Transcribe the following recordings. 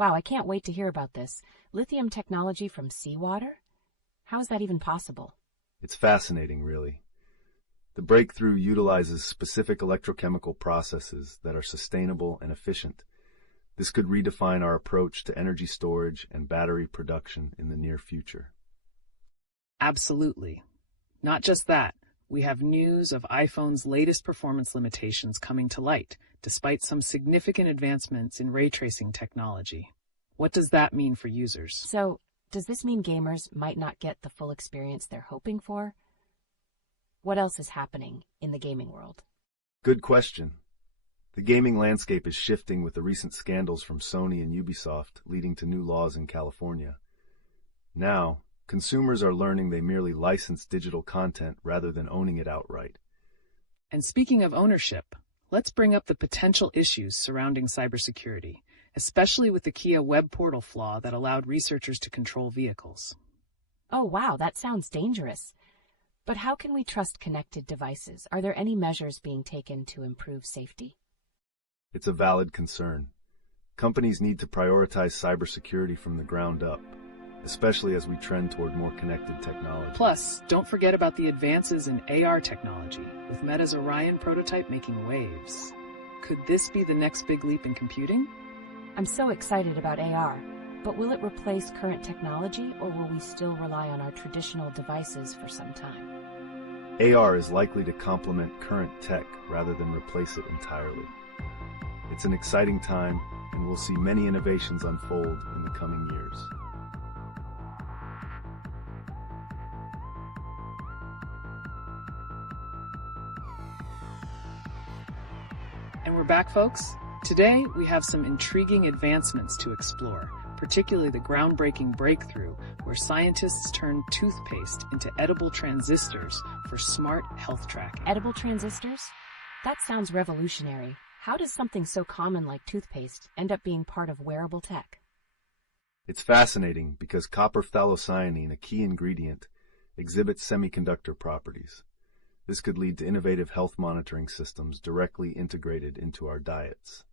Wow, I can't wait to hear about this. Lithium technology from seawater? How is that even possible? It's fascinating, really. The breakthrough utilizes specific electrochemical processes that are sustainable and efficient. This could redefine our approach to energy storage and battery production in the near future. Absolutely. Not just that, we have news of iPhone's latest performance limitations coming to light, despite some significant advancements in ray tracing technology. What does that mean for users? So, does this mean gamers might not get the full experience they're hoping for? What else is happening in the gaming world? Good question. The gaming landscape is shifting with the recent scandals from Sony and Ubisoft leading to new laws in California. Now, consumers are learning they merely license digital content rather than owning it outright. And speaking of ownership, let's bring up the potential issues surrounding cybersecurity, especially with the Kia web portal flaw that allowed researchers to control vehicles. Oh wow, that sounds dangerous. But how can we trust connected devices? Are there any measures being taken to improve safety? It's a valid concern. Companies need to prioritize cybersecurity from the ground up, especially as we trend toward more connected technology. Plus, don't forget about the advances in AR technology, with Meta's Orion prototype making waves. Could this be the next big leap in computing? I'm so excited about AR, but will it replace current technology, or will we still rely on our traditional devices for some time? AR is likely to complement current tech rather than replace it entirely. It's an exciting time, and we'll see many innovations unfold in the coming years. And we're back, folks. Today, we have some intriguing advancements to explore, particularly the groundbreaking breakthrough where scientists turned toothpaste into edible transistors for smart health tracking. Edible transistors? That sounds revolutionary. How does something so common like toothpaste end up being part of wearable tech? It's fascinating because copper phthalocyanine, a key ingredient, exhibits semiconductor properties. This could lead to innovative health monitoring systems directly integrated into our diets.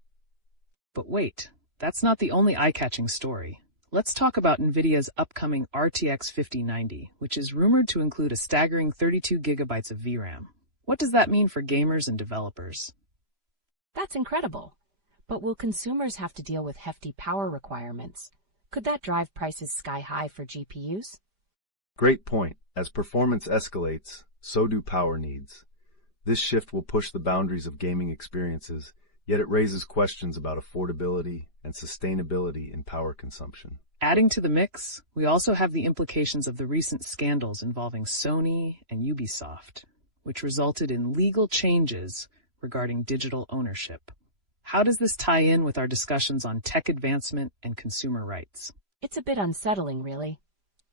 But wait, that's not the only eye-catching story. Let's talk about NVIDIA's upcoming RTX 5090, which is rumored to include a staggering 32 gigabytes of VRAM. What does that mean for gamers and developers? That's incredible. But will consumers have to deal with hefty power requirements? Could that drive prices sky high for GPUs? Great point. As performance escalates, so do power needs. This shift will push the boundaries of gaming experiences, yet it raises questions about affordability and sustainability in power consumption. Adding to the mix, we also have the implications of the recent scandals involving Sony and Ubisoft, which resulted in legal changes regarding digital ownership. How does this tie in with our discussions on tech advancement and consumer rights? It's a bit unsettling, really.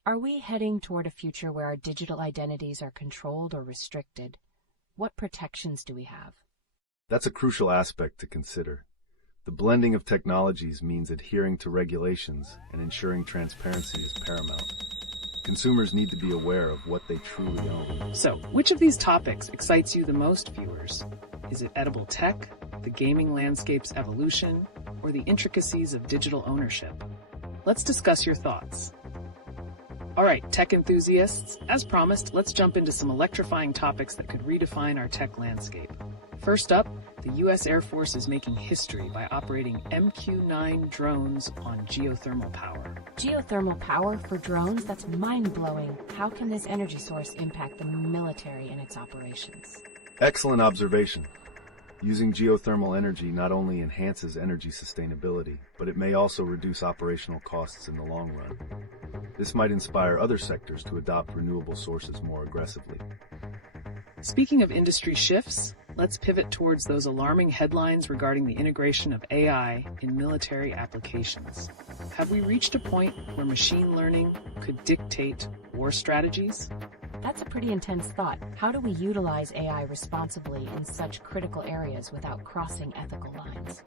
Are we heading toward a future where our digital identities are controlled or restricted? What protections do we have? That's a crucial aspect to consider. The blending of technologies means adhering to regulations and ensuring transparency is paramount. Consumers need to be aware of what they truly own. So, which of these topics excites you the most, viewers? Is it edible tech, the gaming landscape's evolution, or the intricacies of digital ownership? Let's discuss your thoughts. All right, tech enthusiasts, as promised, let's jump into some electrifying topics that could redefine our tech landscape. First up, the U.S. Air Force is making history by operating MQ-9 drones on geothermal power. Geothermal power for drones? That's mind-blowing. How can this energy source impact the military in its operations? Excellent observation. Using geothermal energy not only enhances energy sustainability, but it may also reduce operational costs in the long run. This might inspire other sectors to adopt renewable sources more aggressively. Speaking of industry shifts, let's pivot towards those alarming headlines regarding the integration of AI in military applications. Have we reached a point where machine learning could dictate war strategies? That's a pretty intense thought. How do we utilize AI responsibly in such critical areas without crossing ethical lines?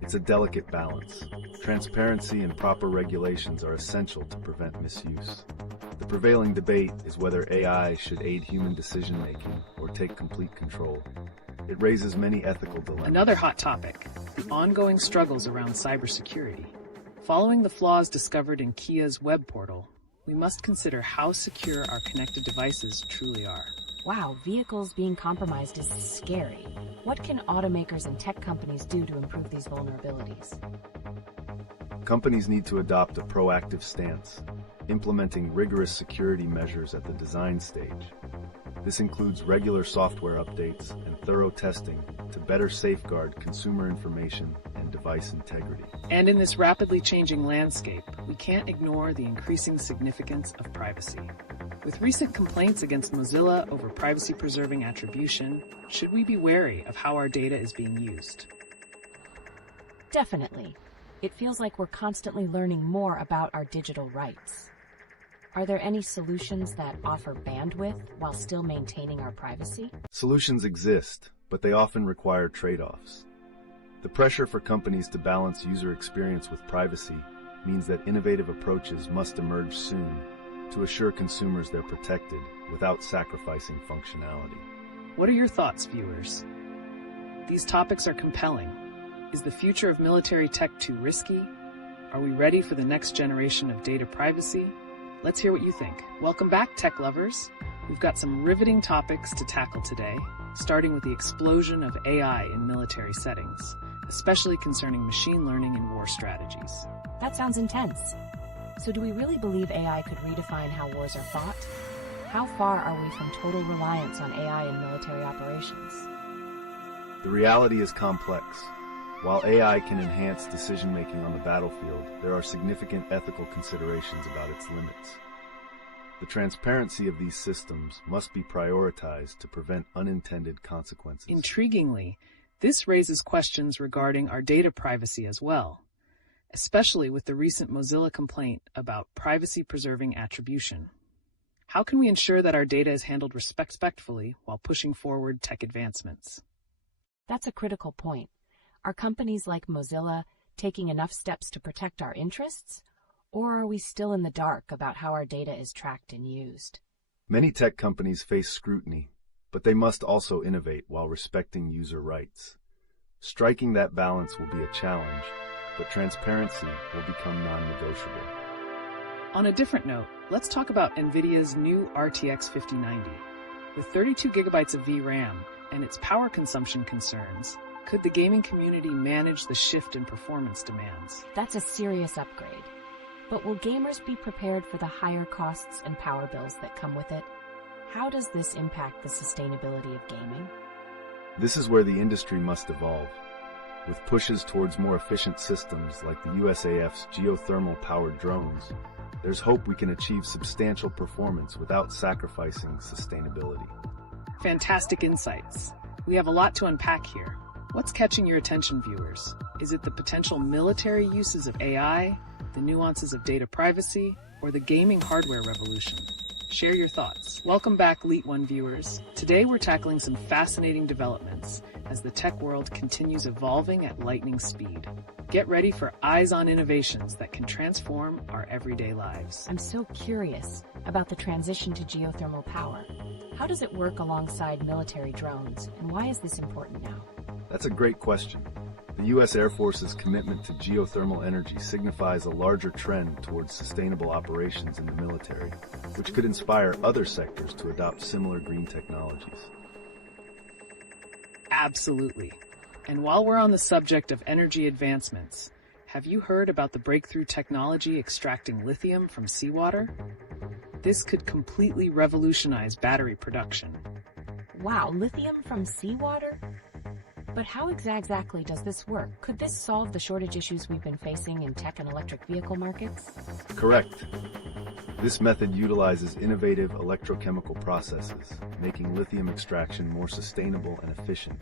It's a delicate balance. Transparency and proper regulations are essential to prevent misuse. The prevailing debate is whether AI should aid human decision-making or take complete control. It raises many ethical dilemmas. Another hot topic, the ongoing struggles around cybersecurity. Following the flaws discovered in Kia's web portal, we must consider how secure our connected devices truly are. Wow, vehicles being compromised is scary. What can automakers and tech companies do to improve these vulnerabilities? Companies need to adopt a proactive stance, implementing rigorous security measures at the design stage. This includes regular software updates and thorough testing to better safeguard consumer information and device integrity. And in this rapidly changing landscape, we can't ignore the increasing significance of privacy. With recent complaints against Mozilla over privacy-preserving attribution, should we be wary of how our data is being used? Definitely. It feels like we're constantly learning more about our digital rights. Are there any solutions that offer bandwidth while still maintaining our privacy? Solutions exist, but they often require trade-offs. The pressure for companies to balance user experience with privacy means that innovative approaches must emerge soon to assure consumers they're protected without sacrificing functionality. What are your thoughts, viewers? These topics are compelling. Is the future of military tech too risky? Are we ready for the next generation of data privacy? Let's hear what you think. Welcome back, tech lovers. We've got some riveting topics to tackle today, starting with the explosion of AI in military settings, especially concerning machine learning and war strategies. That sounds intense. So do we really believe AI could redefine how wars are fought? How far are we from total reliance on AI in military operations? The reality is complex. While AI can enhance decision-making on the battlefield, there are significant ethical considerations about its limits. The transparency of these systems must be prioritized to prevent unintended consequences. Intriguingly, this raises questions regarding our data privacy as well, especially with the recent Mozilla complaint about privacy-preserving attribution. How can we ensure that our data is handled respectfully while pushing forward tech advancements? That's a critical point. Are companies like Mozilla taking enough steps to protect our interests? Or are we still in the dark about how our data is tracked and used? Many tech companies face scrutiny, but they must also innovate while respecting user rights. Striking that balance will be a challenge, but transparency will become non-negotiable. On a different note, let's talk about NVIDIA's new RTX 5090. With 32 gigabytes of VRAM and its power consumption concerns, could the gaming community manage the shift in performance demands? That's a serious upgrade. But will gamers be prepared for the higher costs and power bills that come with it? How does this impact the sustainability of gaming? This is where the industry must evolve. With pushes towards more efficient systems like the USAF's geothermal-powered drones, there's hope we can achieve substantial performance without sacrificing sustainability. Fantastic insights. We have a lot to unpack here. What's catching your attention, viewers? Is it the potential military uses of AI, the nuances of data privacy, or the gaming hardware revolution? Share your thoughts. Welcome back, LeetOne viewers. Today we're tackling some fascinating developments as the tech world continues evolving at lightning speed. Get ready for eyes-on innovations that can transform our everyday lives. I'm so curious about the transition to geothermal power. How does it work alongside military drones, and why is this important now? That's a great question. The U.S. Air Force's commitment to geothermal energy signifies a larger trend towards sustainable operations in the military, which could inspire other sectors to adopt similar green technologies. Absolutely. And while we're on the subject of energy advancements, have you heard about the breakthrough technology extracting lithium from seawater? This could completely revolutionize battery production. Wow, lithium from seawater? But how exactly does this work? Could this solve the shortage issues we've been facing in tech and electric vehicle markets? Correct. This method utilizes innovative electrochemical processes, making lithium extraction more sustainable and efficient,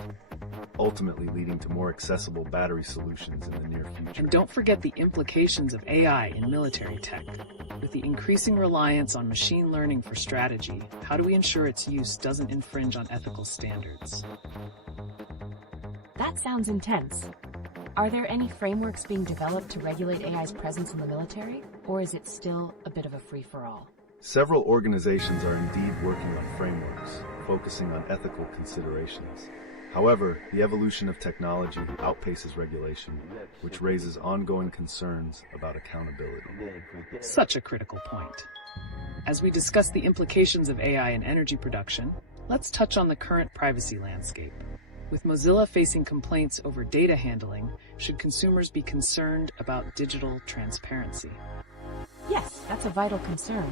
ultimately leading to more accessible battery solutions in the near future. And don't forget the implications of AI in military tech. With the increasing reliance on machine learning for strategy, how do we ensure its use doesn't infringe on ethical standards? That sounds intense. Are there any frameworks being developed to regulate AI's presence in the military, or is it still a bit of a free-for-all? Several organizations are indeed working on frameworks, focusing on ethical considerations. However, the evolution of technology outpaces regulation, which raises ongoing concerns about accountability. Such a critical point. As we discuss the implications of AI in energy production, let's touch on the current privacy landscape. With Mozilla facing complaints over data handling, should consumers be concerned about digital transparency? Yes, that's a vital concern.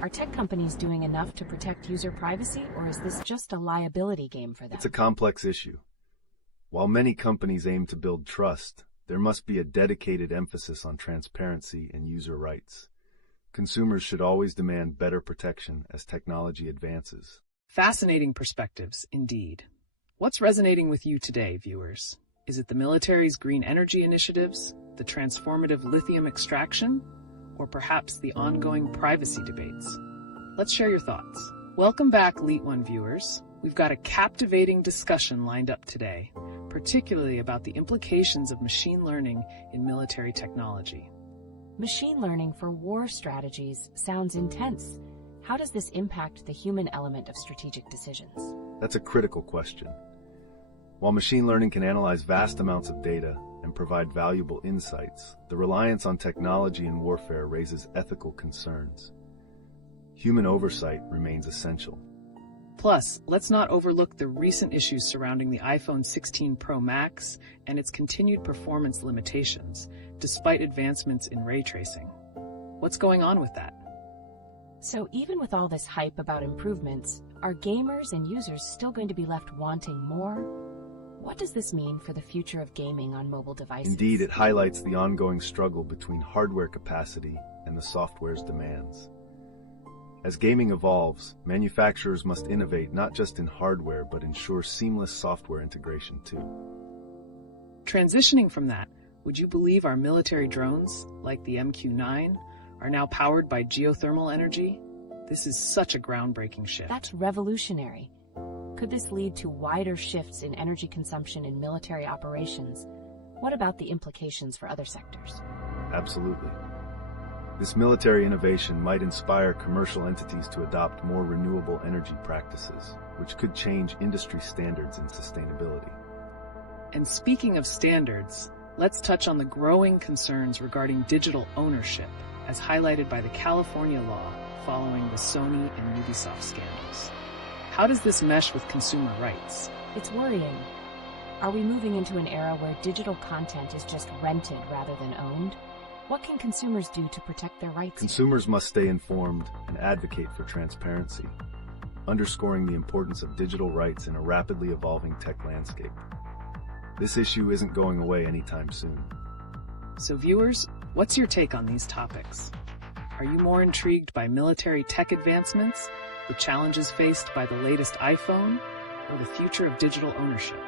Are tech companies doing enough to protect user privacy, or is this just a liability game for them? It's a complex issue. While many companies aim to build trust, there must be a dedicated emphasis on transparency and user rights. Consumers should always demand better protection as technology advances. Fascinating perspectives, indeed. What's resonating with you today, viewers? Is it the military's green energy initiatives, the transformative lithium extraction, or perhaps the ongoing privacy debates? Let's share your thoughts. Welcome back, LeetOne viewers. We've got a captivating discussion lined up today, particularly about the implications of machine learning in military technology. Machine learning for war strategies sounds intense. How does this impact the human element of strategic decisions? That's a critical question. While machine learning can analyze vast amounts of data and provide valuable insights, the reliance on technology in warfare raises ethical concerns. Human oversight remains essential. Plus, let's not overlook the recent issues surrounding the iPhone 16 Pro Max and its continued performance limitations, despite advancements in ray tracing. What's going on with that? So even with all this hype about improvements, are gamers and users still going to be left wanting more? What does this mean for the future of gaming on mobile devices? Indeed, it highlights the ongoing struggle between hardware capacity and the software's demands. As gaming evolves, manufacturers must innovate not just in hardware but ensure seamless software integration too. Transitioning from that, would you believe our military drones, like the MQ-9, are now powered by geothermal energy? This is such a groundbreaking shift. That's revolutionary. Could this lead to wider shifts in energy consumption in military operations? What about the implications for other sectors? Absolutely. This military innovation might inspire commercial entities to adopt more renewable energy practices, which could change industry standards in sustainability. And speaking of standards, let's touch on the growing concerns regarding digital ownership, as highlighted by the California law following the Sony and Ubisoft scandals. How does this mesh with consumer rights? It's worrying. Are we moving into an era where digital content is just rented rather than owned? What can consumers do to protect their rights? Consumers must stay informed and advocate for transparency, underscoring the importance of digital rights in a rapidly evolving tech landscape. This issue isn't going away anytime soon. So viewers, what's your take on these topics? Are you more intrigued by military tech advancements, the challenges faced by the latest iPhone, or the future of digital ownership?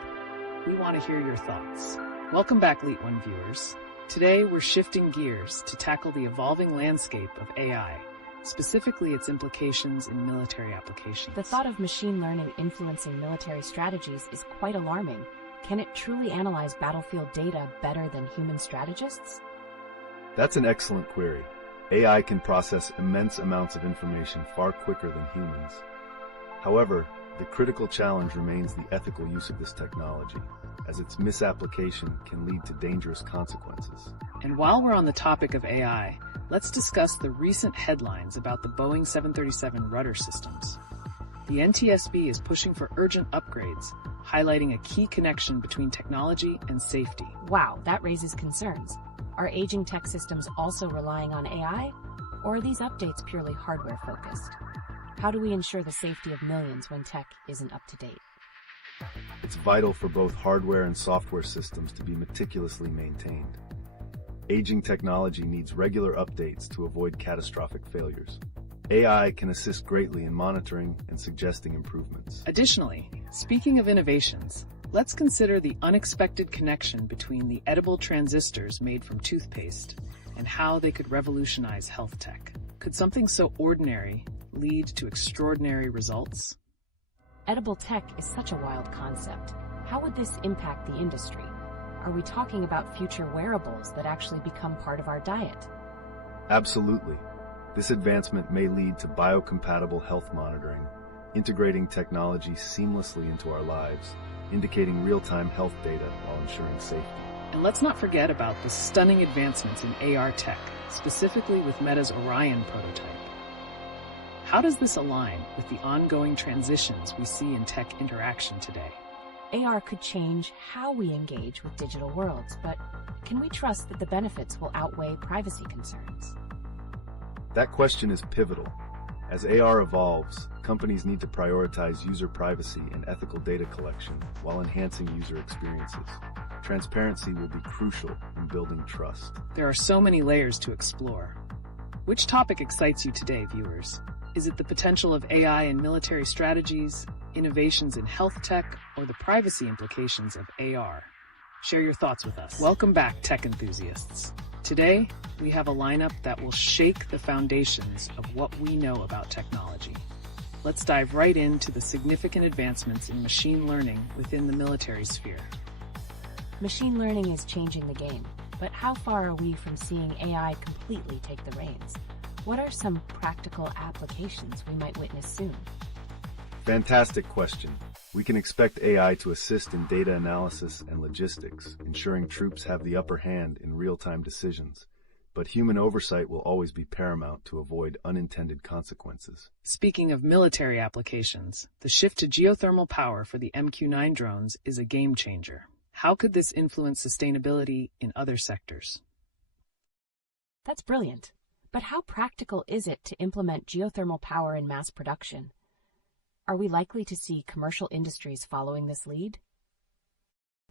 We want to hear your thoughts. Welcome back, LeetOne viewers. Today, we're shifting gears to tackle the evolving landscape of AI, specifically its implications in military applications. The thought of machine learning influencing military strategies is quite alarming. Can it truly analyze battlefield data better than human strategists? That's an excellent query. AI can process immense amounts of information far quicker than humans. However, the critical challenge remains the ethical use of this technology, as its misapplication can lead to dangerous consequences. And while we're on the topic of AI, let's discuss the recent headlines about the Boeing 737 rudder systems. The NTSB is pushing for urgent upgrades, highlighting a key connection between technology and safety. Wow, that raises concerns. Are aging tech systems also relying on AI, or are these updates purely hardware-focused? How do we ensure the safety of millions when tech isn't up to date? It's vital for both hardware and software systems to be meticulously maintained. Aging technology needs regular updates to avoid catastrophic failures. AI can assist greatly in monitoring and suggesting improvements. Additionally, speaking of innovations, let's consider the unexpected connection between the edible transistors made from toothpaste and how they could revolutionize health tech. Could something so ordinary lead to extraordinary results? Edible tech is such a wild concept. How would this impact the industry? Are we talking about future wearables that actually become part of our diet? Absolutely. This advancement may lead to biocompatible health monitoring, integrating technology seamlessly into our lives, indicating real-time health data while ensuring safety. And let's not forget about the stunning advancements in AR tech, specifically with Meta's Orion prototype. How does this align with the ongoing transitions we see in tech interaction today? AR could change how we engage with digital worlds, but can we trust that the benefits will outweigh privacy concerns? That question is pivotal. As AR evolves, companies need to prioritize user privacy and ethical data collection while enhancing user experiences. Transparency will be crucial in building trust. There are so many layers to explore. Which topic excites you today, viewers? Is it the potential of AI in military strategies, innovations in health tech, or the privacy implications of AR? Share your thoughts with us. Welcome back, tech enthusiasts. Today, we have a lineup that will shake the foundations of what we know about technology. Let's dive right into the significant advancements in machine learning within the military sphere. Machine learning is changing the game, but how far are we from seeing AI completely take the reins? What are some practical applications we might witness soon? Fantastic question. We can expect AI to assist in data analysis and logistics, ensuring troops have the upper hand in real-time decisions. But human oversight will always be paramount to avoid unintended consequences. Speaking of military applications, the shift to geothermal power for the MQ-9 drones is a game changer. How could this influence sustainability in other sectors? That's brilliant. But how practical is it to implement geothermal power in mass production? Are we likely to see commercial industries following this lead?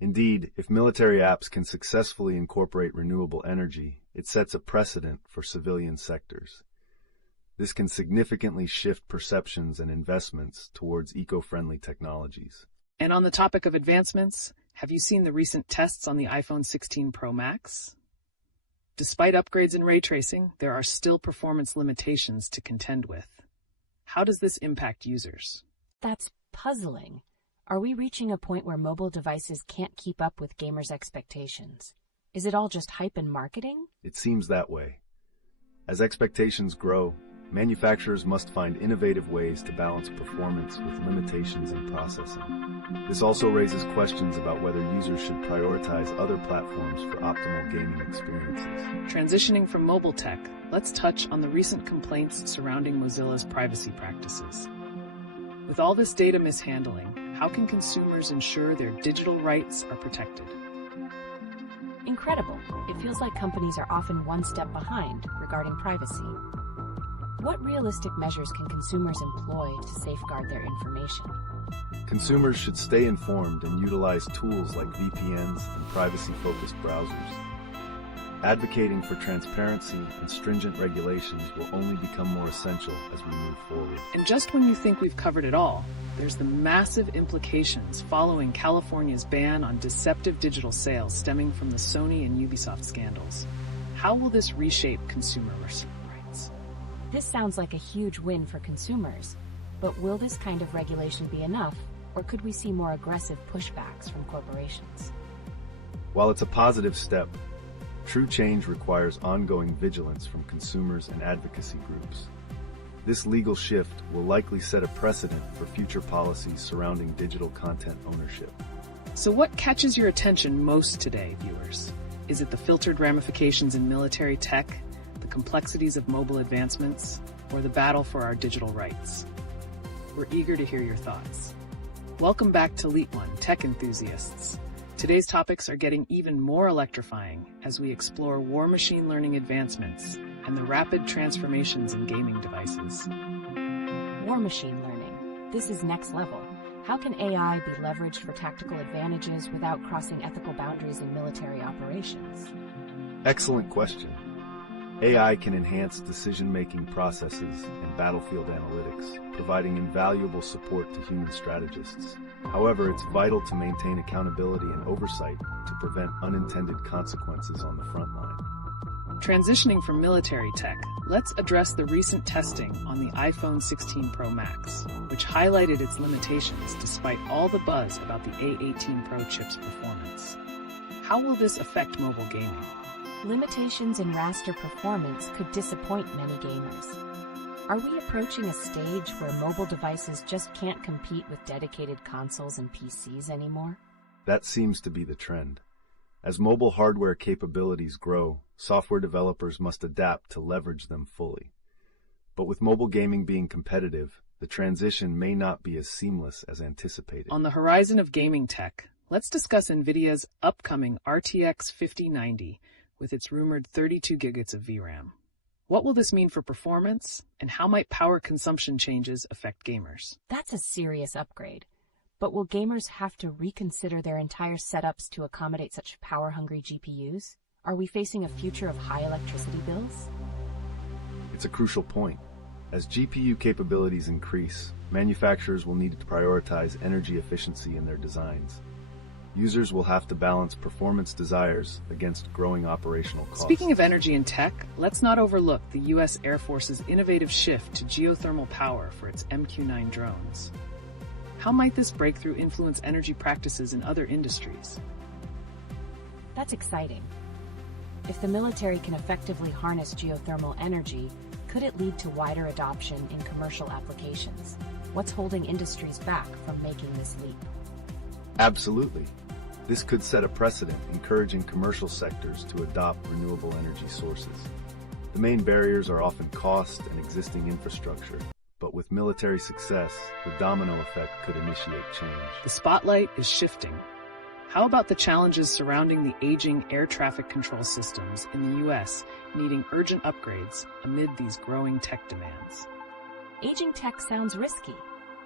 Indeed, if military apps can successfully incorporate renewable energy, it sets a precedent for civilian sectors. This can significantly shift perceptions and investments towards eco-friendly technologies. And on the topic of advancements, have you seen the recent tests on the iPhone 16 Pro Max? Despite upgrades in ray tracing, there are still performance limitations to contend with. How does this impact users? That's puzzling. Are we reaching a point where mobile devices can't keep up with gamers' expectations? Is it all just hype and marketing? It seems that way. As expectations grow, manufacturers must find innovative ways to balance performance with limitations in processing. This also raises questions about whether users should prioritize other platforms for optimal gaming experiences. Transitioning from mobile tech, let's touch on the recent complaints surrounding Mozilla's privacy practices. With all this data mishandling, how can consumers ensure their digital rights are protected? Incredible. It feels like companies are often one step behind regarding privacy. What realistic measures can consumers employ to safeguard their information? Consumers should stay informed and utilize tools like VPNs and privacy-focused browsers. Advocating for transparency and stringent regulations will only become more essential as we move forward. And just when you think we've covered it all, there's the massive implications following California's ban on deceptive digital sales stemming from the Sony and Ubisoft scandals. How will this reshape consumer rights? This sounds like a huge win for consumers, but will this kind of regulation be enough, or could we see more aggressive pushbacks from corporations? While it's a positive step, true change requires ongoing vigilance from consumers and advocacy groups. This legal shift will likely set a precedent for future policies surrounding digital content ownership. So what catches your attention most today, viewers? Is it the filtered ramifications in military tech, the complexities of mobile advancements, or the battle for our digital rights? We're eager to hear your thoughts. Welcome back to LeetOne, tech enthusiasts. Today's topics are getting even more electrifying as we explore war machine learning advancements and the rapid transformations in gaming devices. War machine learning. This is next level. How can AI be leveraged for tactical advantages without crossing ethical boundaries in military operations? Excellent question. AI can enhance decision-making processes and battlefield analytics, providing invaluable support to human strategists. However, it's vital to maintain accountability and oversight to prevent unintended consequences on the front line. Transitioning from military tech, let's address the recent testing on the iPhone 16 Pro Max, which highlighted its limitations despite all the buzz about the A18 Pro chip's performance. How will this affect mobile gaming? Limitations in raster performance could disappoint many gamers. Are we approaching a stage where mobile devices just can't compete with dedicated consoles and PCs anymore? That seems to be the trend. As mobile hardware capabilities grow, software developers must adapt to leverage them fully. But with mobile gaming being competitive, the transition may not be as seamless as anticipated. On the horizon of gaming tech, let's discuss NVIDIA's upcoming RTX 5090 with its rumored 32 gigabytes of VRAM. What will this mean for performance, and how might power consumption changes affect gamers? That's a serious upgrade. But will gamers have to reconsider their entire setups to accommodate such power-hungry GPUs? Are we facing a future of high electricity bills? It's a crucial point. As GPU capabilities increase, manufacturers will need to prioritize energy efficiency in their designs. Users will have to balance performance desires against growing operational costs. Speaking of energy and tech, let's not overlook the U.S. Air Force's innovative shift to geothermal power for its MQ-9 drones. How might this breakthrough influence energy practices in other industries? That's exciting. If the military can effectively harness geothermal energy, could it lead to wider adoption in commercial applications? What's holding industries back from making this leap? Absolutely. This could set a precedent, encouraging commercial sectors to adopt renewable energy sources. The main barriers are often cost and existing infrastructure, but with military success, the domino effect could initiate change. The spotlight is shifting. How about the challenges surrounding the aging air traffic control systems in the U.S. needing urgent upgrades amid these growing tech demands? Aging tech sounds risky.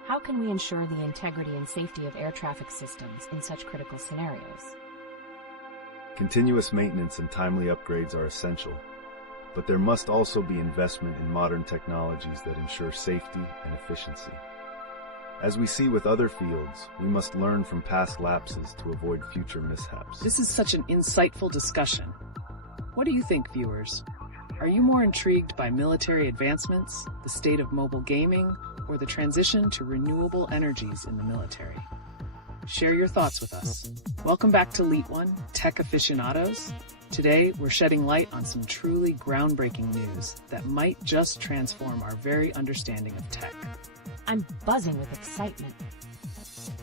How can we ensure the integrity and safety of air traffic systems in such critical scenarios? Continuous maintenance and timely upgrades are essential, but there must also be investment in modern technologies that ensure safety and efficiency. As we see with other fields, we must learn from past lapses to avoid future mishaps. This is such an insightful discussion. What do you think, viewers? Are you more intrigued by military advancements, the state of mobile gaming, or the transition to renewable energies in the military? Share your thoughts with us. Welcome back to LeetOne, Tech Aficionados. Today, we're shedding light on some truly groundbreaking news that might just transform our very understanding of tech. I'm buzzing with excitement.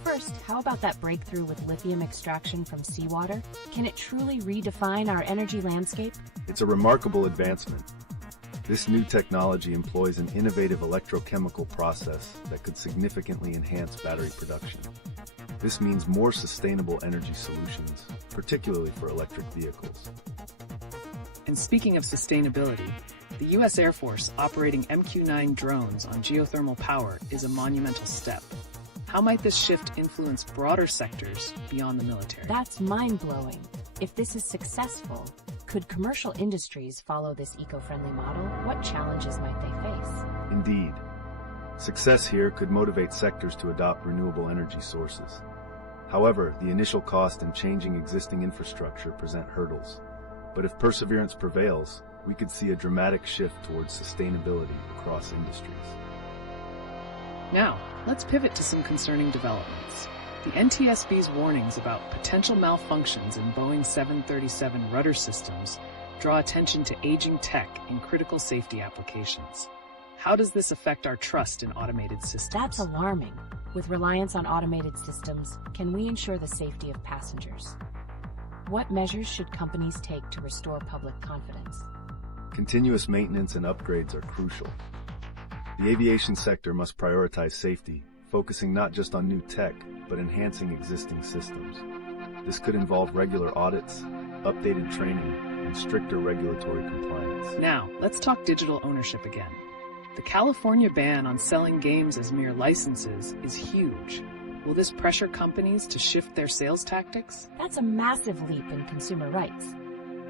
First, how about that breakthrough with lithium extraction from seawater? Can it truly redefine our energy landscape? It's a remarkable advancement. This new technology employs an innovative electrochemical process that could significantly enhance battery production. This means more sustainable energy solutions, particularly for electric vehicles. And speaking of sustainability, the U.S. Air Force operating MQ-9 drones on geothermal power is a monumental step. How might this shift influence broader sectors beyond the military? That's mind-blowing. If this is successful, could commercial industries follow this eco-friendly model? What challenges might they face? Indeed. Success here could motivate sectors to adopt renewable energy sources. However, the initial cost and changing existing infrastructure present hurdles. But if perseverance prevails, we could see a dramatic shift towards sustainability across industries. Now, let's pivot to some concerning developments. The NTSB's warnings about potential malfunctions in Boeing 737 rudder systems draw attention to aging tech in critical safety applications. How does this affect our trust in automated systems? That's alarming. With reliance on automated systems, can we ensure the safety of passengers? What measures should companies take to restore public confidence? Continuous maintenance and upgrades are crucial. The aviation sector must prioritize safety, focusing not just on new tech, but enhancing existing systems. This could involve regular audits, updated training, and stricter regulatory compliance. Now, let's talk digital ownership again. The California ban on selling games as mere licenses is huge. Will this pressure companies to shift their sales tactics? That's a massive leap in consumer rights.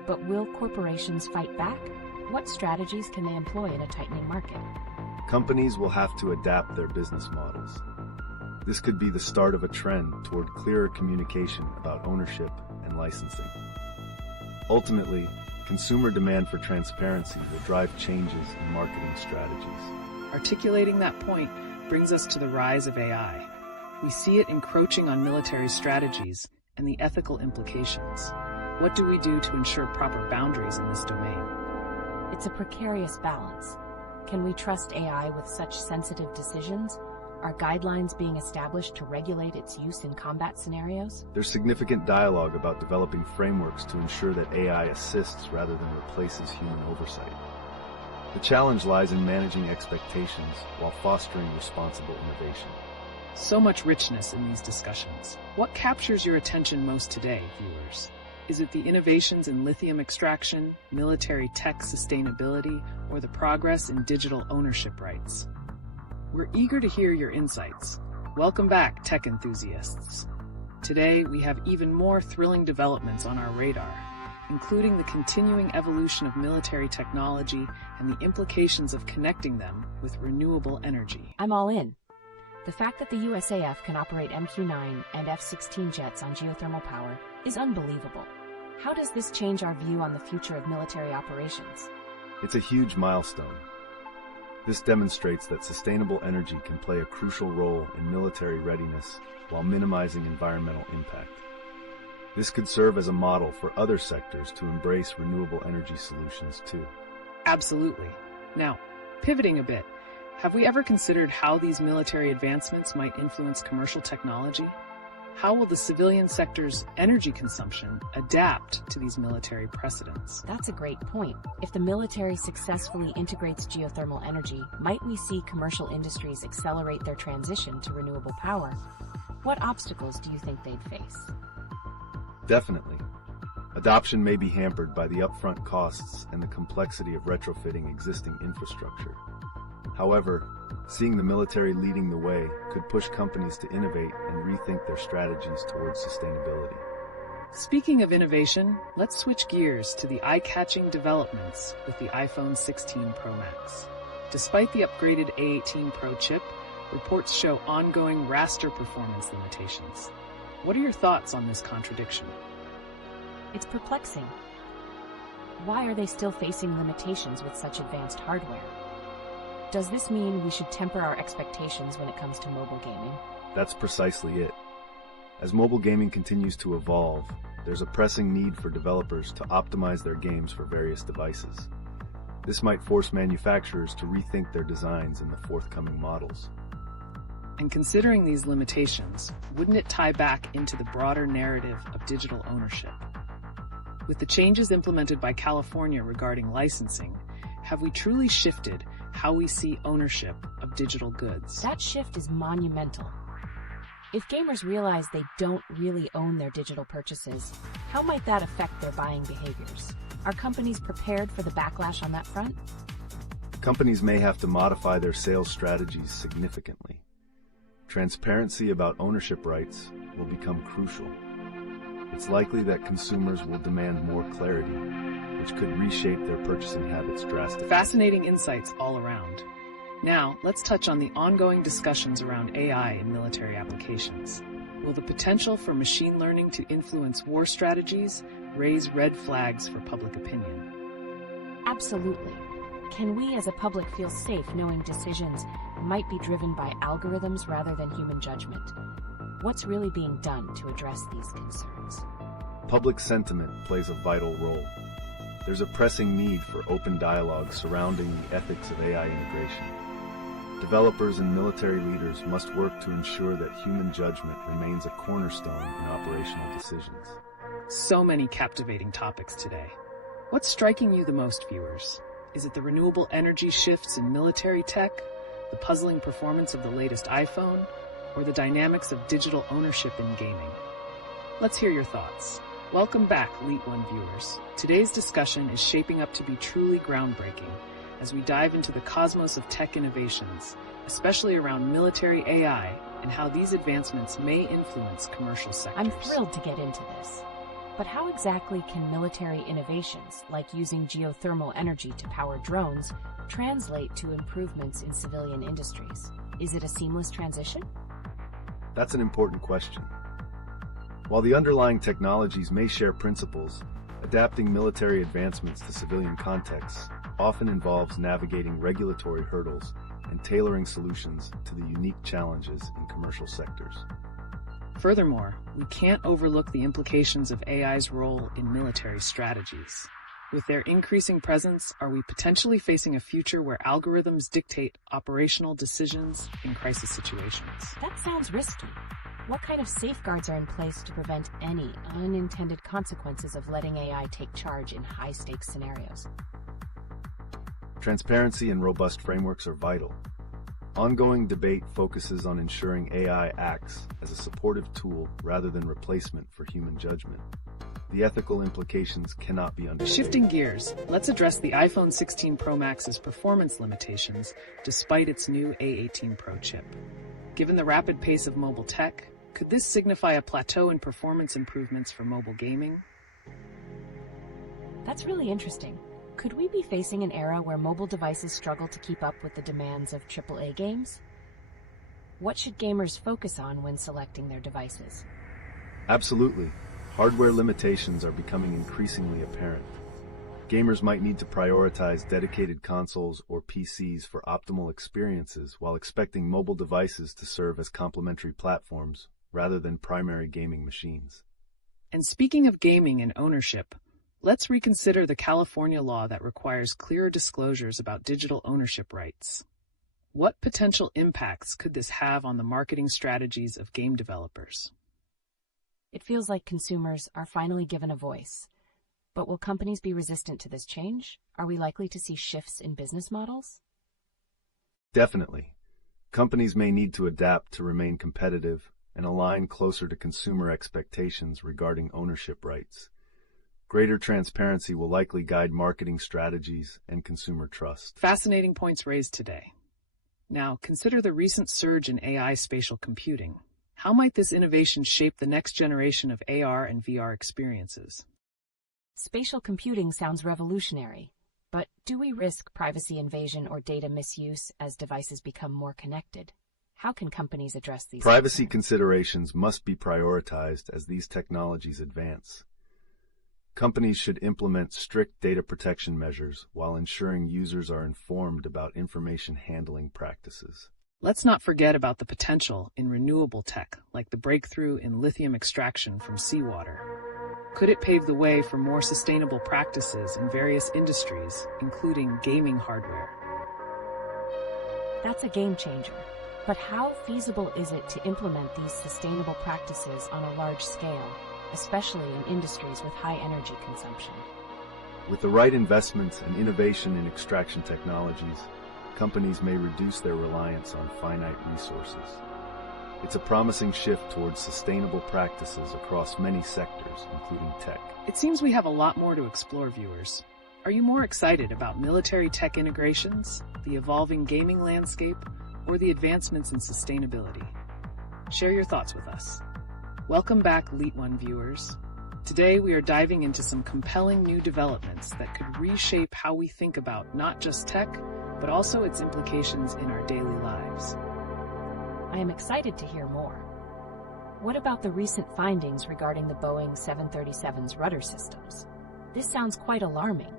But will corporations fight back? What strategies can they employ in a tightening market? Companies will have to adapt their business models. This could be the start of a trend toward clearer communication about ownership and licensing. Ultimately, consumer demand for transparency will drive changes in marketing strategies. Articulating that point brings us to the rise of AI. We see it encroaching on military strategies and the ethical implications. What do we do to ensure proper boundaries in this domain? It's a precarious balance. Can we trust AI with such sensitive decisions? Are guidelines being established to regulate its use in combat scenarios? There's significant dialogue about developing frameworks to ensure that AI assists rather than replaces human oversight. The challenge lies in managing expectations while fostering responsible innovation. So much richness in these discussions. What captures your attention most today, viewers? Is it the innovations in lithium extraction, military tech sustainability, or the progress in digital ownership rights? We're eager to hear your insights. Welcome back, tech enthusiasts. Today, we have even more thrilling developments on our radar, including the continuing evolution of military technology and the implications of connecting them with renewable energy. I'm all in. The fact that the USAF can operate MQ-9 and F-16 jets on geothermal power is unbelievable. How does this change our view on the future of military operations? It's a huge milestone. This demonstrates that sustainable energy can play a crucial role in military readiness while minimizing environmental impact. This could serve as a model for other sectors to embrace renewable energy solutions too. Absolutely. Now, pivoting a bit, have we ever considered how these military advancements might influence commercial technology? How will the civilian sector's energy consumption adapt to these military precedents? That's a great point. If the military successfully integrates geothermal energy, might we see commercial industries accelerate their transition to renewable power? What obstacles do you think they'd face? Definitely. Adoption may be hampered by the upfront costs and the complexity of retrofitting existing infrastructure. However, seeing the military leading the way could push companies to innovate and rethink their strategies towards sustainability. Speaking of innovation, let's switch gears to the eye-catching developments with the iPhone 16 Pro Max. Despite the upgraded A18 Pro chip, reports show ongoing raster performance limitations. What are your thoughts on this contradiction? It's perplexing. Why are they still facing limitations with such advanced hardware? Does this mean we should temper our expectations when it comes to mobile gaming? That's precisely it. As mobile gaming continues to evolve, there's a pressing need for developers to optimize their games for various devices. This might force manufacturers to rethink their designs in the forthcoming models. And considering these limitations, wouldn't it tie back into the broader narrative of digital ownership? With the changes implemented by California regarding licensing, have we truly shifted how we see ownership of digital goods? That shift is monumental. If gamers realize they don't really own their digital purchases, how might that affect their buying behaviors? Are companies prepared for the backlash on that front? Companies may have to modify their sales strategies significantly. Transparency about ownership rights will become crucial. It's likely that consumers will demand more clarity, which could reshape their purchasing habits drastically. Fascinating insights all around. Now, let's touch on the ongoing discussions around AI in military applications. Will the potential for machine learning to influence war strategies raise red flags for public opinion? Absolutely. Can we as a public feel safe knowing decisions might be driven by algorithms rather than human judgment? What's really being done to address these concerns? Public sentiment plays a vital role. There's a pressing need for open dialogue surrounding the ethics of AI integration. Developers and military leaders must work to ensure that human judgment remains a cornerstone in operational decisions. So many captivating topics today. What's striking you the most, viewers? Is it the renewable energy shifts in military tech, the puzzling performance of the latest iPhone, or the dynamics of digital ownership in gaming? Let's hear your thoughts. Welcome back, LeetOne viewers. Today's discussion is shaping up to be truly groundbreaking as we dive into the cosmos of tech innovations, especially around military AI and how these advancements may influence commercial sectors. I'm thrilled to get into this. But how exactly can military innovations, like using geothermal energy to power drones, translate to improvements in civilian industries? Is it a seamless transition? That's an important question. While the underlying technologies may share principles, adapting military advancements to civilian contexts often involves navigating regulatory hurdles and tailoring solutions to the unique challenges in commercial sectors. Furthermore, we can't overlook the implications of AI's role in military strategies. With their increasing presence, are we potentially facing a future where algorithms dictate operational decisions in crisis situations? That sounds risky. What kind of safeguards are in place to prevent any unintended consequences of letting AI take charge in high-stakes scenarios? Transparency and robust frameworks are vital. Ongoing debate focuses on ensuring AI acts as a supportive tool rather than replacement for human judgment. The ethical implications cannot be understated. Shifting gears, let's address the iPhone 16 Pro Max's performance limitations despite its new A18 Pro chip. Given the rapid pace of mobile tech, could this signify a plateau in performance improvements for mobile gaming? That's really interesting. Could we be facing an era where mobile devices struggle to keep up with the demands of AAA games? What should gamers focus on when selecting their devices? Absolutely. Hardware limitations are becoming increasingly apparent. Gamers might need to prioritize dedicated consoles or PCs for optimal experiences while expecting mobile devices to serve as complementary platforms rather than primary gaming machines. And speaking of gaming and ownership, let's reconsider the California law that requires clearer disclosures about digital ownership rights. What potential impacts could this have on the marketing strategies of game developers? It feels like consumers are finally given a voice. But will companies be resistant to this change? Are we likely to see shifts in business models? Definitely. Companies may need to adapt to remain competitive and align closer to consumer expectations regarding ownership rights. Greater transparency will likely guide marketing strategies and consumer trust. Fascinating points raised today. Now, consider the recent surge in AI spatial computing. How might this innovation shape the next generation of AR and VR experiences? Spatial computing sounds revolutionary, but do we risk privacy invasion or data misuse as devices become more connected? How can companies address these? Privacy considerations must be prioritized as these technologies advance. Companies should implement strict data protection measures while ensuring users are informed about information handling practices. Let's not forget about the potential in renewable tech, like the breakthrough in lithium extraction from seawater. Could it pave the way for more sustainable practices in various industries, including gaming hardware? That's a game changer. But how feasible is it to implement these sustainable practices on a large scale, especially in industries with high energy consumption? With the right investments and innovation in extraction technologies, companies may reduce their reliance on finite resources. It's a promising shift towards sustainable practices across many sectors, including tech. It seems we have a lot more to explore, viewers. Are you more excited about military tech integrations, the evolving gaming landscape, or the advancements in sustainability? Share your thoughts with us. Welcome back, LeetOne viewers. Today we are diving into some compelling new developments that could reshape how we think about not just tech, but also its implications in our daily lives. I am excited to hear more. What about the recent findings regarding the Boeing 737's rudder systems? This sounds quite alarming.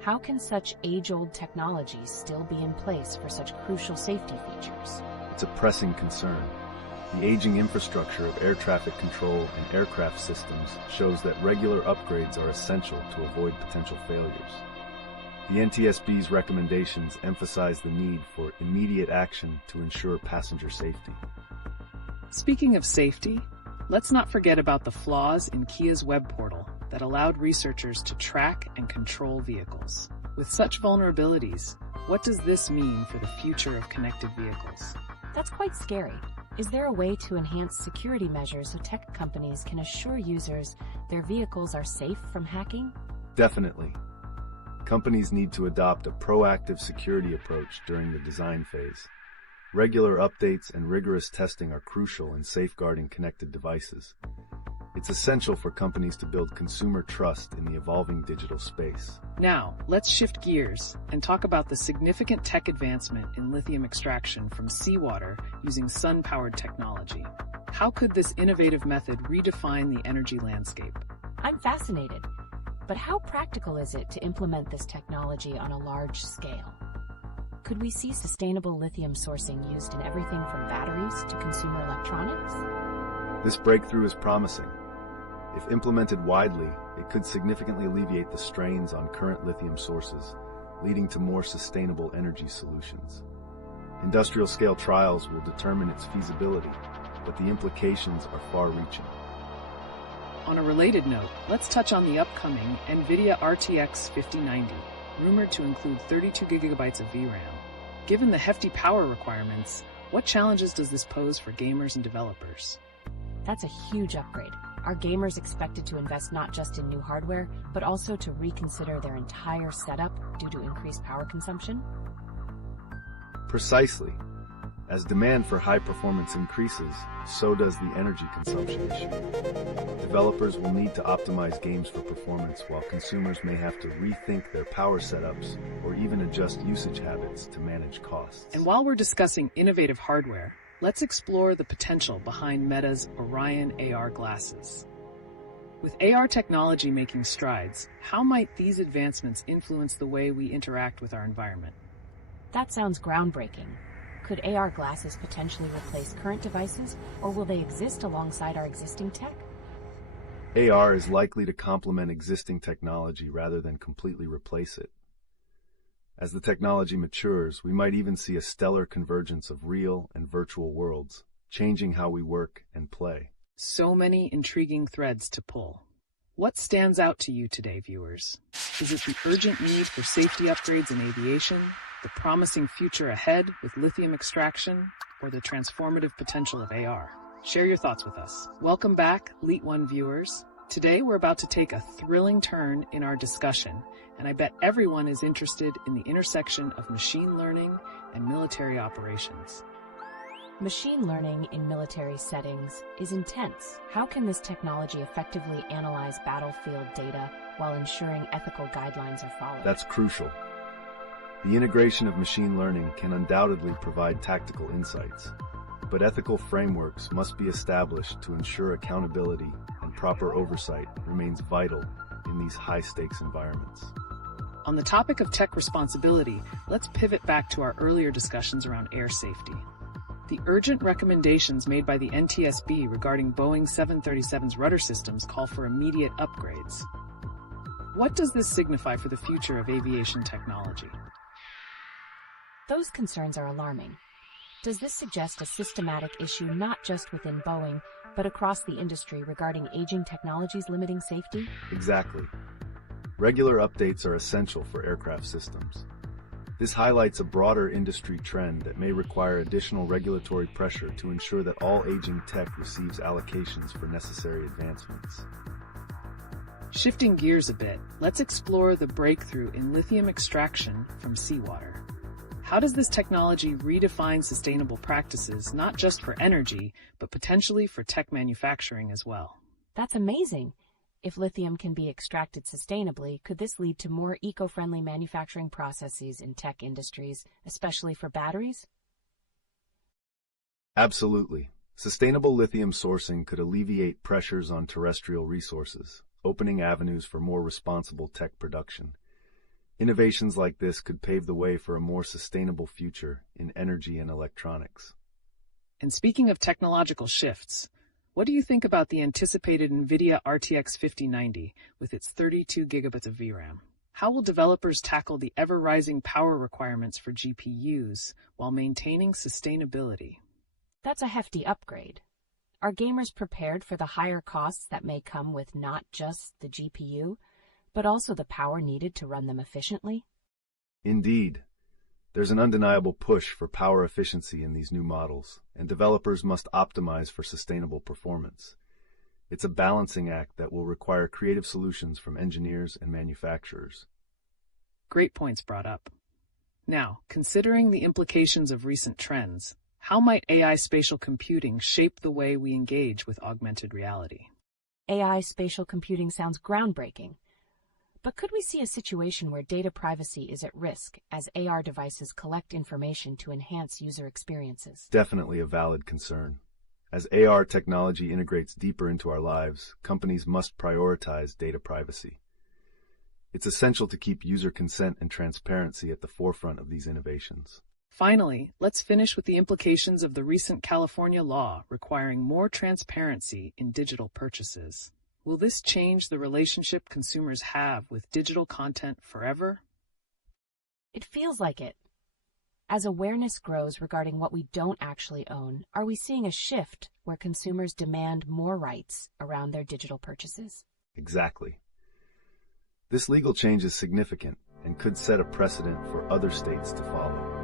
How can such age-old technology still be in place for such crucial safety features? It's a pressing concern. The aging infrastructure of air traffic control and aircraft systems shows that regular upgrades are essential to avoid potential failures. The NTSB's recommendations emphasize the need for immediate action to ensure passenger safety. Speaking of safety, let's not forget about the flaws in Kia's web portal that allowed researchers to track and control vehicles. With such vulnerabilities, what does this mean for the future of connected vehicles? That's quite scary. Is there a way to enhance security measures so tech companies can assure users their vehicles are safe from hacking? Definitely. Companies need to adopt a proactive security approach during the design phase. Regular updates and rigorous testing are crucial in safeguarding connected devices. It's essential for companies to build consumer trust in the evolving digital space. Now, let's shift gears and talk about the significant tech advancement in lithium extraction from seawater using sun-powered technology. How could this innovative method redefine the energy landscape? I'm fascinated. But how practical is it to implement this technology on a large scale? Could we see sustainable lithium sourcing used in everything from batteries to consumer electronics? This breakthrough is promising. If implemented widely, it could significantly alleviate the strains on current lithium sources, leading to more sustainable energy solutions. Industrial-scale trials will determine its feasibility, but the implications are far-reaching. On a related note, let's touch on the upcoming NVIDIA RTX 5090, rumored to include 32 gigabytes of VRAM. Given the hefty power requirements, what challenges does this pose for gamers and developers? That's a huge upgrade. Are gamers expected to invest not just in new hardware, but also to reconsider their entire setup due to increased power consumption? Precisely. As demand for high performance increases, so does the energy consumption issue. Developers will need to optimize games for performance, while consumers may have to rethink their power setups or even adjust usage habits to manage costs. And while we're discussing innovative hardware, let's explore the potential behind Meta's Orion AR glasses. With AR technology making strides, how might these advancements influence the way we interact with our environment? That sounds groundbreaking. Could AR glasses potentially replace current devices, or will they exist alongside our existing tech? AR is likely to complement existing technology rather than completely replace it. As the technology matures, we might even see a stellar convergence of real and virtual worlds, changing how we work and play. So many intriguing threads to pull. What stands out to you today, viewers? Is it the urgent need for safety upgrades in aviation, the promising future ahead with lithium extraction, or the transformative potential of AR? Share your thoughts with us. Welcome back, LeetOne viewers. Today we're about to take a thrilling turn in our discussion, and I bet everyone is interested in the intersection of machine learning and military operations. Machine learning in military settings is intense. How can this technology effectively analyze battlefield data while ensuring ethical guidelines are followed? That's crucial. The integration of machine learning can undoubtedly provide tactical insights, but ethical frameworks must be established to ensure accountability and proper oversight remains vital in these high-stakes environments. On the topic of tech responsibility, let's pivot back to our earlier discussions around air safety. The urgent recommendations made by the NTSB regarding Boeing 737's rudder systems call for immediate upgrades. What does this signify for the future of aviation technology? Those concerns are alarming. Does this suggest a systematic issue not just within Boeing, but across the industry regarding aging technologies limiting safety? Exactly. Regular updates are essential for aircraft systems. This highlights a broader industry trend that may require additional regulatory pressure to ensure that all aging tech receives allocations for necessary advancements. Shifting gears a bit, let's explore the breakthrough in lithium extraction from seawater. How does this technology redefine sustainable practices, not just for energy, but potentially for tech manufacturing as well? That's amazing. If lithium can be extracted sustainably, could this lead to more eco-friendly manufacturing processes in tech industries, especially for batteries? Absolutely. Sustainable lithium sourcing could alleviate pressures on terrestrial resources, opening avenues for more responsible tech production. Innovations like this could pave the way for a more sustainable future in energy and electronics. And speaking of technological shifts, what do you think about the anticipated NVIDIA RTX 5090 with its 32 gigabits of VRAM? How will developers tackle the ever-rising power requirements for GPUs while maintaining sustainability? That's a hefty upgrade. Are gamers prepared for the higher costs that may come with not just the GPU, but also the power needed to run them efficiently? Indeed. There's an undeniable push for power efficiency in these new models, and developers must optimize for sustainable performance. It's a balancing act that will require creative solutions from engineers and manufacturers. Great points brought up. Now, considering the implications of recent trends, how might AI spatial computing shape the way we engage with augmented reality? AI spatial computing sounds groundbreaking. But could we see a situation where data privacy is at risk as AR devices collect information to enhance user experiences? Definitely a valid concern. As AR technology integrates deeper into our lives, companies must prioritize data privacy. It's essential to keep user consent and transparency at the forefront of these innovations. Finally, let's finish with the implications of the recent California law requiring more transparency in digital purchases. Will this change the relationship consumers have with digital content forever? It feels like it. As awareness grows regarding what we don't actually own, are we seeing a shift where consumers demand more rights around their digital purchases? Exactly. This legal change is significant and could set a precedent for other states to follow.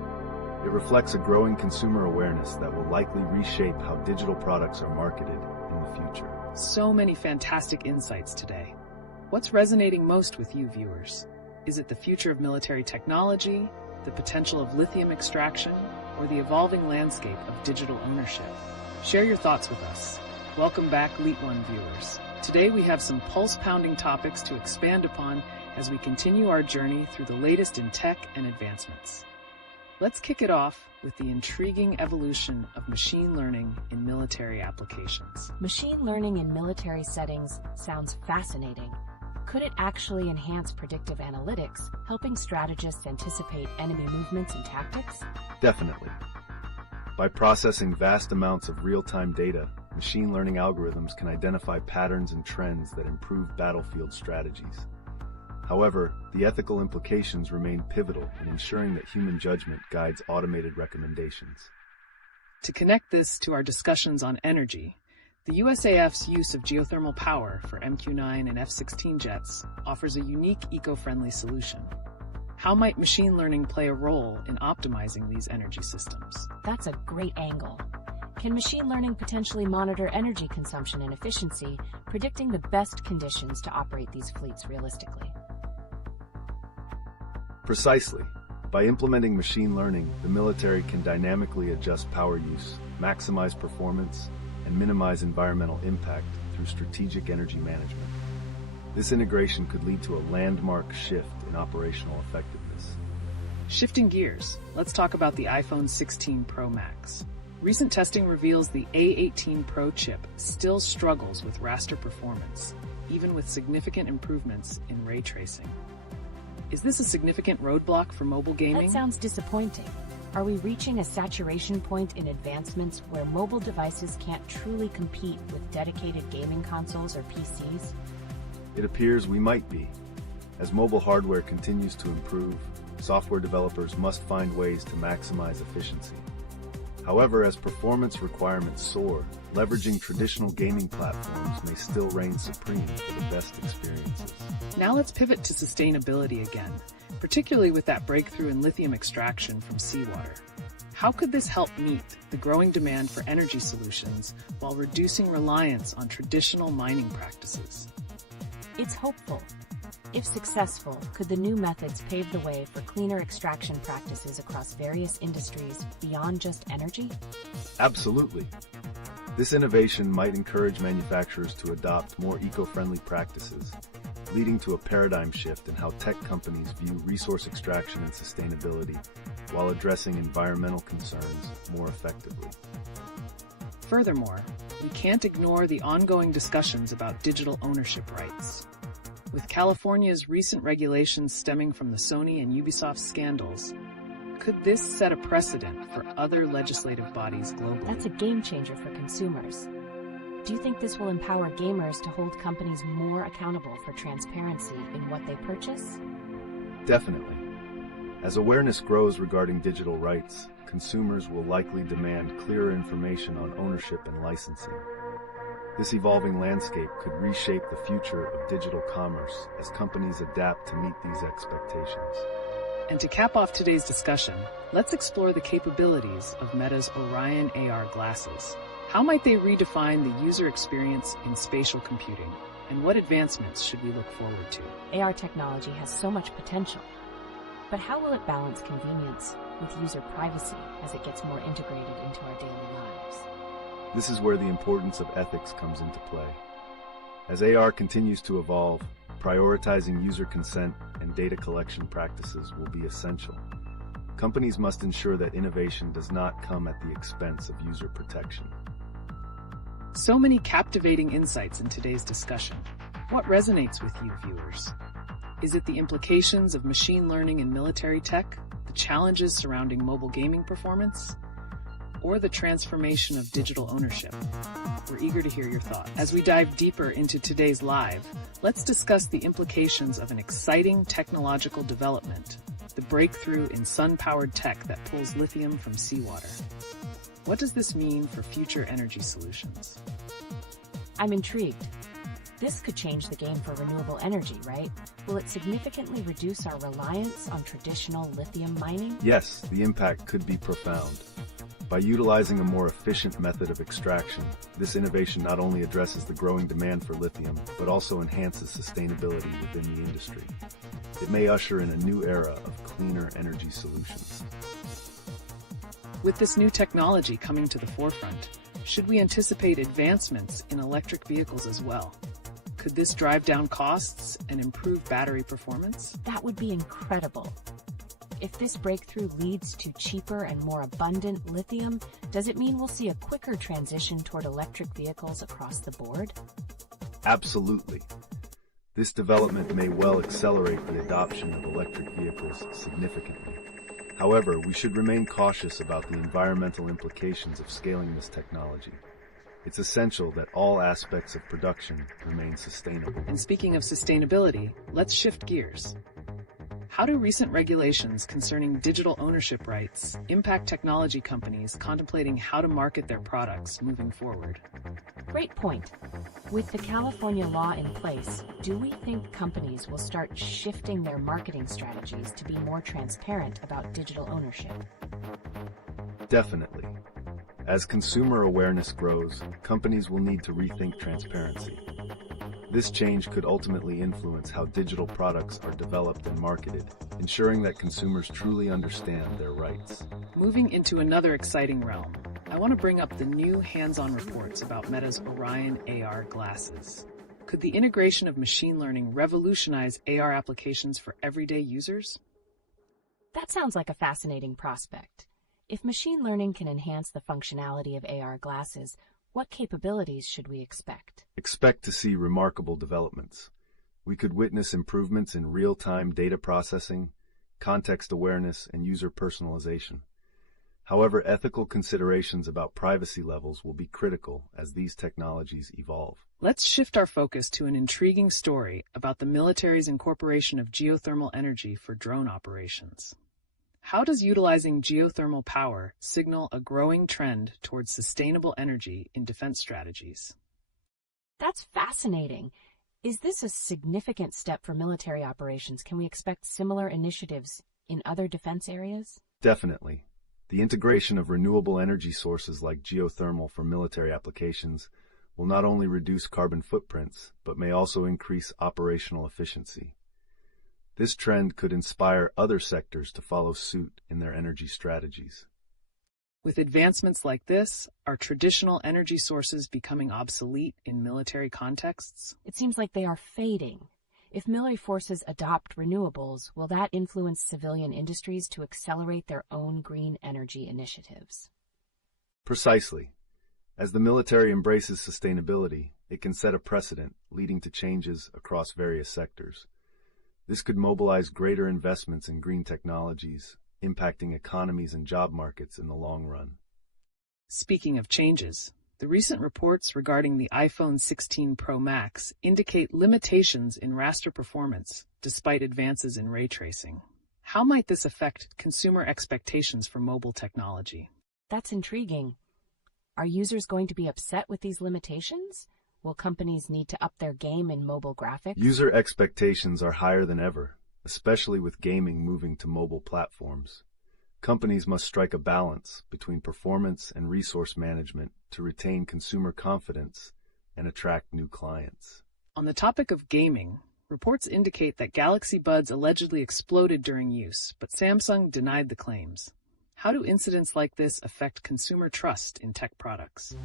It reflects a growing consumer awareness that will likely reshape how digital products are marketed in the future. So many fantastic insights today. What's resonating most with you viewers? Is it the future of military technology, the potential of lithium extraction, or the evolving landscape of digital ownership? Share your thoughts with us. Welcome back, LeetOne viewers. Today we have some pulse-pounding topics to expand upon as we continue our journey through the latest in tech and advancements. Let's kick it off with the intriguing evolution of machine learning in military applications. Machine learning in military settings sounds fascinating. Could it actually enhance predictive analytics, helping strategists anticipate enemy movements and tactics? Definitely. By processing vast amounts of real-time data, machine learning algorithms can identify patterns and trends that improve battlefield strategies. However, the ethical implications remain pivotal in ensuring that human judgment guides automated recommendations. To connect this to our discussions on energy, the USAF's use of geothermal power for MQ-9 and F-16 jets offers a unique eco-friendly solution. How might machine learning play a role in optimizing these energy systems? That's a great angle. Can machine learning potentially monitor energy consumption and efficiency, predicting the best conditions to operate these fleets realistically? Precisely. By implementing machine learning, the military can dynamically adjust power use, maximize performance, and minimize environmental impact through strategic energy management. This integration could lead to a landmark shift in operational effectiveness. Shifting gears, let's talk about the iPhone 16 Pro Max. Recent testing reveals the A18 Pro chip still struggles with raster performance, even with significant improvements in ray tracing. Is this a significant roadblock for mobile gaming? That sounds disappointing. Are we reaching a saturation point in advancements where mobile devices can't truly compete with dedicated gaming consoles or PCs? It appears we might be. As mobile hardware continues to improve, software developers must find ways to maximize efficiency. However, as performance requirements soar, leveraging traditional gaming platforms may still reign supreme for the best experiences. Now let's pivot to sustainability again, particularly with that breakthrough in lithium extraction from seawater. How could this help meet the growing demand for energy solutions while reducing reliance on traditional mining practices? It's hopeful. If successful, could the new methods pave the way for cleaner extraction practices across various industries beyond just energy? Absolutely. This innovation might encourage manufacturers to adopt more eco-friendly practices, leading to a paradigm shift in how tech companies view resource extraction and sustainability while addressing environmental concerns more effectively. Furthermore, we can't ignore the ongoing discussions about digital ownership rights. With California's recent regulations stemming from the Sony and Ubisoft scandals, could this set a precedent for other legislative bodies globally? That's a game changer for consumers. Do you think this will empower gamers to hold companies more accountable for transparency in what they purchase? Definitely. As awareness grows regarding digital rights, consumers will likely demand clearer information on ownership and licensing. This evolving landscape could reshape the future of digital commerce as companies adapt to meet these expectations. And to cap off today's discussion, let's explore the capabilities of Meta's Orion AR glasses. How might they redefine the user experience in spatial computing? And what advancements should we look forward to? AR technology has so much potential. But how will it balance convenience with user privacy as it gets more integrated into our daily lives? This is where the importance of ethics comes into play. As AR continues to evolve, prioritizing user consent and data collection practices will be essential. Companies must ensure that innovation does not come at the expense of user protection. So many captivating insights in today's discussion. What resonates with you, viewers? Is it the implications of machine learning in military tech, the challenges surrounding mobile gaming performance? or the transformation of digital ownership? We're eager to hear your thoughts. As we dive deeper into today's live, let's discuss the implications of an exciting technological development, the breakthrough in sun-powered tech that pulls lithium from seawater. What does this mean for future energy solutions? I'm intrigued. This could change the game for renewable energy, right? Will it significantly reduce our reliance on traditional lithium mining? Yes, the impact could be profound. By utilizing a more efficient method of extraction, this innovation not only addresses the growing demand for lithium, but also enhances sustainability within the industry. It may usher in a new era of cleaner energy solutions. With this new technology coming to the forefront, should we anticipate advancements in electric vehicles as well? Could this drive down costs and improve battery performance? That would be incredible. If this breakthrough leads to cheaper and more abundant lithium, does it mean we'll see a quicker transition toward electric vehicles across the board? Absolutely. This development may well accelerate the adoption of electric vehicles significantly. However, we should remain cautious about the environmental implications of scaling this technology. It's essential that all aspects of production remain sustainable. And speaking of sustainability, let's shift gears. How do recent regulations concerning digital ownership rights impact technology companies contemplating how to market their products moving forward? Great point. With the California law in place, do we think companies will start shifting their marketing strategies to be more transparent about digital ownership? Definitely. As consumer awareness grows, companies will need to rethink transparency. This change could ultimately influence how digital products are developed and marketed, ensuring that consumers truly understand their rights. Moving into another exciting realm, I want to bring up the new hands-on reports about Meta's Orion AR glasses. Could the integration of machine learning revolutionize AR applications for everyday users? That sounds like a fascinating prospect. If machine learning can enhance the functionality of AR glasses, what capabilities should we expect? Expect to see remarkable developments. We could witness improvements in real-time data processing, context awareness, and user personalization. However, ethical considerations about privacy levels will be critical as these technologies evolve. Let's shift our focus to an intriguing story about the military's incorporation of geothermal energy for drone operations. How does utilizing geothermal power signal a growing trend towards sustainable energy in defense strategies? That's fascinating. Is this a significant step for military operations? Can we expect similar initiatives in other defense areas? Definitely. The integration of renewable energy sources like geothermal for military applications will not only reduce carbon footprints, but may also increase operational efficiency. This trend could inspire other sectors to follow suit in their energy strategies. With advancements like this, are traditional energy sources becoming obsolete in military contexts? It seems like they are fading. If military forces adopt renewables, will that influence civilian industries to accelerate their own green energy initiatives? Precisely. As the military embraces sustainability, it can set a precedent, leading to changes across various sectors. This could mobilize greater investments in green technologies, impacting economies and job markets in the long run. Speaking of changes, the recent reports regarding the iPhone 16 Pro Max indicate limitations in raster performance despite advances in ray tracing. How might this affect consumer expectations for mobile technology? That's intriguing. Are users going to be upset with these limitations? Will companies need to up their game in mobile graphics? User expectations are higher than ever, especially with gaming moving to mobile platforms. Companies must strike a balance between performance and resource management to retain consumer confidence and attract new clients. On the topic of gaming, reports indicate that Galaxy Buds allegedly exploded during use, but Samsung denied the claims. How do incidents like this affect consumer trust in tech products?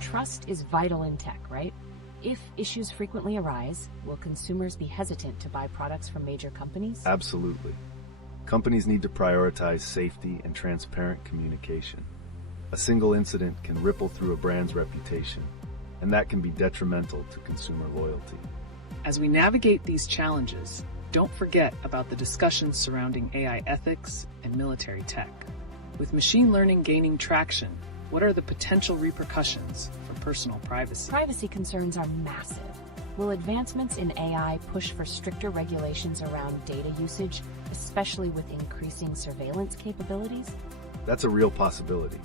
Trust is vital in tech, right? If issues frequently arise, will consumers be hesitant to buy products from major companies? Absolutely. Companies need to prioritize safety and transparent communication. A single incident can ripple through a brand's reputation, and that can be detrimental to consumer loyalty. As we navigate these challenges, don't forget about the discussions surrounding AI ethics and military tech. With machine learning gaining traction, what are the potential repercussions for personal privacy? Privacy concerns are massive. Will advancements in AI push for stricter regulations around data usage, especially with increasing surveillance capabilities? That's a real possibility.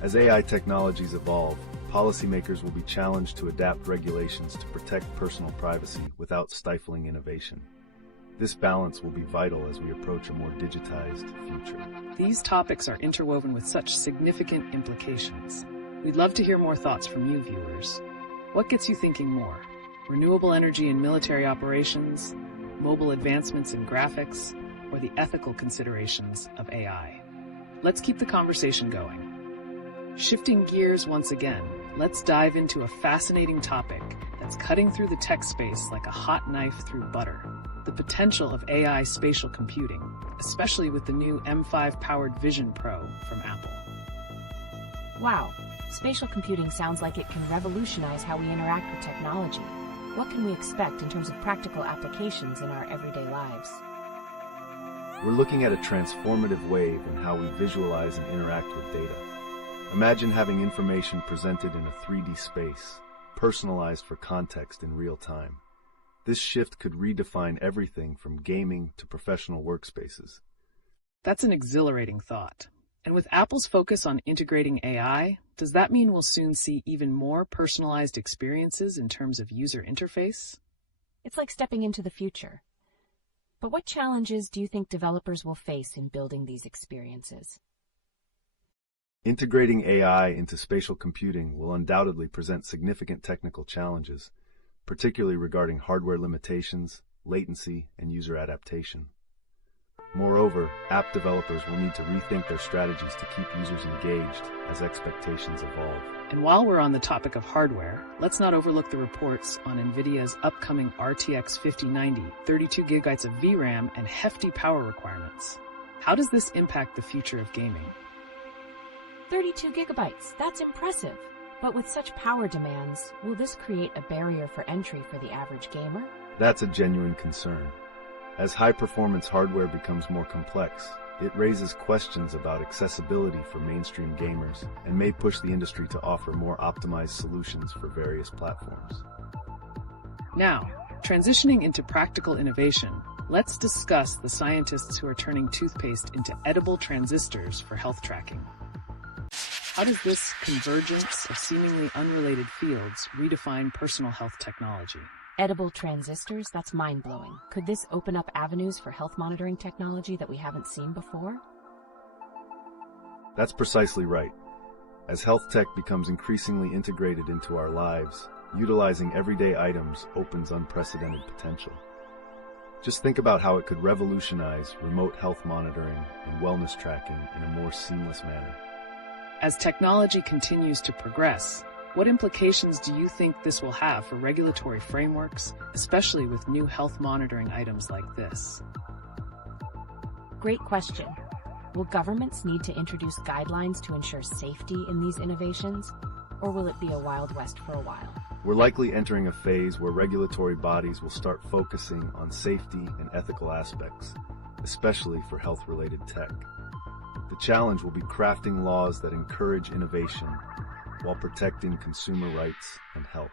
As AI technologies evolve, policymakers will be challenged to adapt regulations to protect personal privacy without stifling innovation. This balance will be vital as we approach a more digitized future. These topics are interwoven with such significant implications. We'd love to hear more thoughts from you, viewers. What gets you thinking more? Renewable energy in military operations, mobile advancements in graphics, or the ethical considerations of AI? Let's keep the conversation going. Shifting gears once again, let's dive into a fascinating topic that's cutting through the tech space like a hot knife through butter: the potential of AI spatial computing, especially with the new M5-powered Vision Pro from Apple. Wow, spatial computing sounds like it can revolutionize how we interact with technology. What can we expect in terms of practical applications in our everyday lives? We're looking at a transformative wave in how we visualize and interact with data. Imagine having information presented in a 3D space, personalized for context in real time. This shift could redefine everything from gaming to professional workspaces. That's an exhilarating thought. And with Apple's focus on integrating AI, does that mean we'll soon see even more personalized experiences in terms of user interface? It's like stepping into the future. But what challenges do you think developers will face in building these experiences? Integrating AI into spatial computing will undoubtedly present significant technical challenges, particularly regarding hardware limitations, latency, and user adaptation. Moreover, app developers will need to rethink their strategies to keep users engaged as expectations evolve. And while we're on the topic of hardware, let's not overlook the reports on NVIDIA's upcoming RTX 5090, 32 gigabytes of VRAM, and hefty power requirements. How does this impact the future of gaming? 32 gigabytes, that's impressive. But with such power demands, will this create a barrier for entry for the average gamer? That's a genuine concern. As high-performance hardware becomes more complex, it raises questions about accessibility for mainstream gamers and may push the industry to offer more optimized solutions for various platforms. Now, transitioning into practical innovation, let's discuss the scientists who are turning toothpaste into edible transistors for health tracking. How does this convergence of seemingly unrelated fields redefine personal health technology? Edible transistors? That's mind-blowing. Could this open up avenues for health monitoring technology that we haven't seen before? That's precisely right. As health tech becomes increasingly integrated into our lives, utilizing everyday items opens unprecedented potential. Just think about how it could revolutionize remote health monitoring and wellness tracking in a more seamless manner. As technology continues to progress, what implications do you think this will have for regulatory frameworks, especially with new health monitoring items like this? Great question. Will governments need to introduce guidelines to ensure safety in these innovations, or will it be a Wild West for a while? We're likely entering a phase where regulatory bodies will start focusing on safety and ethical aspects, especially for health-related tech. The challenge will be crafting laws that encourage innovation while protecting consumer rights and health.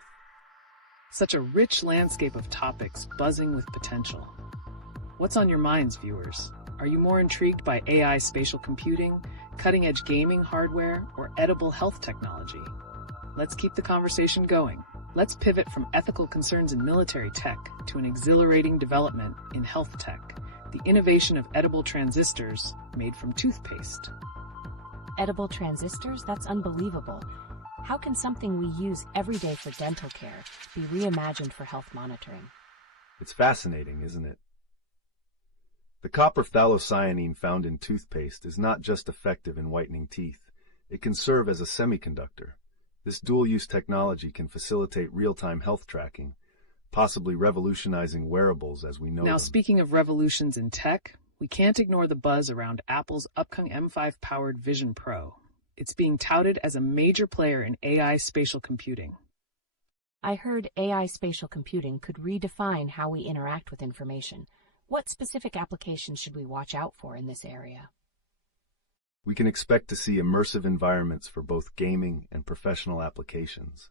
Such a rich landscape of topics buzzing with potential. What's on your minds, viewers? Are you more intrigued by AI spatial computing, cutting-edge gaming hardware, or edible health technology? Let's keep the conversation going. Let's pivot from ethical concerns in military tech to an exhilarating development in health tech, the innovation of edible transistors made from toothpaste. Edible transistors? That's unbelievable. How can something we use every day for dental care be reimagined for health monitoring? It's fascinating, isn't it? The copper phthalocyanine found in toothpaste is not just effective in whitening teeth. It can serve as a semiconductor. This dual-use technology can facilitate real-time health tracking, possibly revolutionizing wearables as we know them. Now, speaking of revolutions in tech, we can't ignore the buzz around Apple's upcoming M5-powered Vision Pro. It's being touted as a major player in AI spatial computing. I heard AI spatial computing could redefine how we interact with information. What specific applications should we watch out for in this area? We can expect to see immersive environments for both gaming and professional applications,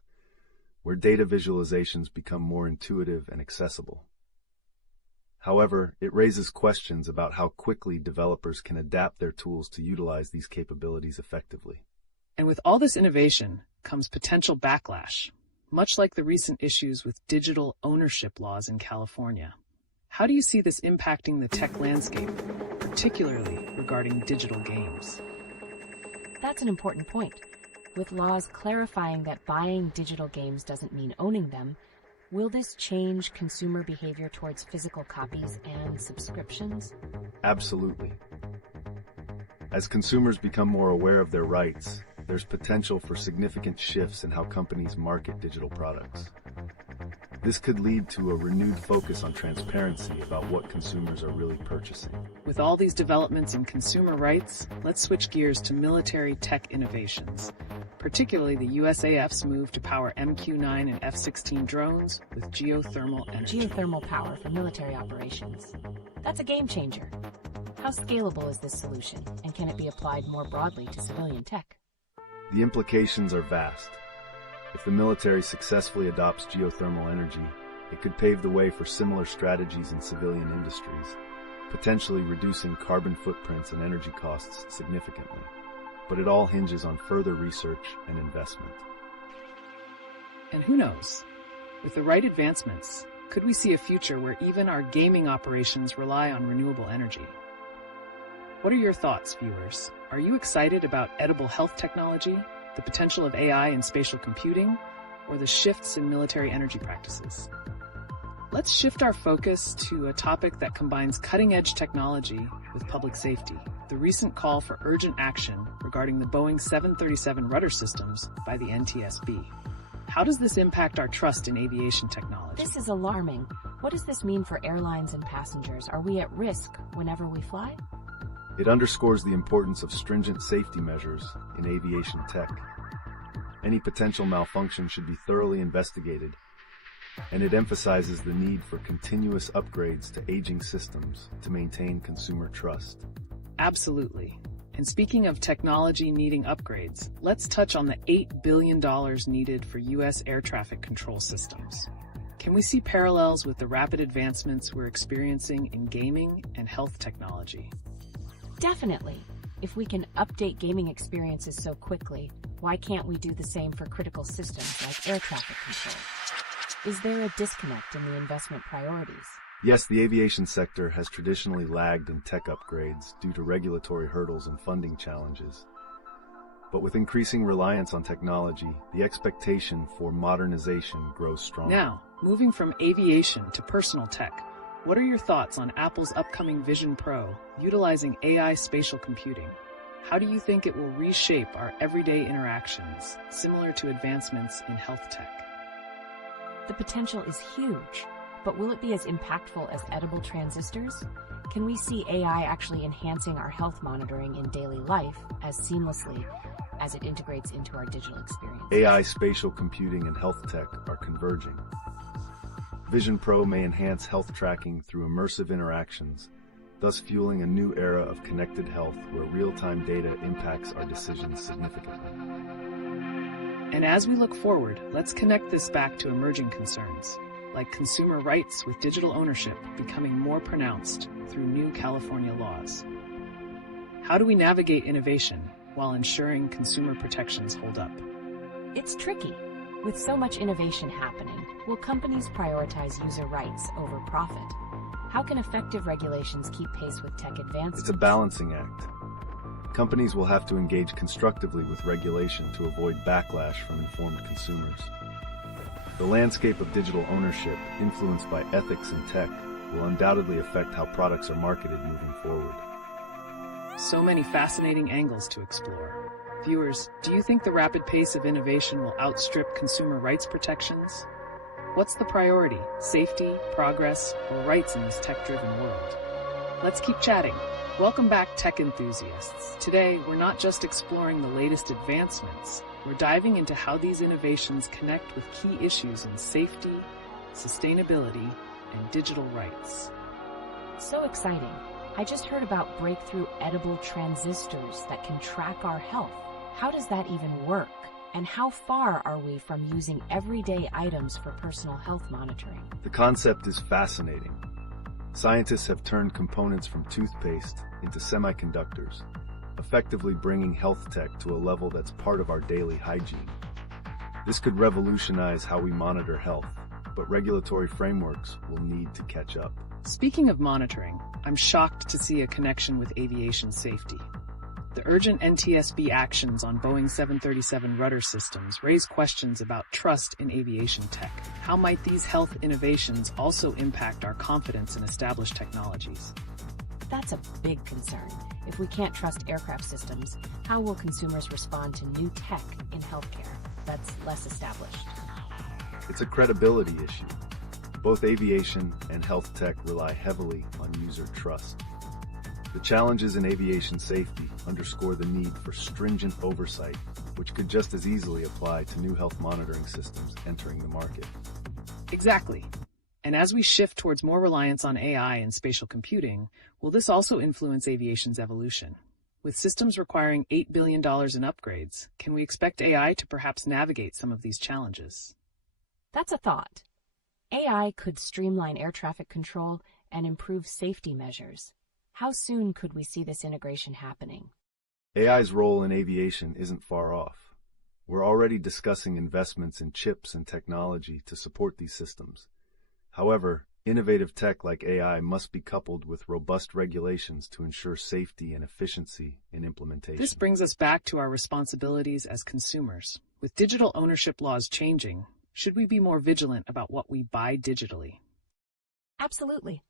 where data visualizations become more intuitive and accessible. However, it raises questions about how quickly developers can adapt their tools to utilize these capabilities effectively. And with all this innovation comes potential backlash, much like the recent issues with digital ownership laws in California. How do you see this impacting the tech landscape, particularly regarding digital games? That's an important point. With laws clarifying that buying digital games doesn't mean owning them, will this change consumer behavior towards physical copies and subscriptions? Absolutely. As consumers become more aware of their rights, there's potential for significant shifts in how companies market digital products. This could lead to a renewed focus on transparency about what consumers are really purchasing. With all these developments in consumer rights, let's switch gears to military tech innovations, particularly the USAF's move to power MQ-9 and F-16 drones with geothermal energy. Geothermal power for military operations. That's a game changer. How scalable is this solution, and can it be applied more broadly to civilian tech? The implications are vast. If the military successfully adopts geothermal energy, it could pave the way for similar strategies in civilian industries, potentially reducing carbon footprints and energy costs significantly. But it all hinges on further research and investment. And who knows? With the right advancements, could we see a future where even our gaming operations rely on renewable energy? What are your thoughts, viewers? Are you excited about edible health technology, the potential of AI in spatial computing, or the shifts in military energy practices? Let's shift our focus to a topic that combines cutting-edge technology with public safety, the recent call for urgent action regarding the Boeing 737 rudder systems by the NTSB. How does this impact our trust in aviation technology? This is alarming. What does this mean for airlines and passengers? Are we at risk whenever we fly? It underscores the importance of stringent safety measures in aviation tech. Any potential malfunction should be thoroughly investigated, and it emphasizes the need for continuous upgrades to aging systems to maintain consumer trust. Absolutely. And speaking of technology needing upgrades, let's touch on the $8 billion needed for U.S. air traffic control systems. Can we see parallels with the rapid advancements we're experiencing in gaming and health technology? Definitely. If we can update gaming experiences so quickly, why can't we do the same for critical systems like air traffic control? Is there a disconnect in the investment priorities? Yes, the aviation sector has traditionally lagged in tech upgrades due to regulatory hurdles and funding challenges. But with increasing reliance on technology, the expectation for modernization grows stronger. Now, moving from aviation to personal tech, what are your thoughts on Apple's upcoming Vision Pro utilizing AI spatial computing? How do you think it will reshape our everyday interactions, similar to advancements in health tech? The potential is huge, but will it be as impactful as edible transistors? Can we see AI actually enhancing our health monitoring in daily life as seamlessly as it integrates into our digital experience? AI spatial computing and health tech are converging. Vision Pro may enhance health tracking through immersive interactions, thus fueling a new era of connected health where real-time data impacts our decisions significantly. And as we look forward, let's connect this back to emerging concerns, like consumer rights with digital ownership becoming more pronounced through new California laws. How do we navigate innovation while ensuring consumer protections hold up? It's tricky. With so much innovation happening, will companies prioritize user rights over profit? How can effective regulations keep pace with tech advancements? It's a balancing act. Companies will have to engage constructively with regulation to avoid backlash from informed consumers. The landscape of digital ownership, influenced by ethics and tech, will undoubtedly affect how products are marketed moving forward. So many fascinating angles to explore. Viewers, do you think the rapid pace of innovation will outstrip consumer rights protections? What's the priority, safety, progress, or rights in this tech-driven world? Let's keep chatting. Welcome back, tech enthusiasts. Today, we're not just exploring the latest advancements, we're diving into how these innovations connect with key issues in safety, sustainability, and digital rights. So exciting. I just heard about breakthrough edible transistors that can track our health. How does that even work? And how far are we from using everyday items for personal health monitoring? The concept is fascinating. Scientists have turned components from toothpaste into semiconductors, effectively bringing health tech to a level that's part of our daily hygiene. This could revolutionize how we monitor health, but regulatory frameworks will need to catch up. Speaking of monitoring, I'm shocked to see a connection with aviation safety. The urgent NTSB actions on Boeing 737 rudder systems raise questions about trust in aviation tech. How might these health innovations also impact our confidence in established technologies? That's a big concern. If we can't trust aircraft systems, how will consumers respond to new tech in healthcare that's less established? It's a credibility issue. Both aviation and health tech rely heavily on user trust. The challenges in aviation safety underscore the need for stringent oversight, which could just as easily apply to new health monitoring systems entering the market. Exactly. And as we shift towards more reliance on AI and spatial computing, will this also influence aviation's evolution? With systems requiring $8 billion in upgrades, can we expect AI to perhaps navigate some of these challenges? That's a thought. AI could streamline air traffic control and improve safety measures. How soon could we see this integration happening? AI's role in aviation isn't far off. We're already discussing investments in chips and technology to support these systems. However, innovative tech like AI must be coupled with robust regulations to ensure safety and efficiency in implementation. This brings us back to our responsibilities as consumers. With digital ownership laws changing, should we be more vigilant about what we buy digitally? Absolutely.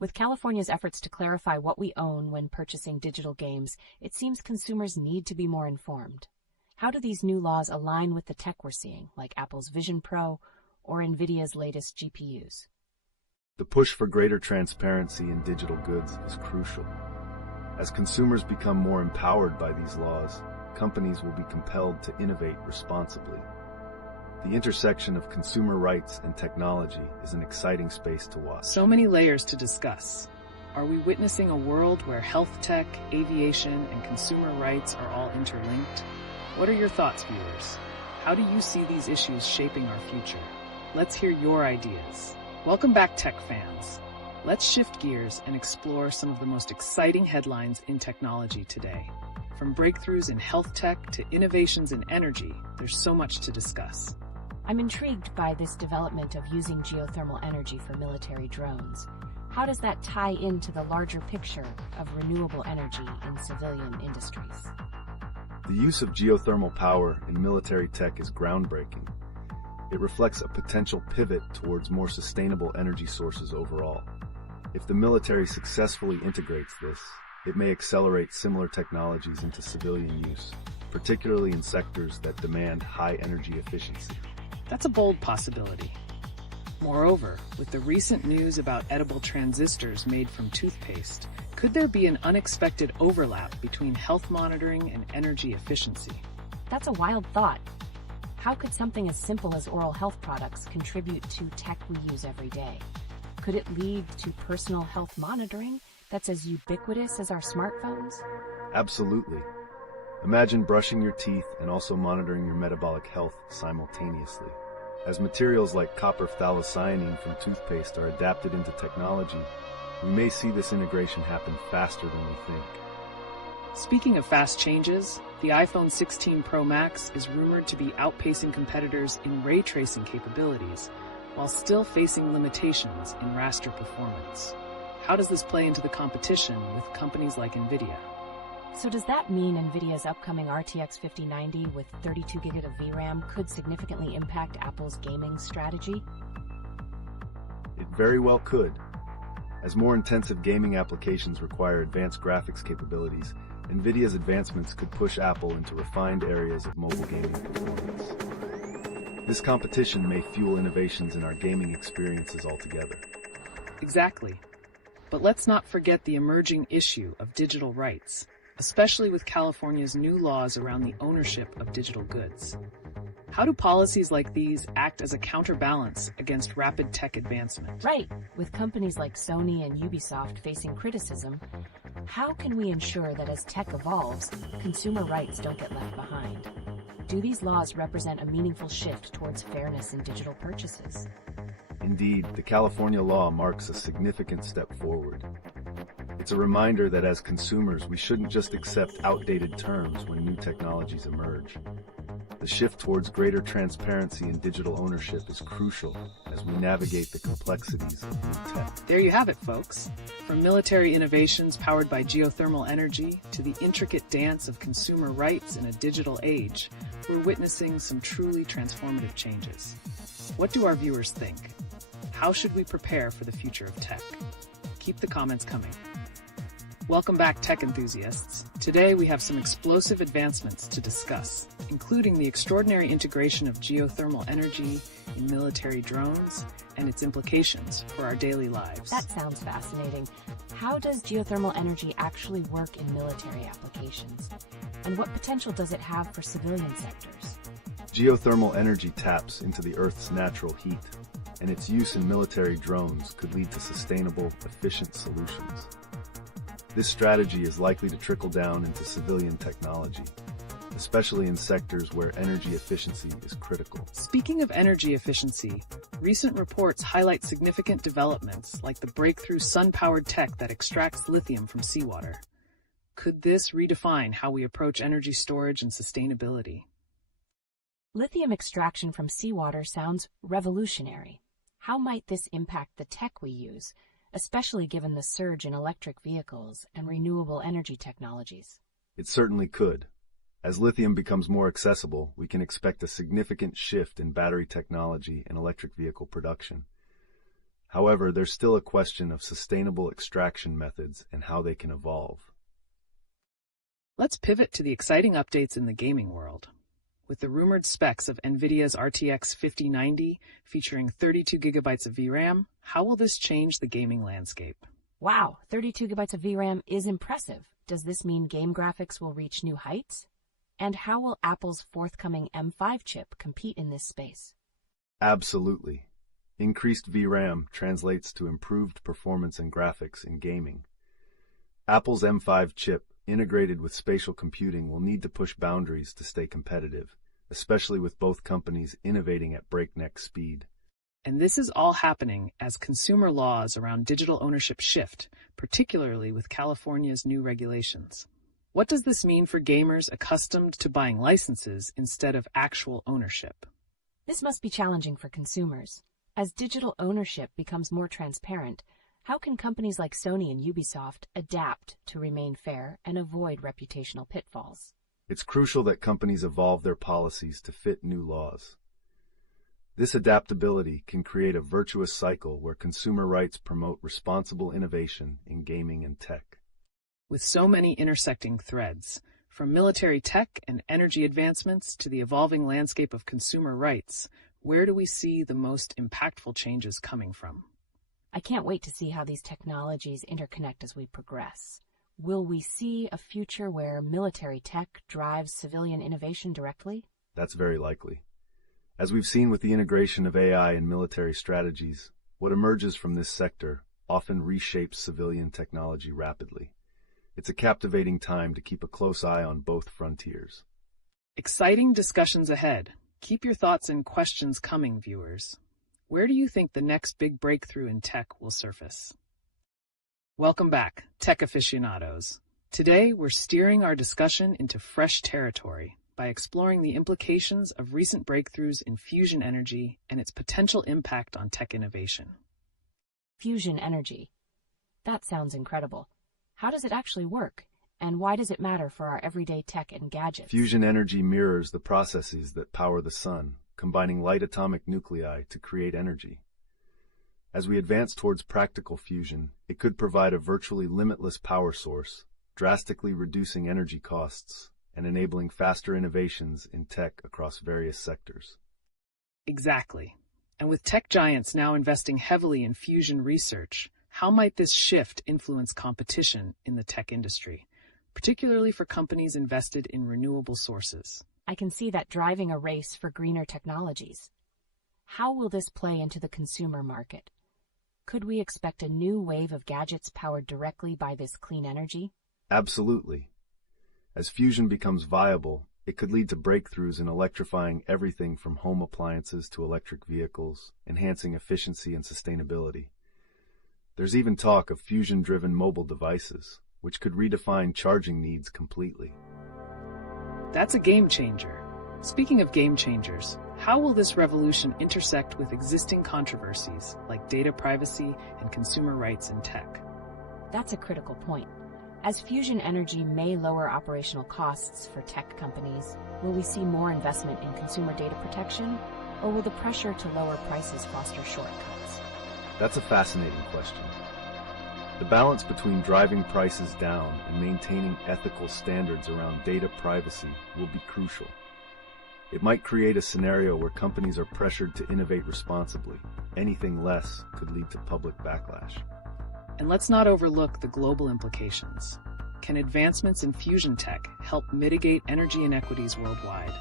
With California's efforts to clarify what we own when purchasing digital games, it seems consumers need to be more informed. How do these new laws align with the tech we're seeing, like Apple's Vision Pro or NVIDIA's latest GPUs? The push for greater transparency in digital goods is crucial. As consumers become more empowered by these laws, companies will be compelled to innovate responsibly. The intersection of consumer rights and technology is an exciting space to watch. So many layers to discuss. Are we witnessing a world where health tech, aviation, and consumer rights are all interlinked? What are your thoughts, viewers? How do you see these issues shaping our future? Let's hear your ideas. Welcome back, tech fans. Let's shift gears and explore some of the most exciting headlines in technology today. From breakthroughs in health tech to innovations in energy, there's so much to discuss. I'm intrigued by this development of using geothermal energy for military drones. How does that tie into the larger picture of renewable energy in civilian industries? The use of geothermal power in military tech is groundbreaking. It reflects a potential pivot towards more sustainable energy sources overall. If the military successfully integrates this, it may accelerate similar technologies into civilian use, particularly in sectors that demand high energy efficiency. That's a bold possibility. Moreover, with the recent news about edible transistors made from toothpaste, could there be an unexpected overlap between health monitoring and energy efficiency? That's a wild thought. How could something as simple as oral health products contribute to tech we use every day? Could it lead to personal health monitoring that's as ubiquitous as our smartphones? Absolutely. Imagine brushing your teeth and also monitoring your metabolic health simultaneously. As materials like copper phthalocyanine from toothpaste are adapted into technology, we may see this integration happen faster than we think. Speaking of fast changes, the iPhone 16 Pro Max is rumored to be outpacing competitors in ray tracing capabilities, while still facing limitations in raster performance. How does this play into the competition with companies like NVIDIA? So does that mean NVIDIA's upcoming RTX 5090 with 32GB of VRAM could significantly impact Apple's gaming strategy? It very well could. As more intensive gaming applications require advanced graphics capabilities, NVIDIA's advancements could push Apple into refined areas of mobile gaming performance. This competition may fuel innovations in our gaming experiences altogether. Exactly. But let's not forget the emerging issue of digital rights, especially with California's new laws around the ownership of digital goods. How do policies like these act as a counterbalance against rapid tech advancement? Right, with companies like Sony and Ubisoft facing criticism, how can we ensure that as tech evolves, consumer rights don't get left behind? Do these laws represent a meaningful shift towards fairness in digital purchases? Indeed, the California law marks a significant step forward. It's a reminder that as consumers, we shouldn't just accept outdated terms when new technologies emerge. The shift towards greater transparency in digital ownership is crucial as we navigate the complexities of new tech. There you have it, folks. From military innovations powered by geothermal energy to the intricate dance of consumer rights in a digital age, we're witnessing some truly transformative changes. What do our viewers think? How should we prepare for the future of tech? Keep the comments coming. Welcome back, tech enthusiasts. Today we have some explosive advancements to discuss, including the extraordinary integration of geothermal energy in military drones and its implications for our daily lives. That sounds fascinating. How does geothermal energy actually work in military applications? And what potential does it have for civilian sectors? Geothermal energy taps into the Earth's natural heat, and its use in military drones could lead to sustainable, efficient solutions. This strategy is likely to trickle down into civilian technology, especially in sectors where energy efficiency is critical. Speaking of energy efficiency, recent reports highlight significant developments like the breakthrough sun-powered tech that extracts lithium from seawater. Could this redefine how we approach energy storage and sustainability? Lithium extraction from seawater sounds revolutionary. How might this impact the tech we use, especially given the surge in electric vehicles and renewable energy technologies? It certainly could. As lithium becomes more accessible, we can expect a significant shift in battery technology and electric vehicle production. However, there's still a question of sustainable extraction methods and how they can evolve. Let's pivot to the exciting updates in the gaming world. With the rumored specs of NVIDIA's RTX 5090 featuring 32 gigabytes of VRAM, how will this change the gaming landscape? Wow, 32 gigabytes of VRAM is impressive. Does this mean game graphics will reach new heights? And how will Apple's forthcoming M5 chip compete in this space? Absolutely. Increased VRAM translates to improved performance and graphics in gaming. Apple's M5 chip, integrated with spatial computing, will need to push boundaries to stay competitive, especially with both companies innovating at breakneck speed. And this is all happening as consumer laws around digital ownership shift, particularly with California's new regulations. What does this mean for gamers accustomed to buying licenses instead of actual ownership? This must be challenging for consumers. As digital ownership becomes more transparent, how can companies like Sony and Ubisoft adapt to remain fair and avoid reputational pitfalls? It's crucial that companies evolve their policies to fit new laws. This adaptability can create a virtuous cycle where consumer rights promote responsible innovation in gaming and tech. With so many intersecting threads, from military tech and energy advancements to the evolving landscape of consumer rights, where do we see the most impactful changes coming from? I can't wait to see how these technologies interconnect as we progress. Will we see a future where military tech drives civilian innovation directly? That's very likely. As we've seen with the integration of AI in military strategies, what emerges from this sector often reshapes civilian technology rapidly. It's a captivating time to keep a close eye on both frontiers. Exciting discussions ahead. Keep your thoughts and questions coming, viewers. Where do you think the next big breakthrough in tech will surface? Welcome back, tech aficionados. Today, we're steering our discussion into fresh territory by exploring the implications of recent breakthroughs in fusion energy and its potential impact on tech innovation. Fusion energy. That sounds incredible. How does it actually work? And why does it matter for our everyday tech and gadgets? Fusion energy mirrors the processes that power the sun, combining light atomic nuclei to create energy. As we advance towards practical fusion, it could provide a virtually limitless power source, drastically reducing energy costs and enabling faster innovations in tech across various sectors. Exactly. And with tech giants now investing heavily in fusion research, how might this shift influence competition in the tech industry, particularly for companies invested in renewable sources? I can see that driving a race for greener technologies. How will this play into the consumer market? Could we expect a new wave of gadgets powered directly by this clean energy? Absolutely. As fusion becomes viable, it could lead to breakthroughs in electrifying everything from home appliances to electric vehicles, enhancing efficiency and sustainability. There's even talk of fusion-driven mobile devices, which could redefine charging needs completely. That's a game changer. Speaking of game changers, how will this revolution intersect with existing controversies like data privacy and consumer rights in tech? That's a critical point. As fusion energy may lower operational costs for tech companies, will we see more investment in consumer data protection, or will the pressure to lower prices foster shortcuts? That's a fascinating question. The balance between driving prices down and maintaining ethical standards around data privacy will be crucial. It might create a scenario where companies are pressured to innovate responsibly. Anything less could lead to public backlash. And let's not overlook the global implications. Can advancements in fusion tech help mitigate energy inequities worldwide?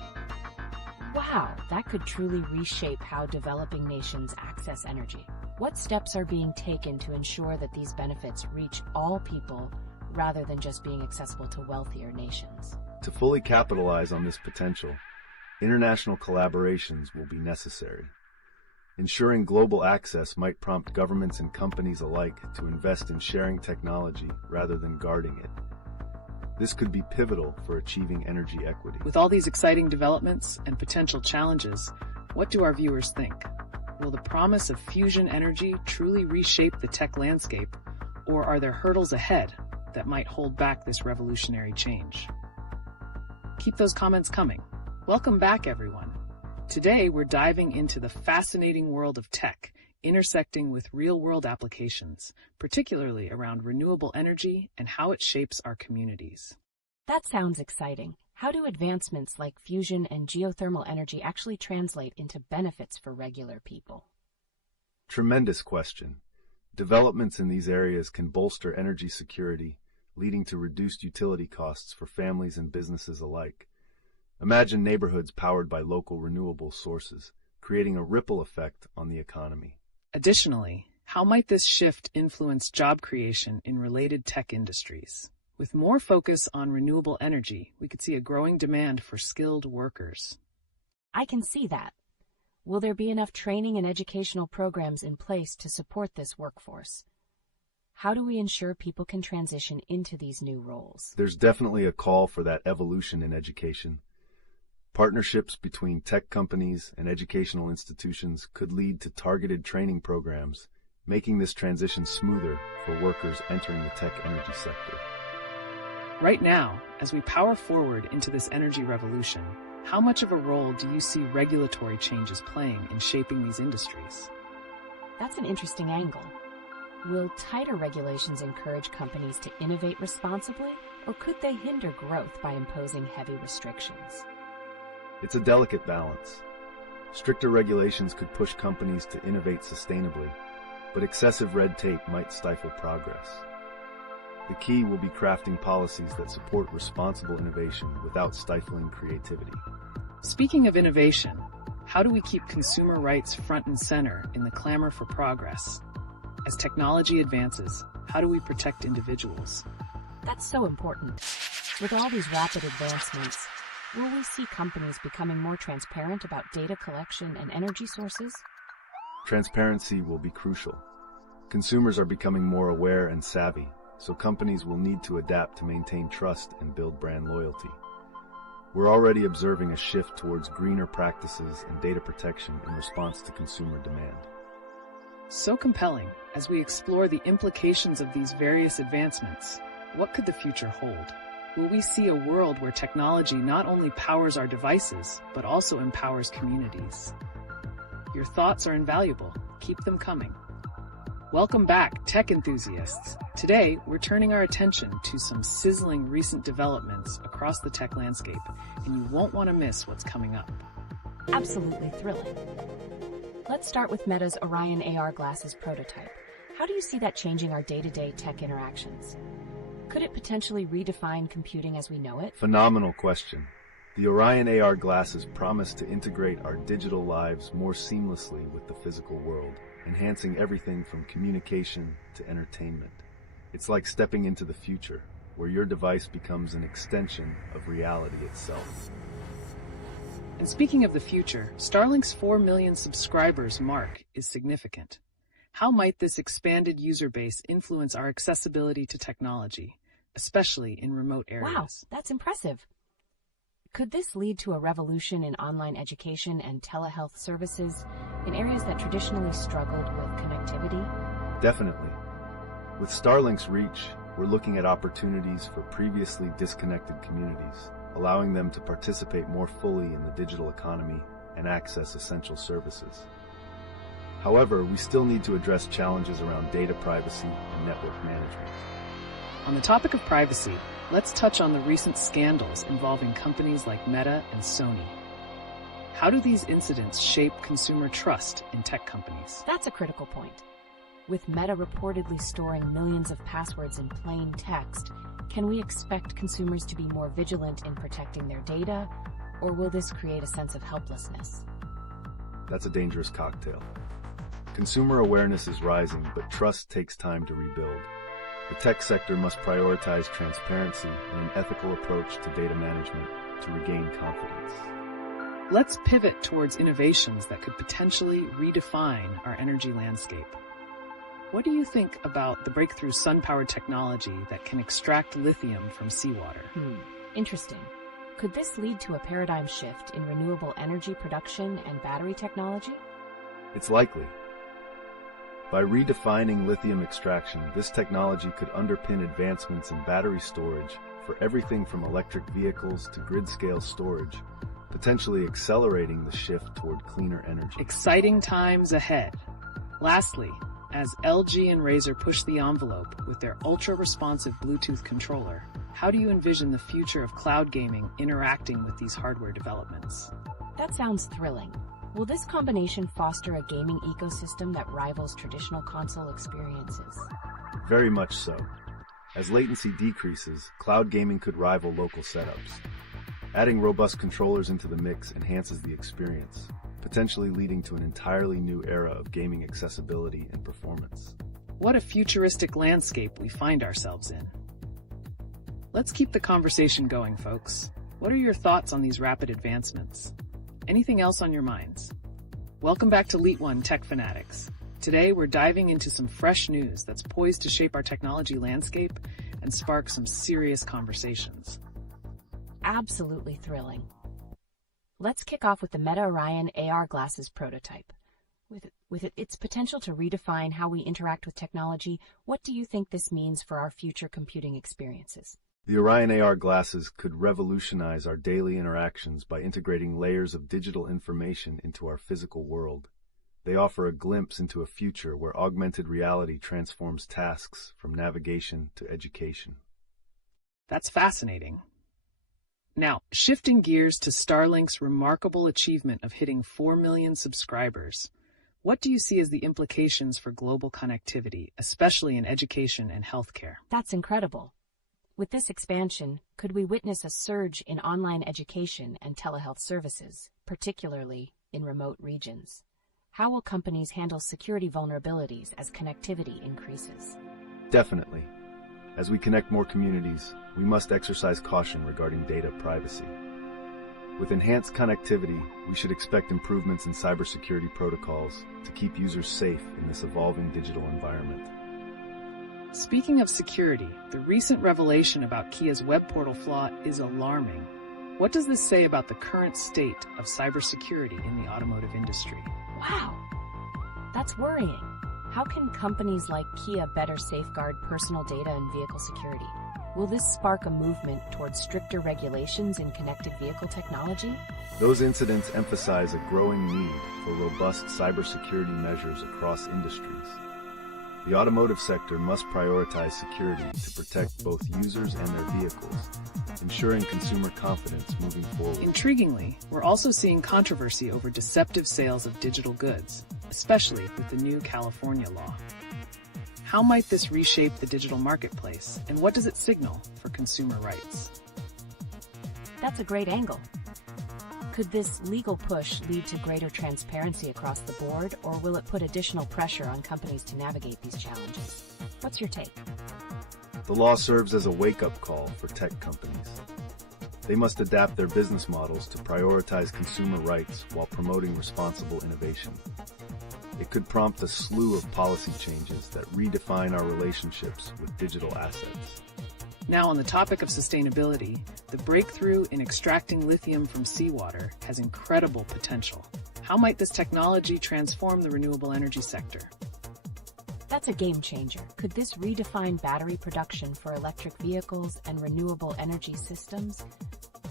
Wow, that could truly reshape how developing nations access energy. What steps are being taken to ensure that these benefits reach all people rather than just being accessible to wealthier nations? To fully capitalize on this potential, international collaborations will be necessary. Ensuring global access might prompt governments and companies alike to invest in sharing technology rather than guarding it. This could be pivotal for achieving energy equity. With all these exciting developments and potential challenges, what do our viewers think? Will the promise of fusion energy truly reshape the tech landscape, or are there hurdles ahead that might hold back this revolutionary change? Keep those comments coming. Welcome back, everyone. Today, we're diving into the fascinating world of tech, intersecting with real-world applications, particularly around renewable energy and how it shapes our communities. That sounds exciting. How do advancements like fusion and geothermal energy actually translate into benefits for regular people? Tremendous question. Developments in these areas can bolster energy security, leading to reduced utility costs for families and businesses alike. Imagine neighborhoods powered by local renewable sources, creating a ripple effect on the economy. Additionally, how might this shift influence job creation in related tech industries? With more focus on renewable energy, we could see a growing demand for skilled workers. I can see that. Will there be enough training and educational programs in place to support this workforce? How do we ensure people can transition into these new roles? There's definitely a call for that evolution in education. Partnerships between tech companies and educational institutions could lead to targeted training programs, making this transition smoother for workers entering the tech energy sector. Right now, as we power forward into this energy revolution, how much of a role do you see regulatory changes playing in shaping these industries? That's an interesting angle. Will tighter regulations encourage companies to innovate responsibly, or could they hinder growth by imposing heavy restrictions? It's a delicate balance. Stricter regulations could push companies to innovate sustainably, but excessive red tape might stifle progress. The key will be crafting policies that support responsible innovation without stifling creativity. Speaking of innovation, how do we keep consumer rights front and center in the clamor for progress? As technology advances, how do we protect individuals? That's so important. With all these rapid advancements, will we see companies becoming more transparent about data collection and energy sources? Transparency will be crucial. Consumers are becoming more aware and savvy, so companies will need to adapt to maintain trust and build brand loyalty. We're already observing a shift towards greener practices and data protection in response to consumer demand. So compelling. As we explore the implications of these various advancements, what could the future hold? Will we see a world where technology not only powers our devices, but also empowers communities? Your thoughts are invaluable. Keep them coming. Welcome back, tech enthusiasts. Today, we're turning our attention to some sizzling recent developments across the tech landscape, and you won't want to miss what's coming up. Absolutely thrilling. Let's start with Meta's Orion AR glasses prototype. How do you see that changing our day-to-day tech interactions? Could it potentially redefine computing as we know it? Phenomenal question. The Orion AR glasses promise to integrate our digital lives more seamlessly with the physical world, enhancing everything from communication to entertainment. It's like stepping into the future, where your device becomes an extension of reality itself. And speaking of the future, Starlink's 4 million subscribers mark is significant. How might this expanded user base influence our accessibility to technology, especially in remote areas? Wow, that's impressive. Could this lead to a revolution in online education and telehealth services in areas that traditionally struggled with connectivity? Definitely. With Starlink's reach, we're looking at opportunities for previously disconnected communities, allowing them to participate more fully in the digital economy and access essential services. However, we still need to address challenges around data privacy and network management. On the topic of privacy, let's touch on the recent scandals involving companies like Meta and Sony. How do these incidents shape consumer trust in tech companies? That's a critical point. With Meta reportedly storing millions of passwords in plain text, can we expect consumers to be more vigilant in protecting their data, or will this create a sense of helplessness? That's a dangerous cocktail. Consumer awareness is rising, but trust takes time to rebuild. The tech sector must prioritize transparency and an ethical approach to data management to regain confidence. Let's pivot towards innovations that could potentially redefine our energy landscape. What do you think about the breakthrough sun-powered technology that can extract lithium from seawater? Interesting. Could this lead to a paradigm shift in renewable energy production and battery technology? It's likely. By redefining lithium extraction, this technology could underpin advancements in battery storage for everything from electric vehicles to grid-scale storage, potentially accelerating the shift toward cleaner energy. Exciting times ahead. Lastly, as LG and Razer push the envelope with their ultra-responsive Bluetooth controller, how do you envision the future of cloud gaming interacting with these hardware developments? That sounds thrilling. Will this combination foster a gaming ecosystem that rivals traditional console experiences? Very much so. As latency decreases, cloud gaming could rival local setups. Adding robust controllers into the mix enhances the experience, potentially leading to an entirely new era of gaming accessibility and performance. What a futuristic landscape we find ourselves in. Let's keep the conversation going, folks. What are your thoughts on these rapid advancements? Anything else on your minds? Welcome back to LeetOne Tech Fanatics. Today we're diving into some fresh news that's poised to shape our technology landscape and spark some serious conversations. Absolutely thrilling. Let's kick off with the Meta Orion AR glasses prototype. With its potential to redefine how we interact with technology, what do you think this means for our future computing experiences? The Orion AR glasses could revolutionize our daily interactions by integrating layers of digital information into our physical world. They offer a glimpse into a future where augmented reality transforms tasks from navigation to education. That's fascinating. Now, shifting gears to Starlink's remarkable achievement of hitting 4 million subscribers, what do you see as the implications for global connectivity, especially in education and healthcare? That's incredible. With this expansion, could we witness a surge in online education and telehealth services, particularly in remote regions? How will companies handle security vulnerabilities as connectivity increases? Definitely. As we connect more communities, we must exercise caution regarding data privacy. With enhanced connectivity, we should expect improvements in cybersecurity protocols to keep users safe in this evolving digital environment. Speaking of security, the recent revelation about Kia's web portal flaw is alarming. What does this say about the current state of cybersecurity in the automotive industry? Wow, that's worrying. How can companies like Kia better safeguard personal data and vehicle security? Will this spark a movement towards stricter regulations in connected vehicle technology? Those incidents emphasize a growing need for robust cybersecurity measures across industries. The automotive sector must prioritize security to protect both users and their vehicles, ensuring consumer confidence moving forward. Intriguingly, we're also seeing controversy over deceptive sales of digital goods, especially with the new California law. How might this reshape the digital marketplace, and what does it signal for consumer rights? That's a great angle. Could this legal push lead to greater transparency across the board, or will it put additional pressure on companies to navigate these challenges? What's your take? The law serves as a wake-up call for tech companies. They must adapt their business models to prioritize consumer rights while promoting responsible innovation. It could prompt a slew of policy changes that redefine our relationships with digital assets. Now, on the topic of sustainability, the breakthrough in extracting lithium from seawater has incredible potential. How might this technology transform the renewable energy sector? That's a game changer. Could this redefine battery production for electric vehicles and renewable energy systems?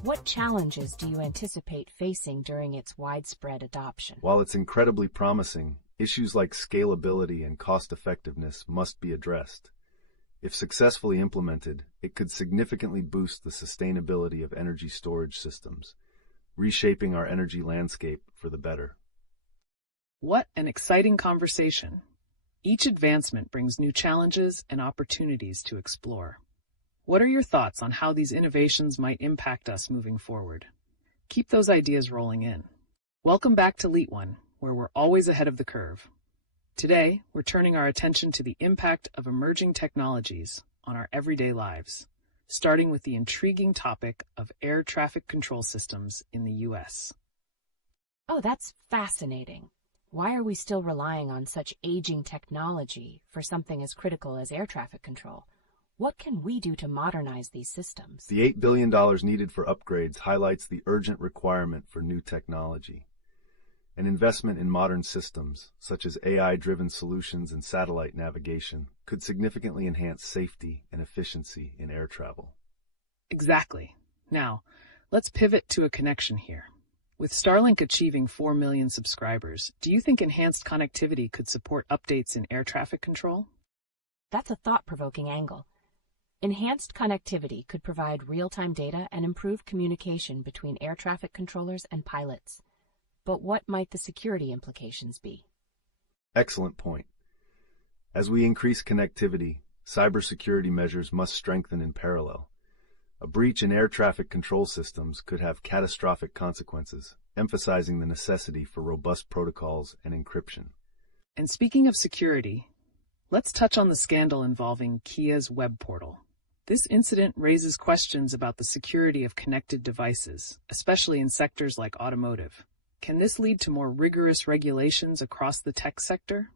What challenges do you anticipate facing during its widespread adoption? While it's incredibly promising, issues like scalability and cost-effectiveness must be addressed. If successfully implemented, it could significantly boost the sustainability of energy storage systems, reshaping our energy landscape for the better. What an exciting conversation! Each advancement brings new challenges and opportunities to explore. What are your thoughts on how these innovations might impact us moving forward? Keep those ideas rolling in. Welcome back to LeetOne, where we're always ahead of the curve. Today, we're turning our attention to the impact of emerging technologies on our everyday lives, starting with the intriguing topic of air traffic control systems in the U.S. Oh, that's fascinating. Why are we still relying on such aging technology for something as critical as air traffic control? What can we do to modernize these systems? The $8 billion needed for upgrades highlights the urgent requirement for new technology. An investment in modern systems, such as AI-driven solutions and satellite navigation, could significantly enhance safety and efficiency in air travel. Exactly. Now, let's pivot to a connection here. With Starlink achieving 4 million subscribers, do you think enhanced connectivity could support updates in air traffic control? That's a thought-provoking angle. Enhanced connectivity could provide real-time data and improve communication between air traffic controllers and pilots. But what might the security implications be? Excellent point. As we increase connectivity, cybersecurity measures must strengthen in parallel. A breach in air traffic control systems could have catastrophic consequences, emphasizing the necessity for robust protocols and encryption. And speaking of security, let's touch on the scandal involving Kia's web portal. This incident raises questions about the security of connected devices, especially in sectors like automotive. Can this lead to more rigorous regulations across the tech sector?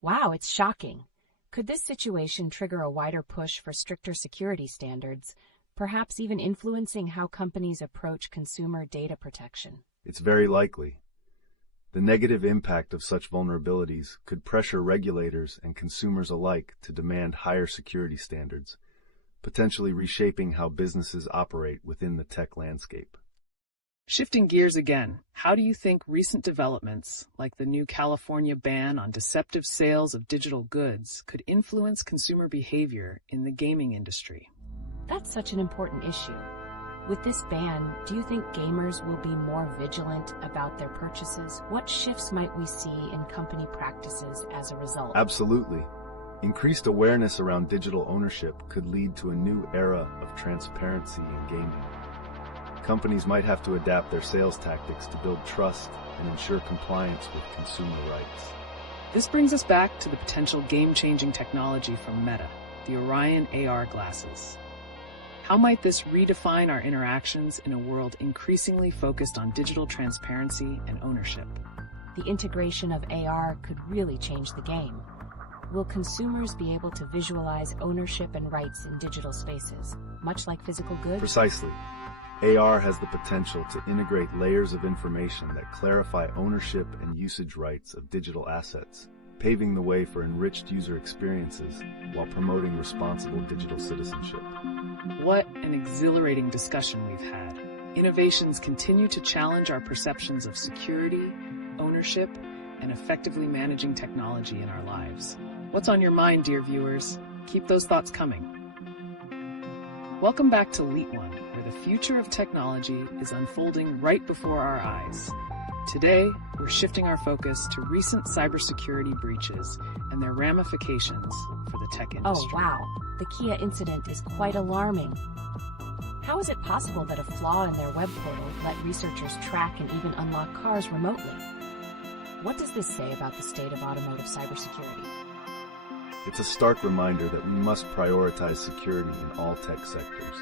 Wow, it's shocking. Could this situation trigger a wider push for stricter security standards, perhaps even influencing how companies approach consumer data protection? It's very likely. The negative impact of such vulnerabilities could pressure regulators and consumers alike to demand higher security standards, potentially reshaping how businesses operate within the tech landscape. Shifting gears again, how do you think recent developments, like the new California ban on deceptive sales of digital goods, could influence consumer behavior in the gaming industry? That's such an important issue. With this ban, do you think gamers will be more vigilant about their purchases? What shifts might we see in company practices as a result? Absolutely. Increased awareness around digital ownership could lead to a new era of transparency in gaming. Companies might have to adapt their sales tactics to build trust and ensure compliance with consumer rights. This brings us back to the potential game-changing technology from Meta, the Orion AR glasses. How might this redefine our interactions in a world increasingly focused on digital transparency and ownership? The integration of AR could really change the game. Will consumers be able to visualize ownership and rights in digital spaces, much like physical goods? Precisely. AR has the potential to integrate layers of information that clarify ownership and usage rights of digital assets, paving the way for enriched user experiences while promoting responsible digital citizenship. What an exhilarating discussion we've had. Innovations continue to challenge our perceptions of security, ownership, and effectively managing technology in our lives. What's on your mind, dear viewers? Keep those thoughts coming. Welcome back to LeetOne, where the future of technology is unfolding right before our eyes. Today, we're shifting our focus to recent cybersecurity breaches and their ramifications for the tech industry. Oh, wow. The Kia incident is quite alarming. How is it possible that a flaw in their web portal let researchers track and even unlock cars remotely? What does this say about the state of automotive cybersecurity? It's a stark reminder that we must prioritize security in all tech sectors.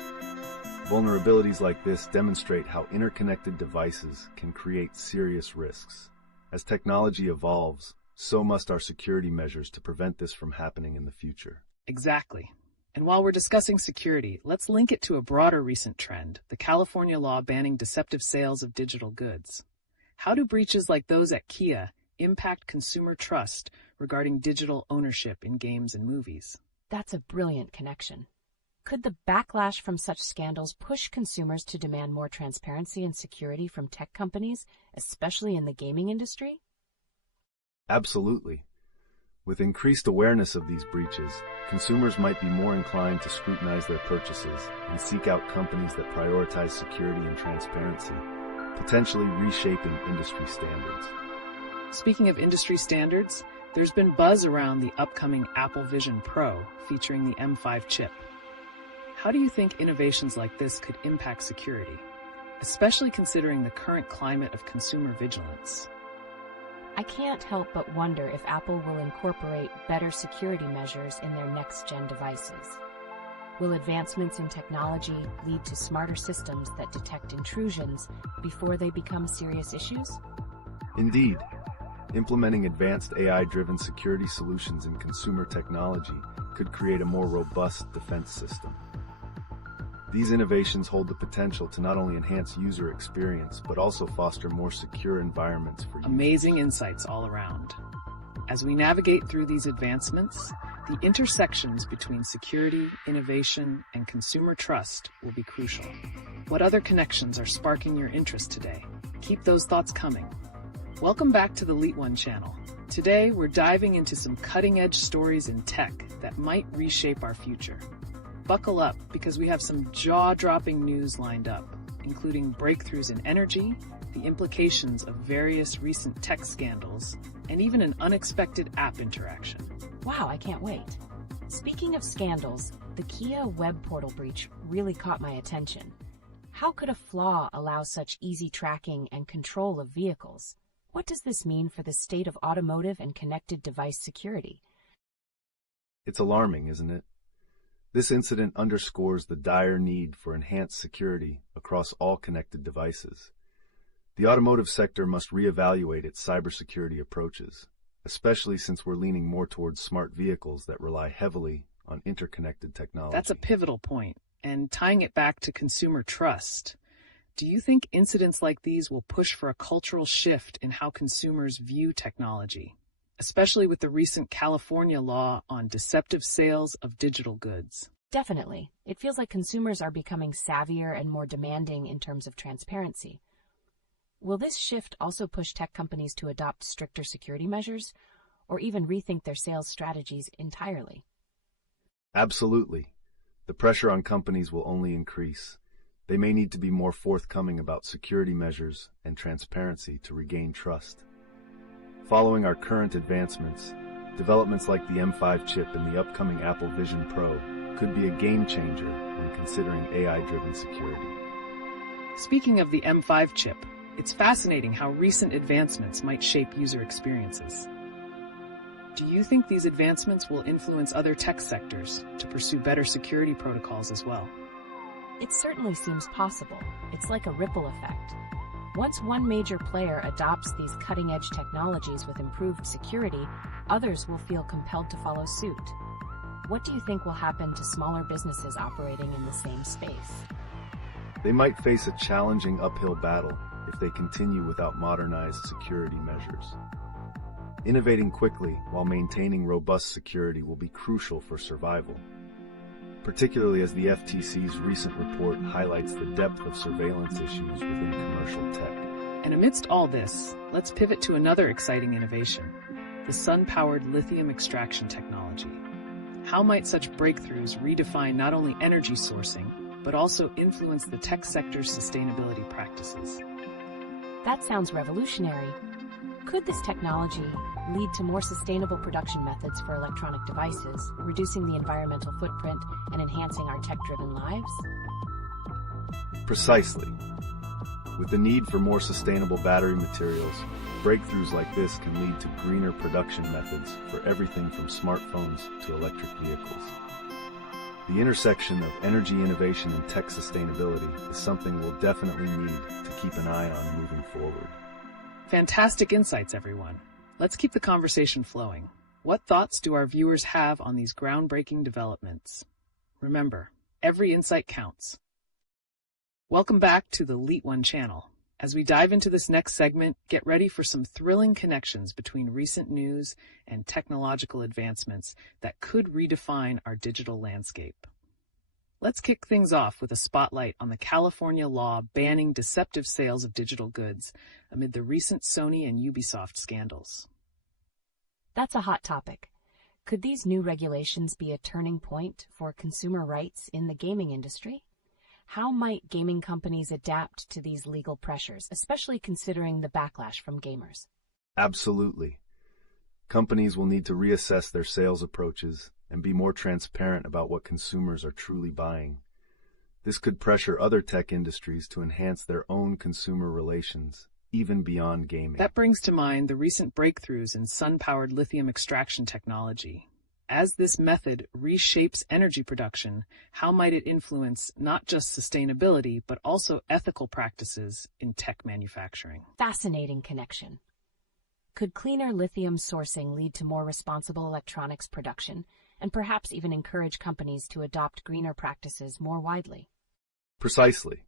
Vulnerabilities like this demonstrate how interconnected devices can create serious risks. As technology evolves, so must our security measures to prevent this from happening in the future. Exactly. And while we're discussing security, let's link it to a broader recent trend, the California law banning deceptive sales of digital goods. How do breaches like those at Kia impact consumer trust regarding digital ownership in games and movies? That's a brilliant connection. Could the backlash from such scandals push consumers to demand more transparency and security from tech companies, especially in the gaming industry? Absolutely. With increased awareness of these breaches, consumers might be more inclined to scrutinize their purchases and seek out companies that prioritize security and transparency, potentially reshaping industry standards. Speaking of industry standards, there's been buzz around the upcoming Apple Vision Pro featuring the M5 chip. How do you think innovations like this could impact security, especially considering the current climate of consumer vigilance? I can't help but wonder if Apple will incorporate better security measures in their next-gen devices. Will advancements in technology lead to smarter systems that detect intrusions before they become serious issues? Indeed, implementing advanced AI-driven security solutions in consumer technology could create a more robust defense system. These innovations hold the potential to not only enhance user experience, but also foster more secure environments for users. Amazing insights all around. As we navigate through these advancements, the intersections between security, innovation, and consumer trust will be crucial. What other connections are sparking your interest today? Keep those thoughts coming. Welcome back to the LeetOne channel. Today, we're diving into some cutting-edge stories in tech that might reshape our future. Buckle up, because we have some jaw-dropping news lined up, including breakthroughs in energy, the implications of various recent tech scandals, and even an unexpected app interaction. Wow, I can't wait. Speaking of scandals, the Kia web portal breach really caught my attention. How could a flaw allow such easy tracking and control of vehicles? What does this mean for the state of automotive and connected device security? It's alarming, isn't it? This incident underscores the dire need for enhanced security across all connected devices. The automotive sector must reevaluate its cybersecurity approaches, especially since we're leaning more towards smart vehicles that rely heavily on interconnected technology. That's a pivotal point, and tying it back to consumer trust. Do you think incidents like these will push for a cultural shift in how consumers view technology, especially with the recent California law on deceptive sales of digital goods? Definitely. It feels like consumers are becoming savvier and more demanding in terms of transparency. Will this shift also push tech companies to adopt stricter security measures, or even rethink their sales strategies entirely? Absolutely. The pressure on companies will only increase. They may need to be more forthcoming about security measures and transparency to regain trust. Following our current advancements, developments like the M5 chip and the upcoming Apple Vision Pro could be a game changer when considering AI-driven security. Speaking of the M5 chip, it's fascinating how recent advancements might shape user experiences. Do you think these advancements will influence other tech sectors to pursue better security protocols as well? It certainly seems possible. It's like a ripple effect. Once one major player adopts these cutting-edge technologies with improved security, others will feel compelled to follow suit. What do you think will happen to smaller businesses operating in the same space? They might face a challenging uphill battle if they continue without modernized security measures. Innovating quickly while maintaining robust security will be crucial for survival, particularly as the FTC's recent report highlights the depth of surveillance issues within commercial tech. And amidst all this, let's pivot to another exciting innovation, the sun-powered lithium extraction technology. How might such breakthroughs redefine not only energy sourcing, but also influence the tech sector's sustainability practices? That sounds revolutionary. Could this technology lead to more sustainable production methods for electronic devices, reducing the environmental footprint and enhancing our tech-driven lives? Precisely. With the need for more sustainable battery materials, breakthroughs like this can lead to greener production methods for everything from smartphones to electric vehicles. The intersection of energy innovation and tech sustainability is something we'll definitely need to keep an eye on moving forward. Fantastic insights, everyone. Let's keep the conversation flowing. What thoughts do our viewers have on these groundbreaking developments? Remember, every insight counts. Welcome back to the LeetOne channel. As we dive into this next segment, get ready for some thrilling connections between recent news and technological advancements that could redefine our digital landscape. Let's kick things off with a spotlight on the California law banning deceptive sales of digital goods amid the recent Sony and Ubisoft scandals. That's a hot topic. Could these new regulations be a turning point for consumer rights in the gaming industry? How might gaming companies adapt to these legal pressures, especially considering the backlash from gamers? Absolutely. Companies will need to reassess their sales approaches and be more transparent about what consumers are truly buying. This could pressure other tech industries to enhance their own consumer relations, even beyond gaming. That brings to mind the recent breakthroughs in sun-powered lithium extraction technology. As this method reshapes energy production, how might it influence not just sustainability, but also ethical practices in tech manufacturing? Fascinating connection. Could cleaner lithium sourcing lead to more responsible electronics production, and perhaps even encourage companies to adopt greener practices more widely? Precisely.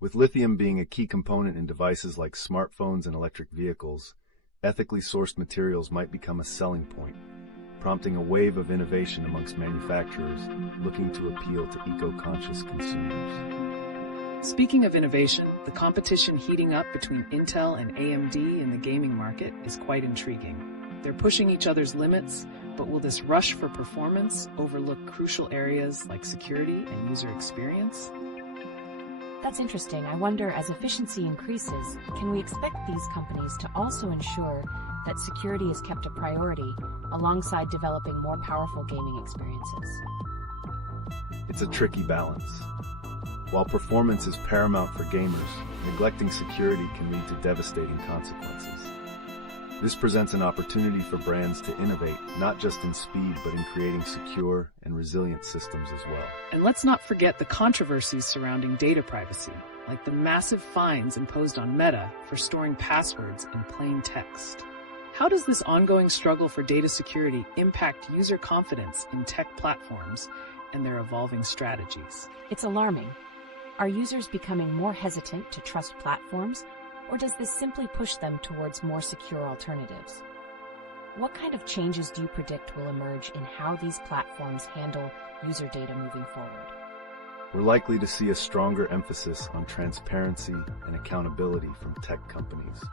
With lithium being a key component in devices like smartphones and electric vehicles, ethically sourced materials might become a selling point, prompting a wave of innovation amongst manufacturers looking to appeal to eco-conscious consumers. Speaking of innovation, the competition heating up between Intel and AMD in the gaming market is quite intriguing. They're pushing each other's limits, but will this rush for performance overlook crucial areas like security and user experience? That's interesting. I wonder, as efficiency increases, can we expect these companies to also ensure that security is kept a priority alongside developing more powerful gaming experiences? It's a tricky balance. While performance is paramount for gamers, neglecting security can lead to devastating consequences. This presents an opportunity for brands to innovate, not just in speed, but in creating secure and resilient systems as well. And let's not forget the controversies surrounding data privacy, like the massive fines imposed on Meta for storing passwords in plain text. How does this ongoing struggle for data security impact user confidence in tech platforms and their evolving strategies? It's alarming. Are users becoming more hesitant to trust platforms, or does this simply push them towards more secure alternatives? What kind of changes do you predict will emerge in how these platforms handle user data moving forward? We're likely to see a stronger emphasis on transparency and accountability from tech companies.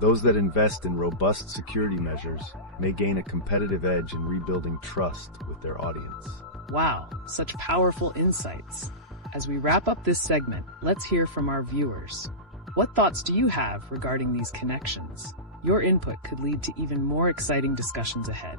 Those that invest in robust security measures may gain a competitive edge in rebuilding trust with their audience. Wow, such powerful insights. As we wrap up this segment, let's hear from our viewers. What thoughts do you have regarding these connections? Your input could lead to even more exciting discussions ahead.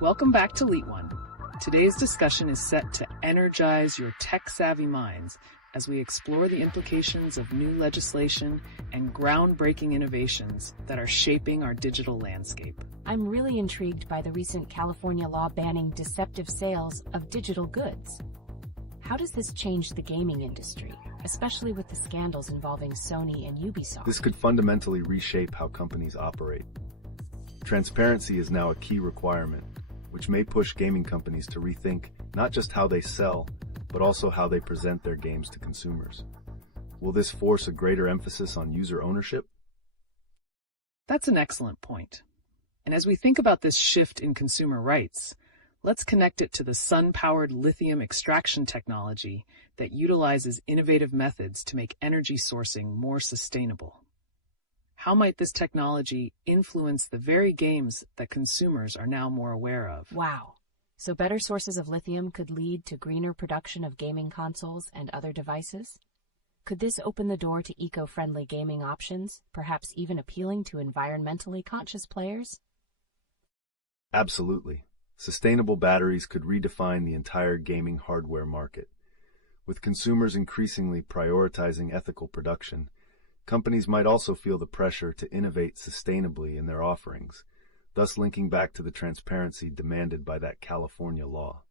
Welcome back to LeetOne. Today's discussion is set to energize your tech-savvy minds as we explore the implications of new legislation and groundbreaking innovations that are shaping our digital landscape. I'm really intrigued by the recent California law banning deceptive sales of digital goods. How does this change the gaming industry, especially with the scandals involving Sony and Ubisoft? This could fundamentally reshape how companies operate. Transparency is now a key requirement, which may push gaming companies to rethink not just how they sell, but also how they present their games to consumers. Will this force a greater emphasis on user ownership? That's an excellent point. And as we think about this shift in consumer rights, let's connect it to the sun-powered lithium extraction technology that utilizes innovative methods to make energy sourcing more sustainable. How might this technology influence the very games that consumers are now more aware of? Wow. So better sources of lithium could lead to greener production of gaming consoles and other devices? Could this open the door to eco-friendly gaming options, perhaps even appealing to environmentally conscious players? Absolutely. Sustainable batteries could redefine the entire gaming hardware market. With consumers increasingly prioritizing ethical production, companies might also feel the pressure to innovate sustainably in their offerings, thus linking back to the transparency demanded by that California law.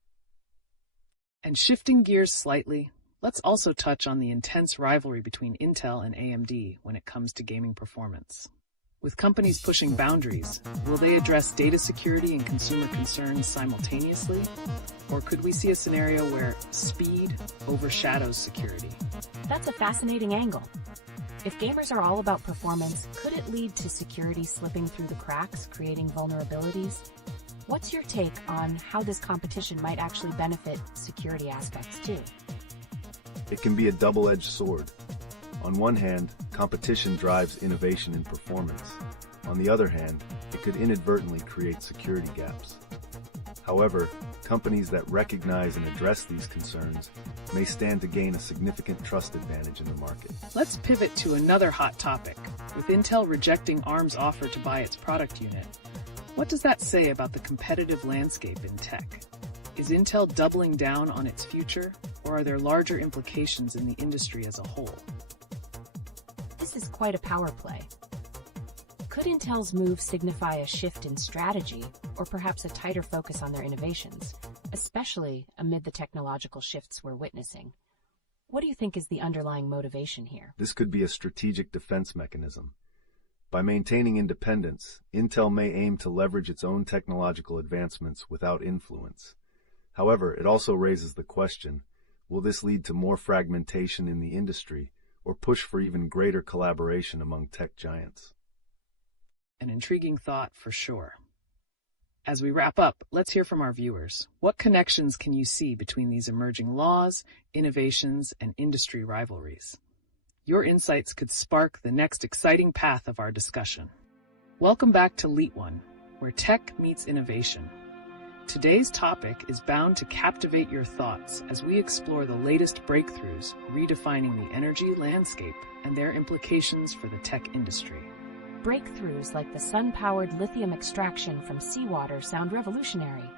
And shifting gears slightly, let's also touch on the intense rivalry between Intel and AMD when it comes to gaming performance. With companies pushing boundaries, will they address data security and consumer concerns simultaneously? Or could we see a scenario where speed overshadows security? That's a fascinating angle. If gamers are all about performance, could it lead to security slipping through the cracks, creating vulnerabilities? What's your take on how this competition might actually benefit security aspects too? It can be a double-edged sword. On one hand, competition drives innovation in performance. On the other hand, it could inadvertently create security gaps. However, companies that recognize and address these concerns may stand to gain a significant trust advantage in the market. Let's pivot to another hot topic. With Intel rejecting ARM's offer to buy its product unit, what does that say about the competitive landscape in tech? Is Intel doubling down on its future, or are there larger implications in the industry as a whole? This is quite a power play. Could Intel's move signify a shift in strategy, or perhaps a tighter focus on their innovations, especially amid the technological shifts we're witnessing? What do you think is the underlying motivation here? This could be a strategic defense mechanism. By maintaining independence, Intel may aim to leverage its own technological advancements without influence. However, it also raises the question, will this lead to more fragmentation in the industry or push for even greater collaboration among tech giants? An intriguing thought for sure. As we wrap up, let's hear from our viewers. What connections can you see between these emerging laws, innovations, and industry rivalries? Your insights could spark the next exciting path of our discussion. Welcome back to LeetOne, where tech meets innovation. Today's topic is bound to captivate your thoughts as we explore the latest breakthroughs redefining the energy landscape and their implications for the tech industry. Breakthroughs like the sun-powered lithium extraction from seawater sound revolutionary.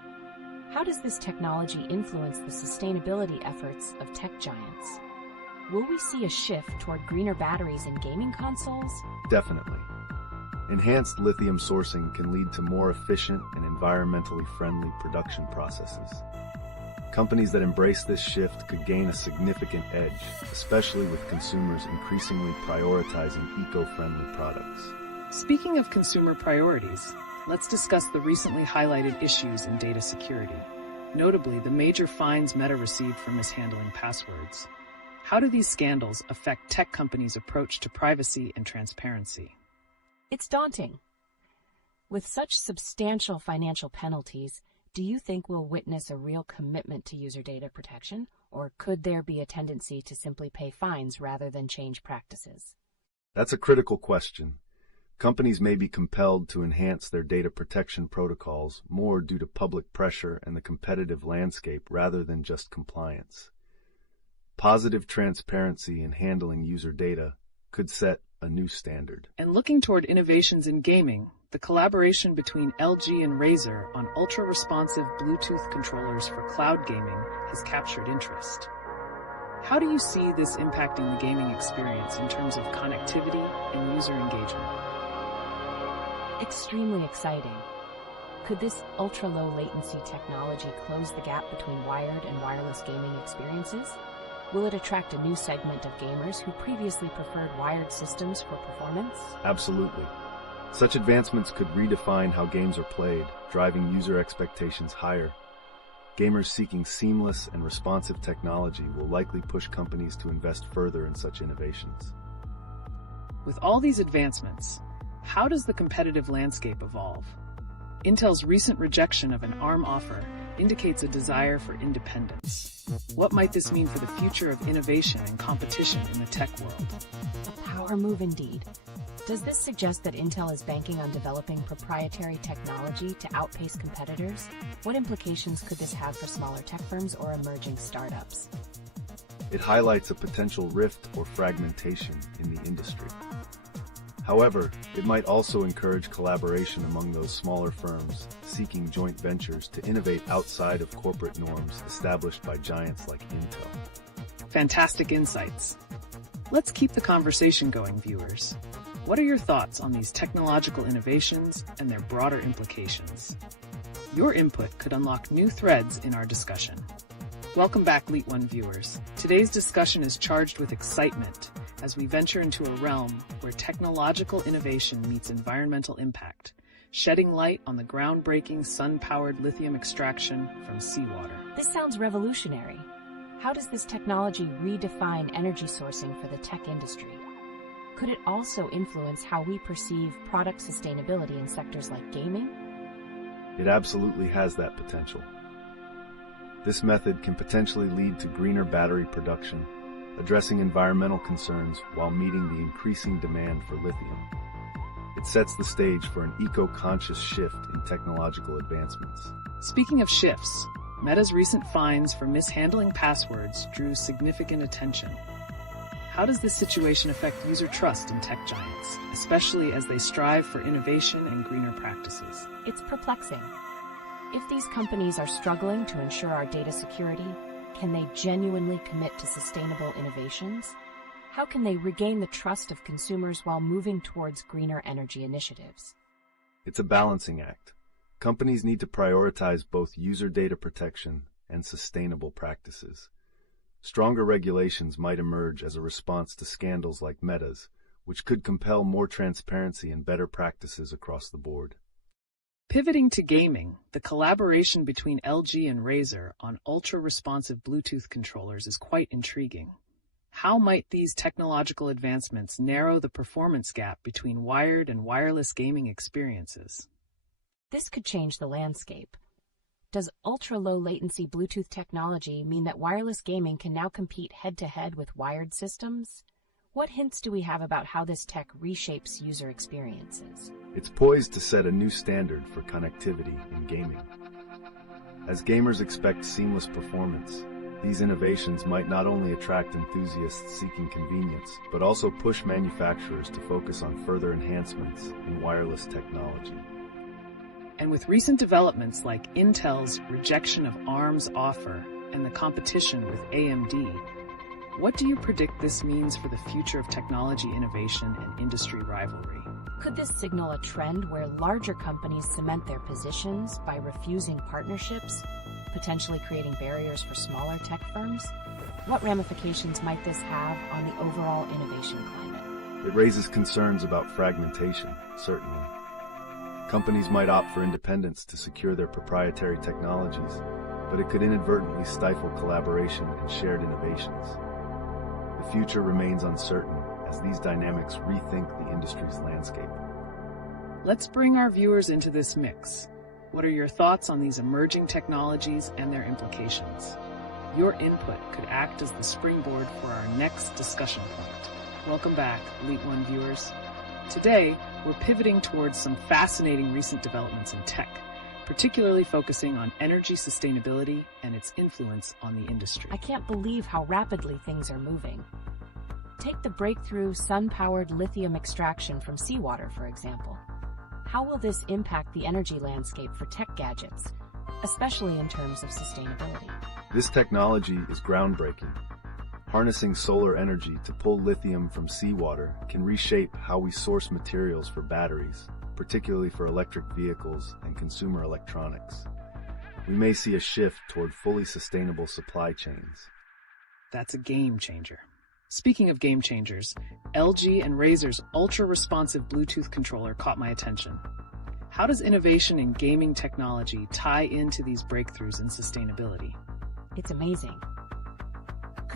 How does this technology influence the sustainability efforts of tech giants? Will we see a shift toward greener batteries in gaming consoles? Definitely. Enhanced lithium sourcing can lead to more efficient and environmentally friendly production processes. Companies that embrace this shift could gain a significant edge, especially with consumers increasingly prioritizing eco-friendly products. Speaking of consumer priorities, let's discuss the recently highlighted issues in data security, notably the major fines Meta received for mishandling passwords. How do these scandals affect tech companies' approach to privacy and transparency? It's daunting. With such substantial financial penalties, do you think we'll witness a real commitment to user data protection, or could there be a tendency to simply pay fines rather than change practices? That's a critical question. Companies may be compelled to enhance their data protection protocols more due to public pressure and the competitive landscape rather than just compliance. Positive transparency in handling user data could set a new standard. And looking toward innovations in gaming, the collaboration between LG and Razer on ultra-responsive Bluetooth controllers for cloud gaming has captured interest. How do you see this impacting the gaming experience in terms of connectivity and user engagement? Extremely exciting. Could this ultra-low latency technology close the gap between wired and wireless gaming experiences? Will it attract a new segment of gamers who previously preferred wired systems for performance? Absolutely. Such advancements could redefine how games are played, driving user expectations higher. Gamers seeking seamless and responsive technology will likely push companies to invest further in such innovations. With all these advancements, how does the competitive landscape evolve? Intel's recent rejection of an ARM offer indicates a desire for independence. What might this mean for the future of innovation and competition in the tech world? A power move indeed. Does this suggest that Intel is banking on developing proprietary technology to outpace competitors? What implications could this have for smaller tech firms or emerging startups? It highlights a potential rift or fragmentation in the industry. However, it might also encourage collaboration among those smaller firms seeking joint ventures to innovate outside of corporate norms established by giants like Intel. Fantastic insights. Let's keep the conversation going, viewers. What are your thoughts on these technological innovations and their broader implications? Your input could unlock new threads in our discussion. Welcome back, LeetOne viewers. Today's discussion is charged with excitement as we venture into a realm where technological innovation meets environmental impact, shedding light on the groundbreaking sun-powered lithium extraction from seawater. This sounds revolutionary. How does this technology redefine energy sourcing for the tech industry? Could it also influence how we perceive product sustainability in sectors like gaming? It absolutely has that potential. This method can potentially lead to greener battery production, addressing environmental concerns while meeting the increasing demand for lithium. It sets the stage for an eco-conscious shift in technological advancements. Speaking of shifts, Meta's recent fines for mishandling passwords drew significant attention. How does this situation affect user trust in tech giants, especially as they strive for innovation and greener practices? It's perplexing. If these companies are struggling to ensure our data security, can they genuinely commit to sustainable innovations? How can they regain the trust of consumers while moving towards greener energy initiatives? It's a balancing act. Companies need to prioritize both user data protection and sustainable practices. Stronger regulations might emerge as a response to scandals like Meta's, which could compel more transparency and better practices across the board. Pivoting to gaming, the collaboration between LG and Razer on ultra-responsive Bluetooth controllers is quite intriguing. How might these technological advancements narrow the performance gap between wired and wireless gaming experiences? This could change the landscape. Does ultra-low latency Bluetooth technology mean that wireless gaming can now compete head-to-head with wired systems? What hints do we have about how this tech reshapes user experiences? It's poised to set a new standard for connectivity in gaming. As gamers expect seamless performance, these innovations might not only attract enthusiasts seeking convenience, but also push manufacturers to focus on further enhancements in wireless technology. And with recent developments like Intel's rejection of ARM's offer and the competition with AMD, what do you predict this means for the future of technology innovation and industry rivalry? Could this signal a trend where larger companies cement their positions by refusing partnerships, potentially creating barriers for smaller tech firms? What ramifications might this have on the overall innovation climate? It raises concerns about fragmentation, certainly. Companies might opt for independence to secure their proprietary technologies, but it could inadvertently stifle collaboration and shared innovations. The future remains uncertain as these dynamics rethink the industry's landscape. Let's bring our viewers into this mix. What are your thoughts on these emerging technologies and their implications? Your input could act as the springboard for our next discussion point. Welcome back, LeetOne viewers. Today, we're pivoting towards some fascinating recent developments in tech, particularly focusing on energy sustainability and its influence on the industry. I can't believe how rapidly things are moving. Take the breakthrough sun-powered lithium extraction from seawater, for example. How will this impact the energy landscape for tech gadgets, especially in terms of sustainability? This technology is groundbreaking. Harnessing solar energy to pull lithium from seawater can reshape how we source materials for batteries, particularly for electric vehicles and consumer electronics. We may see a shift toward fully sustainable supply chains. That's a game changer. Speaking of game changers, LG and Razer's ultra-responsive Bluetooth controller caught my attention. How does innovation in gaming technology tie into these breakthroughs in sustainability? It's amazing.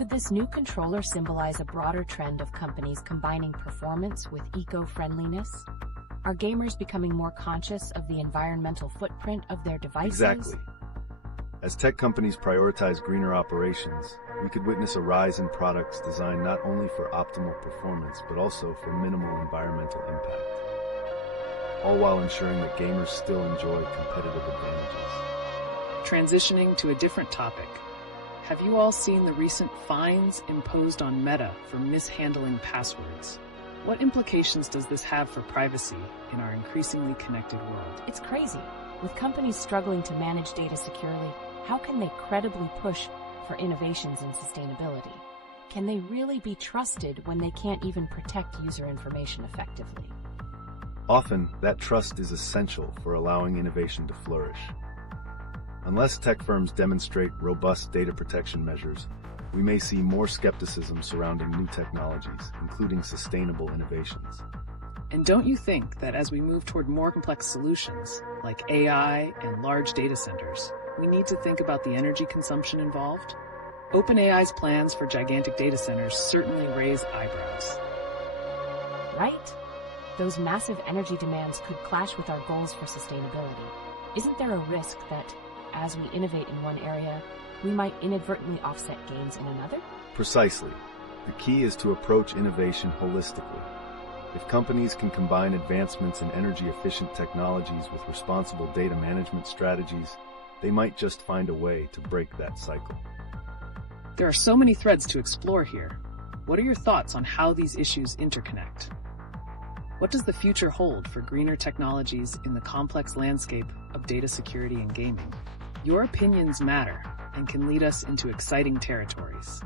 Could this new controller symbolize a broader trend of companies combining performance with eco-friendliness? Are gamers becoming more conscious of the environmental footprint of their devices? Exactly. As tech companies prioritize greener operations, we could witness a rise in products designed not only for optimal performance, but also for minimal environmental impact, all while ensuring that gamers still enjoy competitive advantages. Transitioning to a different topic, have you all seen the recent fines imposed on Meta for mishandling passwords? What implications does this have for privacy in our increasingly connected world? It's crazy. With companies struggling to manage data securely, how can they credibly push for innovations in sustainability? Can they really be trusted when they can't even protect user information effectively? Often, that trust is essential for allowing innovation to flourish. Unless tech firms demonstrate robust data protection measures, we may see more skepticism surrounding new technologies, including sustainable innovations. And don't you think that as we move toward more complex solutions, like AI and large data centers, we need to think about the energy consumption involved? OpenAI's plans for gigantic data centers certainly raise eyebrows. Right? Those massive energy demands could clash with our goals for sustainability. Isn't there a risk that, as we innovate in one area, we might inadvertently offset gains in another? Precisely. The key is to approach innovation holistically. If companies can combine advancements in energy-efficient technologies with responsible data management strategies, they might just find a way to break that cycle. There are so many threads to explore here. What are your thoughts on how these issues interconnect? What does the future hold for greener technologies in the complex landscape of data security and gaming? Your opinions matter and can lead us into exciting territories.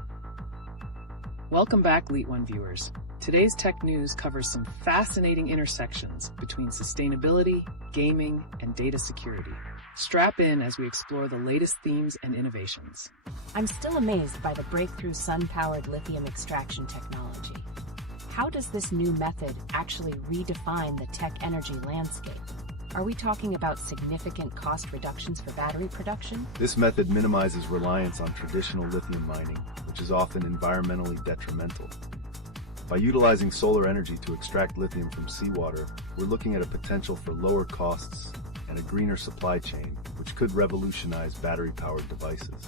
Welcome back, LeetOne viewers. Today's tech news covers some fascinating intersections between sustainability, gaming, and data security. Strap in as we explore the latest themes and innovations. I'm still amazed by the breakthrough sun-powered lithium extraction technology. How does this new method actually redefine the tech energy landscape? Are we talking about significant cost reductions for battery production? This method minimizes reliance on traditional lithium mining, which is often environmentally detrimental. By utilizing solar energy to extract lithium from seawater, we're looking at a potential for lower costs and a greener supply chain, which could revolutionize battery-powered devices.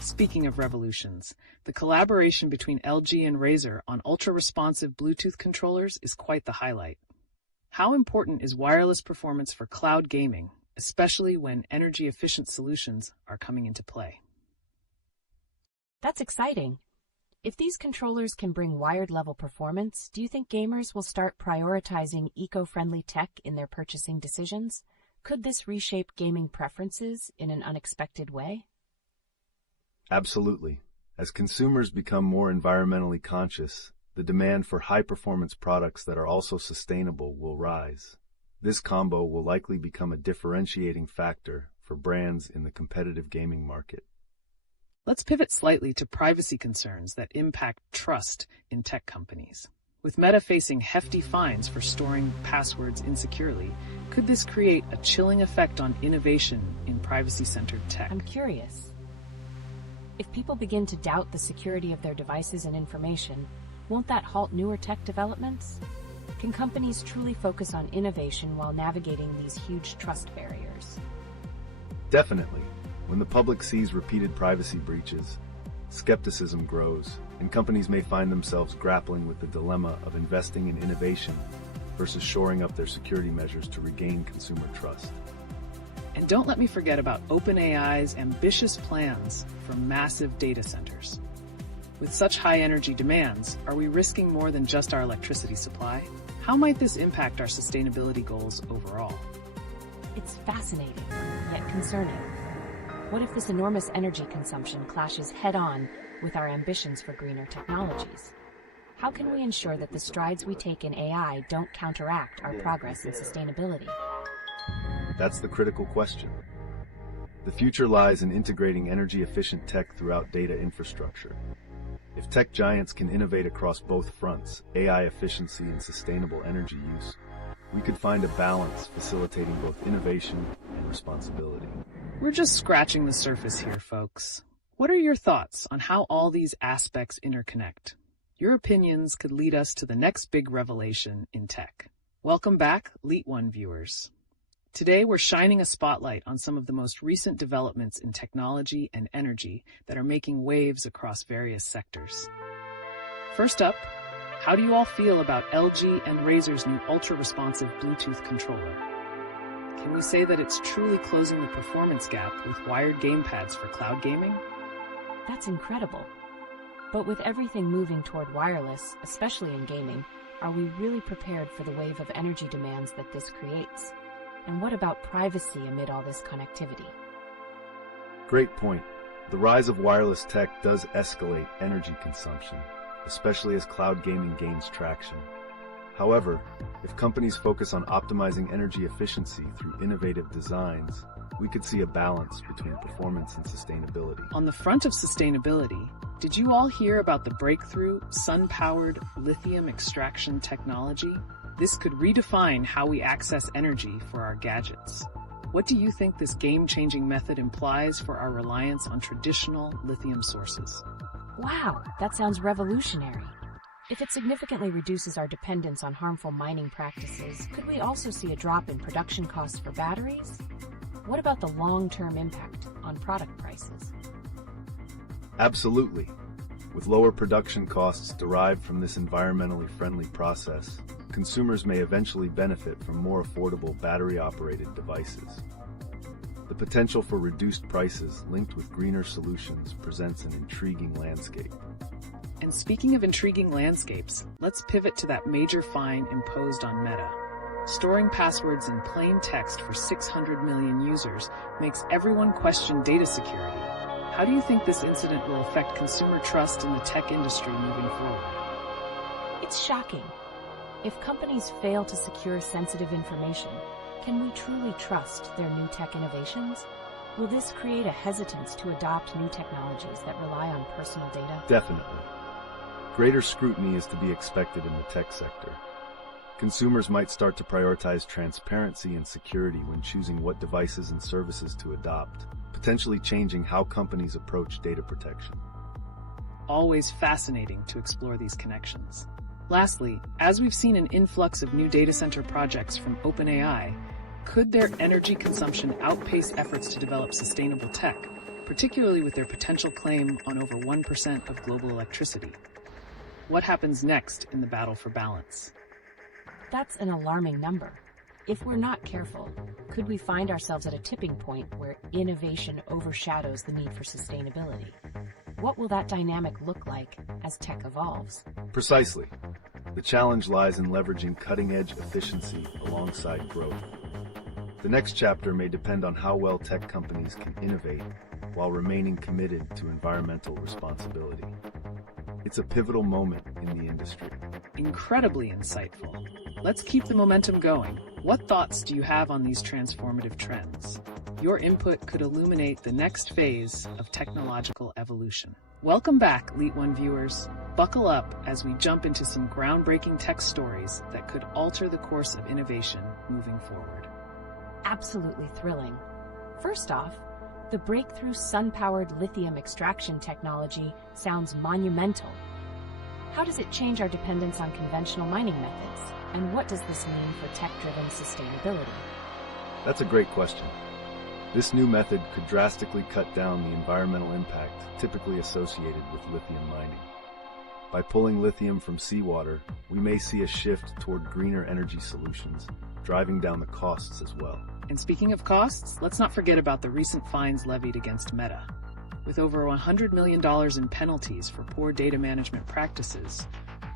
Speaking of revolutions, the collaboration between LG and Razer on ultra-responsive Bluetooth controllers is quite the highlight. How important is wireless performance for cloud gaming, especially when energy-efficient solutions are coming into play? That's exciting. If these controllers can bring wired-level performance, do you think gamers will start prioritizing eco-friendly tech in their purchasing decisions? Could this reshape gaming preferences in an unexpected way? Absolutely. As consumers become more environmentally conscious, the demand for high-performance products that are also sustainable will rise. This combo will likely become a differentiating factor for brands in the competitive gaming market. Let's pivot slightly to privacy concerns that impact trust in tech companies. With Meta facing hefty fines for storing passwords insecurely, could this create a chilling effect on innovation in privacy-centered tech? I'm curious. If people begin to doubt the security of their devices and information, won't that halt newer tech developments? Can companies truly focus on innovation while navigating these huge trust barriers? Definitely. When the public sees repeated privacy breaches, skepticism grows, and companies may find themselves grappling with the dilemma of investing in innovation versus shoring up their security measures to regain consumer trust. And don't let me forget about OpenAI's ambitious plans for massive data centers. With such high energy demands, are we risking more than just our electricity supply? How might this impact our sustainability goals overall? It's fascinating, yet concerning. What if this enormous energy consumption clashes head-on with our ambitions for greener technologies? How can we ensure that the strides we take in AI don't counteract our progress in sustainability? That's the critical question. The future lies in integrating energy-efficient tech throughout data infrastructure. If tech giants can innovate across both fronts, AI efficiency and sustainable energy use, we could find a balance facilitating both innovation and responsibility. We're just scratching the surface here, folks. What are your thoughts on how all these aspects interconnect? Your opinions could lead us to the next big revelation in tech. Welcome back, LeetOne viewers. Today, we're shining a spotlight on some of the most recent developments in technology and energy that are making waves across various sectors. First up, how do you all feel about LG and Razer's new ultra-responsive Bluetooth controller? Can we say that it's truly closing the performance gap with wired gamepads for cloud gaming? That's incredible. But with everything moving toward wireless, especially in gaming, are we really prepared for the wave of energy demands that this creates? And what about privacy amid all this connectivity? Great point. The rise of wireless tech does escalate energy consumption, especially as cloud gaming gains traction. However, if companies focus on optimizing energy efficiency through innovative designs, we could see a balance between performance and sustainability. On the front of sustainability, did you all hear about the breakthrough sun-powered lithium extraction technology? This could redefine how we access energy for our gadgets. What do you think this game-changing method implies for our reliance on traditional lithium sources? Wow, that sounds revolutionary. If it significantly reduces our dependence on harmful mining practices, could we also see a drop in production costs for batteries? What about the long-term impact on product prices? Absolutely. With lower production costs derived from this environmentally friendly process, consumers may eventually benefit from more affordable battery-operated devices. The potential for reduced prices linked with greener solutions presents an intriguing landscape. And speaking of intriguing landscapes, let's pivot to that major fine imposed on Meta. Storing passwords in plain text for 600 million users makes everyone question data security. How do you think this incident will affect consumer trust in the tech industry moving forward? It's shocking. If companies fail to secure sensitive information, can we truly trust their new tech innovations? Will this create a hesitance to adopt new technologies that rely on personal data? Definitely. Greater scrutiny is to be expected in the tech sector. Consumers might start to prioritize transparency and security when choosing what devices and services to adopt, potentially changing how companies approach data protection. Always fascinating to explore these connections. Lastly, as we've seen an influx of new data center projects from OpenAI, could their energy consumption outpace efforts to develop sustainable tech, particularly with their potential claim on over 1% of global electricity? What happens next in the battle for balance? That's an alarming number. If we're not careful, could we find ourselves at a tipping point where innovation overshadows the need for sustainability? What will that dynamic look like as tech evolves? Precisely. The challenge lies in leveraging cutting-edge efficiency alongside growth. The next chapter may depend on how well tech companies can innovate while remaining committed to environmental responsibility. It's a pivotal moment in the industry. Incredibly insightful. Let's keep the momentum going. What thoughts do you have on these transformative trends? Your input could illuminate the next phase of technological evolution. Welcome back, LeetOne viewers. Buckle up as we jump into some groundbreaking tech stories that could alter the course of innovation moving forward. Absolutely thrilling. First off, the breakthrough sun-powered lithium extraction technology sounds monumental. How does it change our dependence on conventional mining methods? And what does this mean for tech-driven sustainability? That's a great question. This new method could drastically cut down the environmental impact typically associated with lithium mining. By pulling lithium from seawater, we may see a shift toward greener energy solutions, driving down the costs as well. And speaking of costs, let's not forget about the recent fines levied against Meta. With over $100 million in penalties for poor data management practices,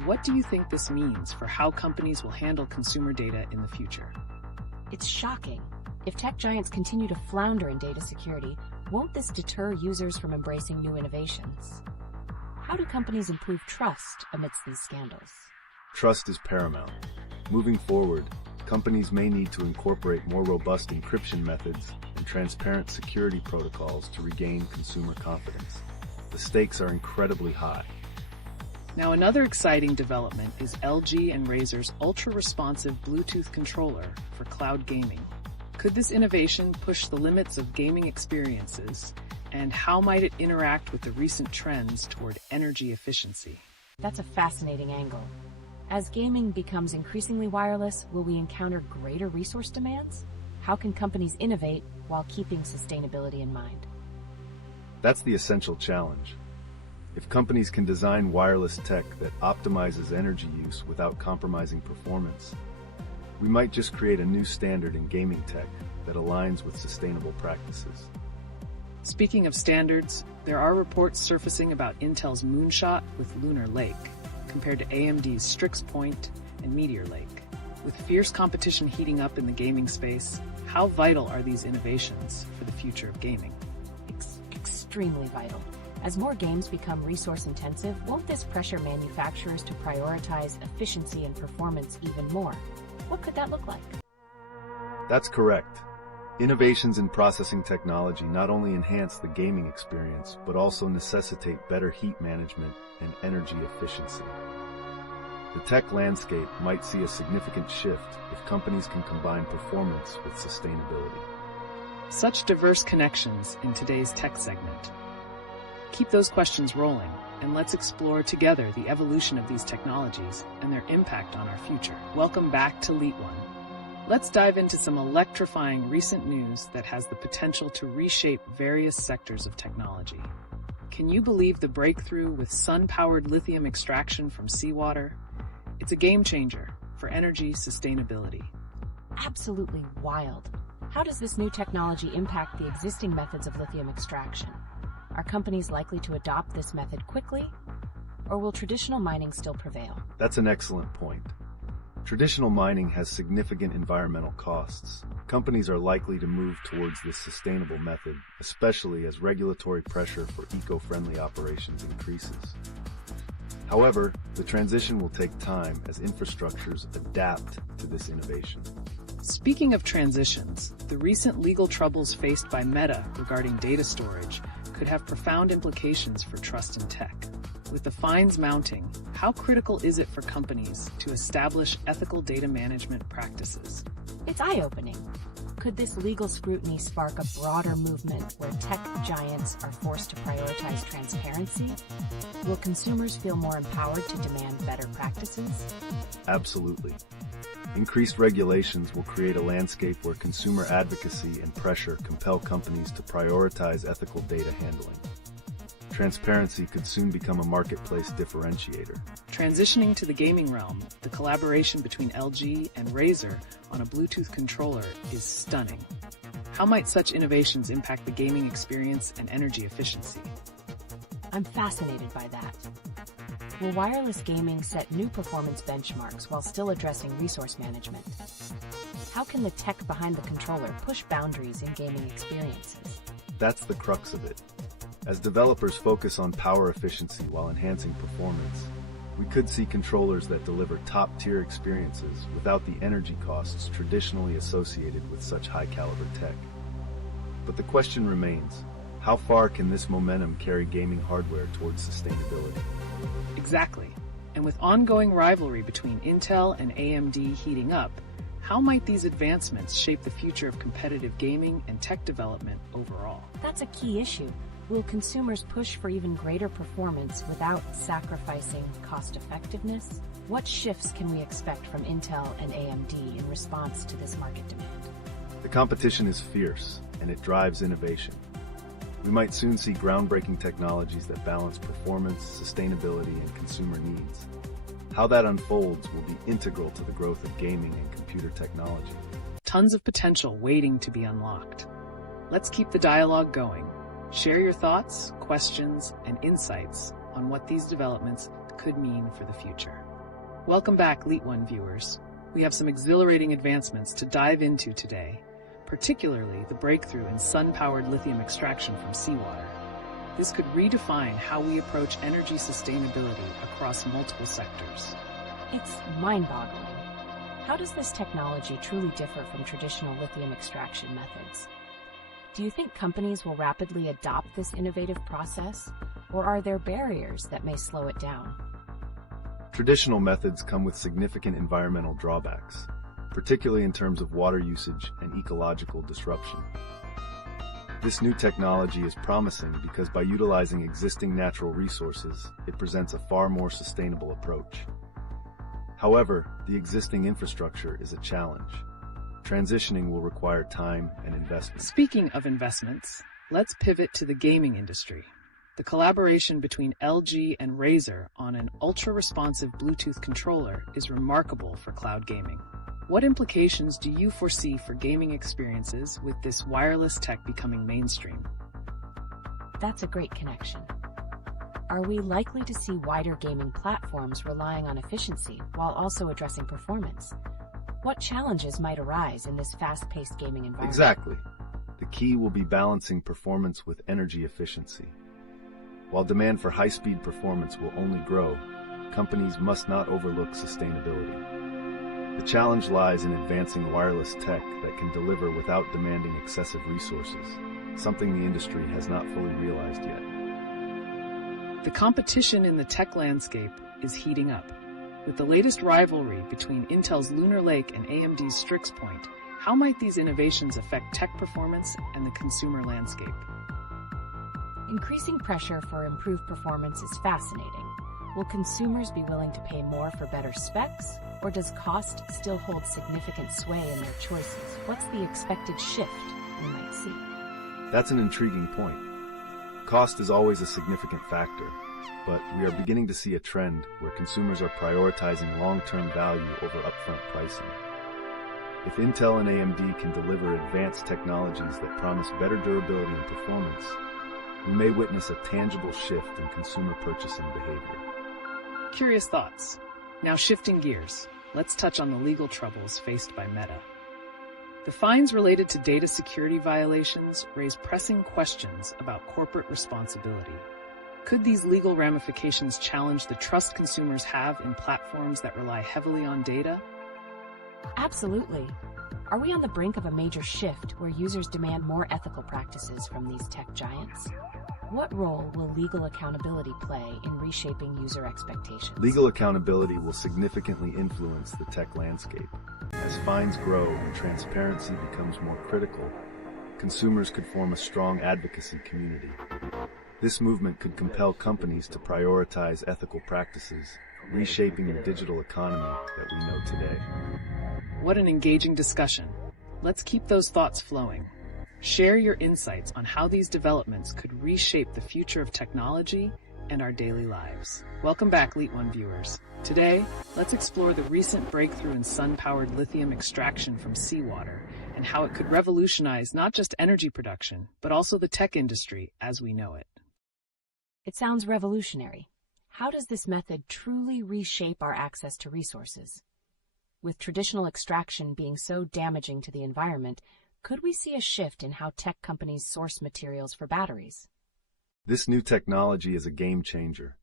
what do you think this means for how companies will handle consumer data in the future? It's shocking. If tech giants continue to flounder in data security, won't this deter users from embracing new innovations? How do companies improve trust amidst these scandals? Trust is paramount. Moving forward, companies may need to incorporate more robust encryption methods and transparent security protocols to regain consumer confidence. The stakes are incredibly high. Now, another exciting development is LG and Razer's ultra-responsive Bluetooth controller for cloud gaming. Could this innovation push the limits of gaming experiences, and how might it interact with the recent trends toward energy efficiency? That's a fascinating angle. As gaming becomes increasingly wireless, will we encounter greater resource demands? How can companies innovate while keeping sustainability in mind? That's the essential challenge. If companies can design wireless tech that optimizes energy use without compromising performance, we might just create a new standard in gaming tech that aligns with sustainable practices. Speaking of standards, there are reports surfacing about Intel's Moonshot with Lunar Lake, compared to AMD's Strix Point and Meteor Lake. With fierce competition heating up in the gaming space, how vital are these innovations for the future of gaming? extremely vital. As more games become resource-intensive, won't this pressure manufacturers to prioritize efficiency and performance even more? What could that look like? That's correct. Innovations in processing technology not only enhance the gaming experience, but also necessitate better heat management and energy efficiency. The tech landscape might see a significant shift if companies can combine performance with sustainability. Such diverse connections in today's tech segment. Keep those questions rolling, and let's explore together the evolution of these technologies and their impact on our future. Welcome back to LeetOne. Let's dive into some electrifying recent news that has the potential to reshape various sectors of technology. Can you believe the breakthrough with sun-powered lithium extraction from seawater? It's a game changer for energy sustainability. Absolutely wild. How does this new technology impact the existing methods of lithium extraction? Are companies likely to adopt this method quickly, or will traditional mining still prevail? That's an excellent point. Traditional mining has significant environmental costs. Companies are likely to move towards this sustainable method, especially as regulatory pressure for eco-friendly operations increases. However, the transition will take time as infrastructures adapt to this innovation. Speaking of transitions, the recent legal troubles faced by Meta regarding data storage could have profound implications for trust in tech. With the fines mounting, how critical is it for companies to establish ethical data management practices? It's eye-opening. Could this legal scrutiny spark a broader movement where tech giants are forced to prioritize transparency? Will consumers feel more empowered to demand better practices? Absolutely. Increased regulations will create a landscape where consumer advocacy and pressure compel companies to prioritize ethical data handling. Transparency could soon become a marketplace differentiator. Transitioning to the gaming realm, the collaboration between LG and Razer on a Bluetooth controller is stunning. How might such innovations impact the gaming experience and energy efficiency? I'm fascinated by that. Will wireless gaming set new performance benchmarks while still addressing resource management? How can the tech behind the controller push boundaries in gaming experiences? That's the crux of it. As developers focus on power efficiency while enhancing performance, we could see controllers that deliver top-tier experiences without the energy costs traditionally associated with such high-caliber tech. But the question remains, how far can this momentum carry gaming hardware towards sustainability? Exactly. And with ongoing rivalry between Intel and AMD heating up, how might these advancements shape the future of competitive gaming and tech development overall? That's a key issue. Will consumers push for even greater performance without sacrificing cost-effectiveness? What shifts can we expect from Intel and AMD in response to this market demand? The competition is fierce, and it drives innovation. We might soon see groundbreaking technologies that balance performance, sustainability, and consumer needs. How that unfolds will be integral to the growth of gaming and computer technology. Tons of potential waiting to be unlocked. Let's keep the dialogue going. Share your thoughts, questions, and insights on what these developments could mean for the future. Welcome back, LeetOne viewers. We have some exhilarating advancements to dive into today, particularly the breakthrough in sun-powered lithium extraction from seawater. This could redefine how we approach energy sustainability across multiple sectors. It's mind-boggling. How does this technology truly differ from traditional lithium extraction methods? Do you think companies will rapidly adopt this innovative process, or are there barriers that may slow it down? Traditional methods come with significant environmental drawbacks, particularly in terms of water usage and ecological disruption. This new technology is promising because by utilizing existing natural resources, it presents a far more sustainable approach. However, the existing infrastructure is a challenge. Transitioning will require time and investment. Speaking of investments, let's pivot to the gaming industry. The collaboration between LG and Razer on an ultra-responsive Bluetooth controller is remarkable for cloud gaming. What implications do you foresee for gaming experiences with this wireless tech becoming mainstream? That's a great connection. Are we likely to see wider gaming platforms relying on efficiency while also addressing performance? What challenges might arise in this fast-paced gaming environment? Exactly. The key will be balancing performance with energy efficiency. While demand for high-speed performance will only grow, companies must not overlook sustainability. The challenge lies in advancing wireless tech that can deliver without demanding excessive resources, something the industry has not fully realized yet. The competition in the tech landscape is heating up. With the latest rivalry between Intel's Lunar Lake and AMD's Strix Point, how might these innovations affect tech performance and the consumer landscape? Increasing pressure for improved performance is fascinating. Will consumers be willing to pay more for better specs, or does cost still hold significant sway in their choices? What's the expected shift we might see? That's an intriguing point. Cost is always a significant factor, but we are beginning to see a trend where consumers are prioritizing long-term value over upfront pricing. If Intel and AMD can deliver advanced technologies that promise better durability and performance, we may witness a tangible shift in consumer purchasing behavior. Curious thoughts. Now shifting gears, let's touch on the legal troubles faced by Meta. The fines related to data security violations raise pressing questions about corporate responsibility. Could these legal ramifications challenge the trust consumers have in platforms that rely heavily on data? Absolutely. Are we on the brink of a major shift where users demand more ethical practices from these tech giants? What role will legal accountability play in reshaping user expectations? Legal accountability will significantly influence the tech landscape. As fines grow and transparency becomes more critical, consumers could form a strong advocacy community. This movement could compel companies to prioritize ethical practices, reshaping the digital economy that we know today. What an engaging discussion. Let's keep those thoughts flowing. Share your insights on how these developments could reshape the future of technology and our daily lives. Welcome back, LeetOne viewers. Today, let's explore the recent breakthrough in sun-powered lithium extraction from seawater and how it could revolutionize not just energy production, but also the tech industry as we know it. It sounds revolutionary. How does this method truly reshape our access to resources? With traditional extraction being so damaging to the environment, could we see a shift in how tech companies source materials for batteries? This new technology is a game changer.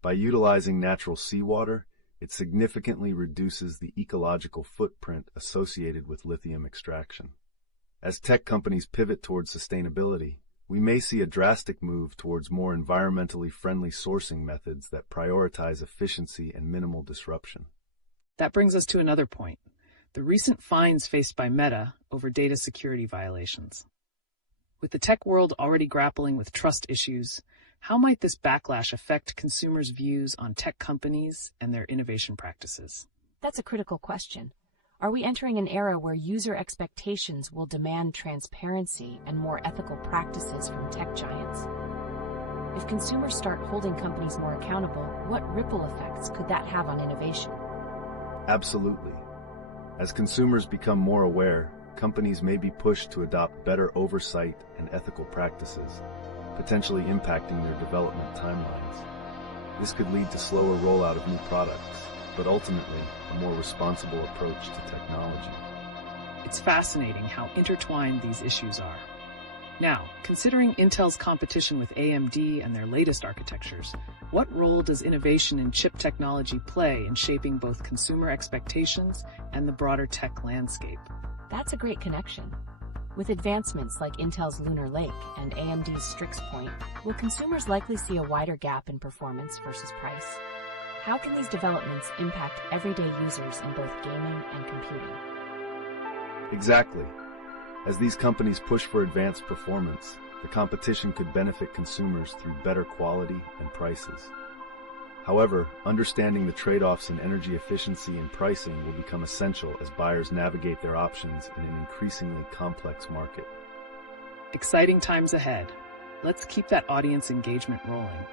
By utilizing natural seawater, it significantly reduces the ecological footprint associated with lithium extraction. As tech companies pivot towards sustainability, we may see a drastic move towards more environmentally friendly sourcing methods that prioritize efficiency and minimal disruption. That brings us to another point, the recent fines faced by Meta over data security violations. With the tech world already grappling with trust issues, how might this backlash affect consumers' views on tech companies and their innovation practices? That's a critical question. Are we entering an era where user expectations will demand transparency and more ethical practices from tech giants? If consumers start holding companies more accountable, what ripple effects could that have on innovation? Absolutely. As consumers become more aware, companies may be pushed to adopt better oversight and ethical practices, potentially impacting their development timelines. This could lead to slower rollout of new products, but ultimately a more responsible approach to technology. It's fascinating how intertwined these issues are. Now, considering Intel's competition with AMD and their latest architectures, what role does innovation in chip technology play in shaping both consumer expectations and the broader tech landscape? That's a great connection. With advancements like Intel's Lunar Lake and AMD's Strix Point, will consumers likely see a wider gap in performance versus price? How can these developments impact everyday users in both gaming and computing? Exactly. As these companies push for advanced performance, the competition could benefit consumers through better quality and prices. However, understanding the trade-offs in energy efficiency and pricing will become essential as buyers navigate their options in an increasingly complex market. Exciting times ahead. Let's keep that audience engagement rolling.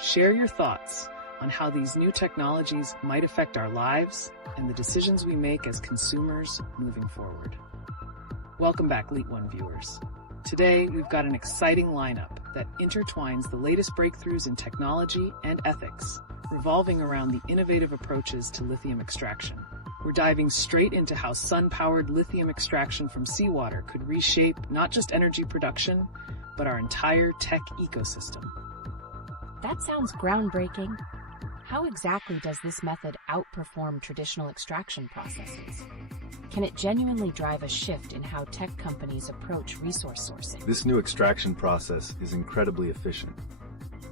Share your thoughts on how these new technologies might affect our lives and the decisions we make as consumers moving forward. Welcome back, LeetOne viewers. Today, we've got an exciting lineup that intertwines the latest breakthroughs in technology and ethics, revolving around the innovative approaches to lithium extraction. We're diving straight into how sun-powered lithium extraction from seawater could reshape not just energy production, but our entire tech ecosystem. That sounds groundbreaking. How exactly does this method outperform traditional extraction processes? Can it genuinely drive a shift in how tech companies approach resource sourcing? This new extraction process is incredibly efficient.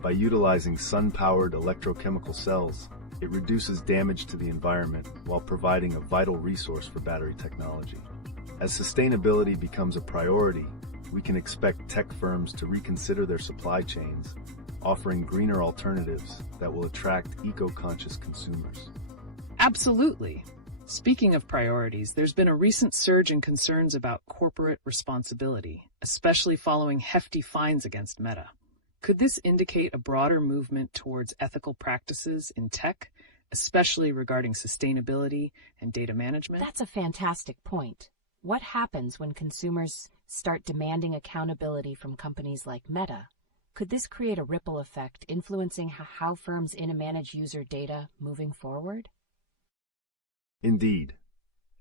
By utilizing sun-powered electrochemical cells, it reduces damage to the environment while providing a vital resource for battery technology. As sustainability becomes a priority, we can expect tech firms to reconsider their supply chains, offering greener alternatives that will attract eco-conscious consumers. Absolutely. Speaking of priorities, there's been a recent surge in concerns about corporate responsibility, especially following hefty fines against Meta. Could this indicate a broader movement towards ethical practices in tech, especially regarding sustainability and data management? That's a fantastic point. What happens when consumers start demanding accountability from companies like Meta? Could this create a ripple effect influencing how firms manage user data moving forward? Indeed.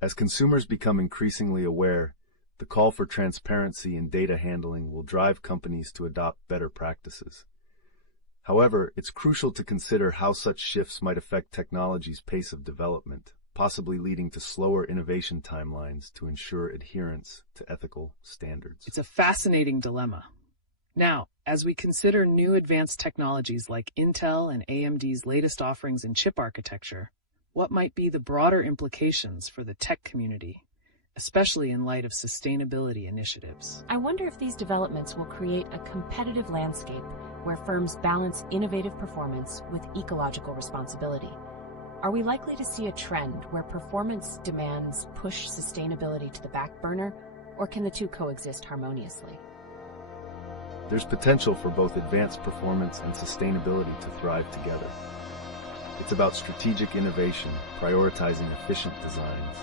As consumers become increasingly aware, the call for transparency in data handling will drive companies to adopt better practices. However, it's crucial to consider how such shifts might affect technology's pace of development, possibly leading to slower innovation timelines to ensure adherence to ethical standards. It's a fascinating dilemma. Now, as we consider new advanced technologies like Intel and AMD's latest offerings in chip architecture, what might be the broader implications for the tech community, especially in light of sustainability initiatives? I wonder if these developments will create a competitive landscape where firms balance innovative performance with ecological responsibility. Are we likely to see a trend where performance demands push sustainability to the back burner, or can the two coexist harmoniously? There's potential for both advanced performance and sustainability to thrive together. It's about strategic innovation, prioritizing efficient designs.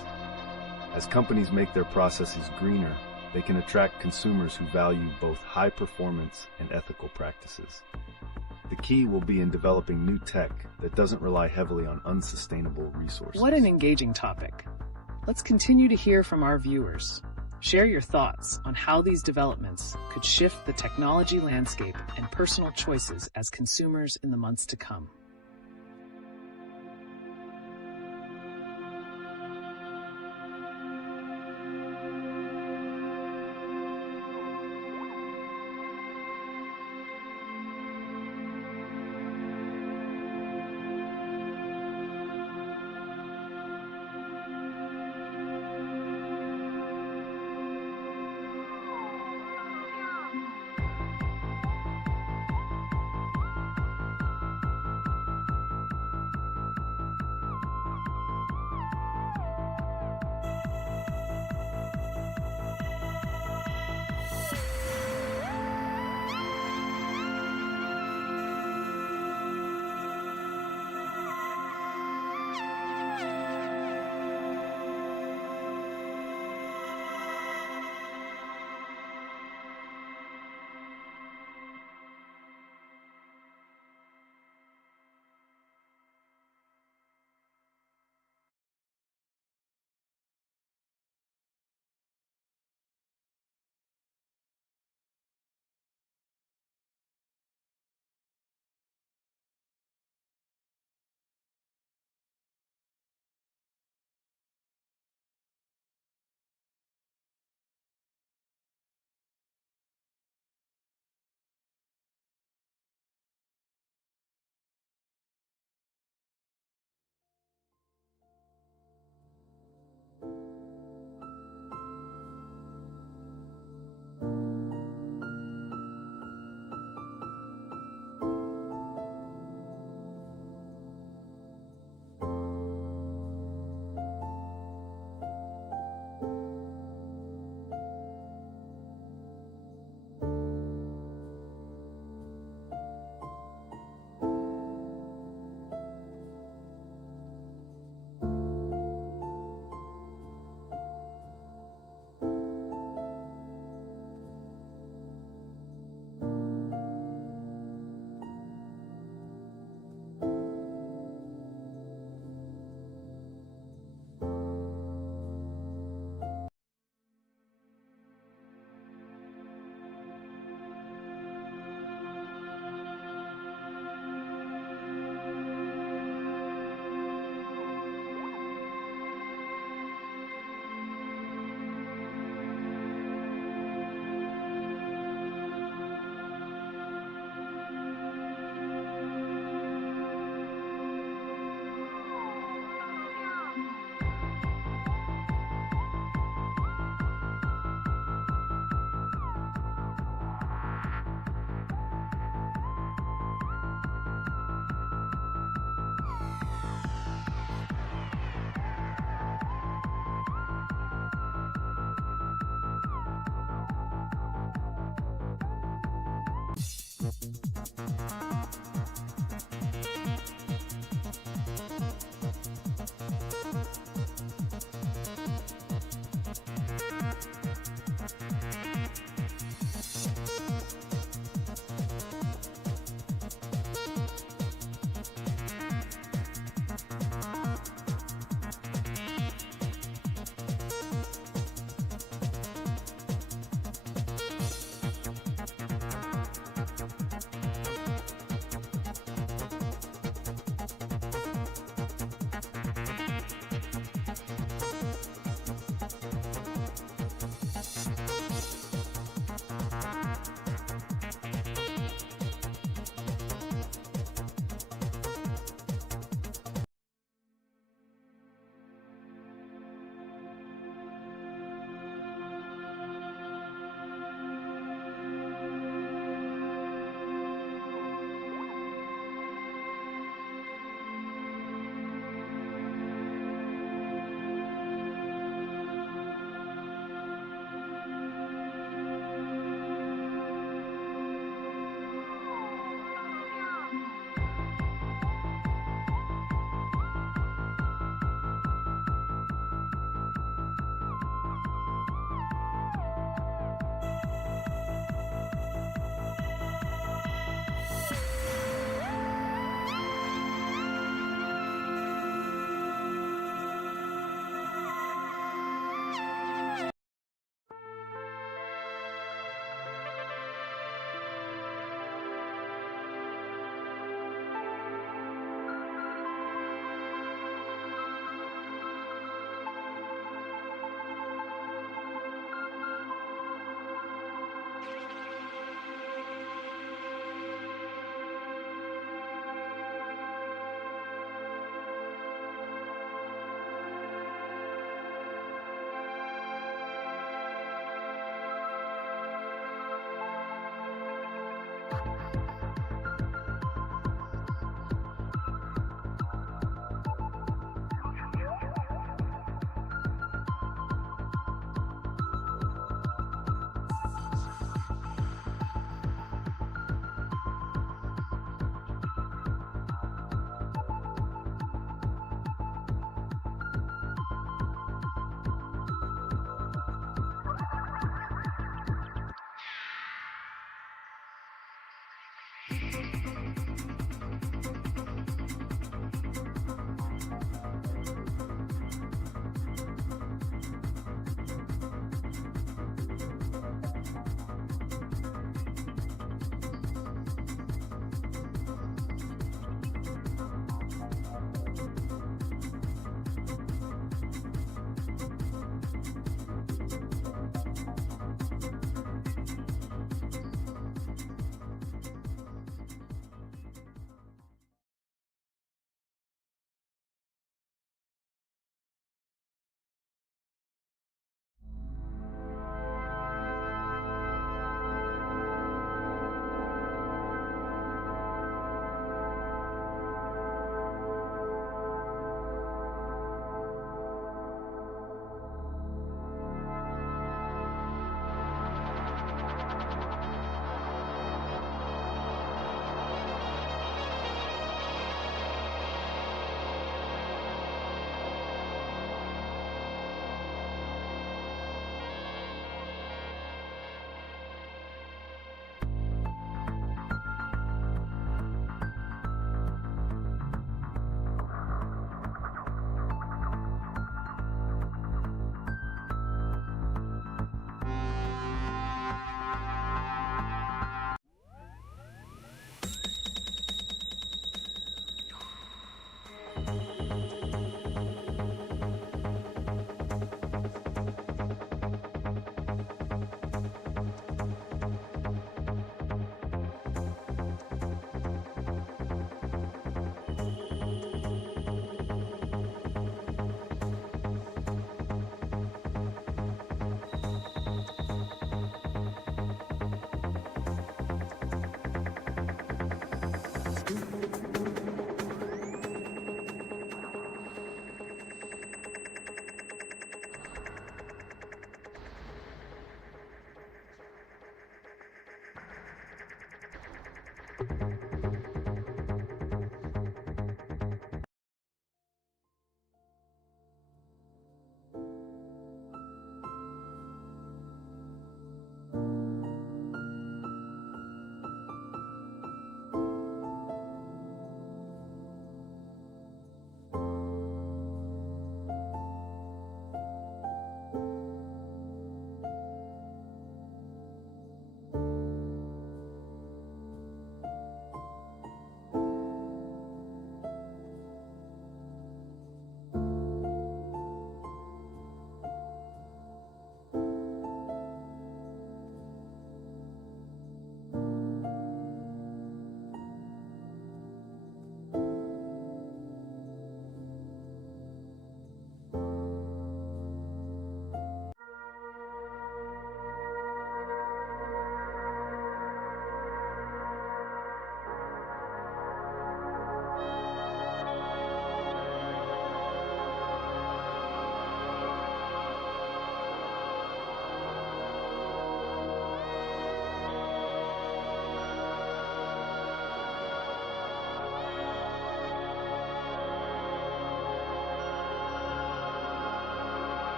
As companies make their processes greener, they can attract consumers who value both high performance and ethical practices. The key will be in developing new tech that doesn't rely heavily on unsustainable resources. What an engaging topic. Let's continue to hear from our viewers. Share your thoughts on how these developments could shift the technology landscape and personal choices as consumers in the months to come.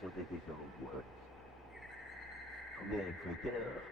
sur des angoisses. Mais un critère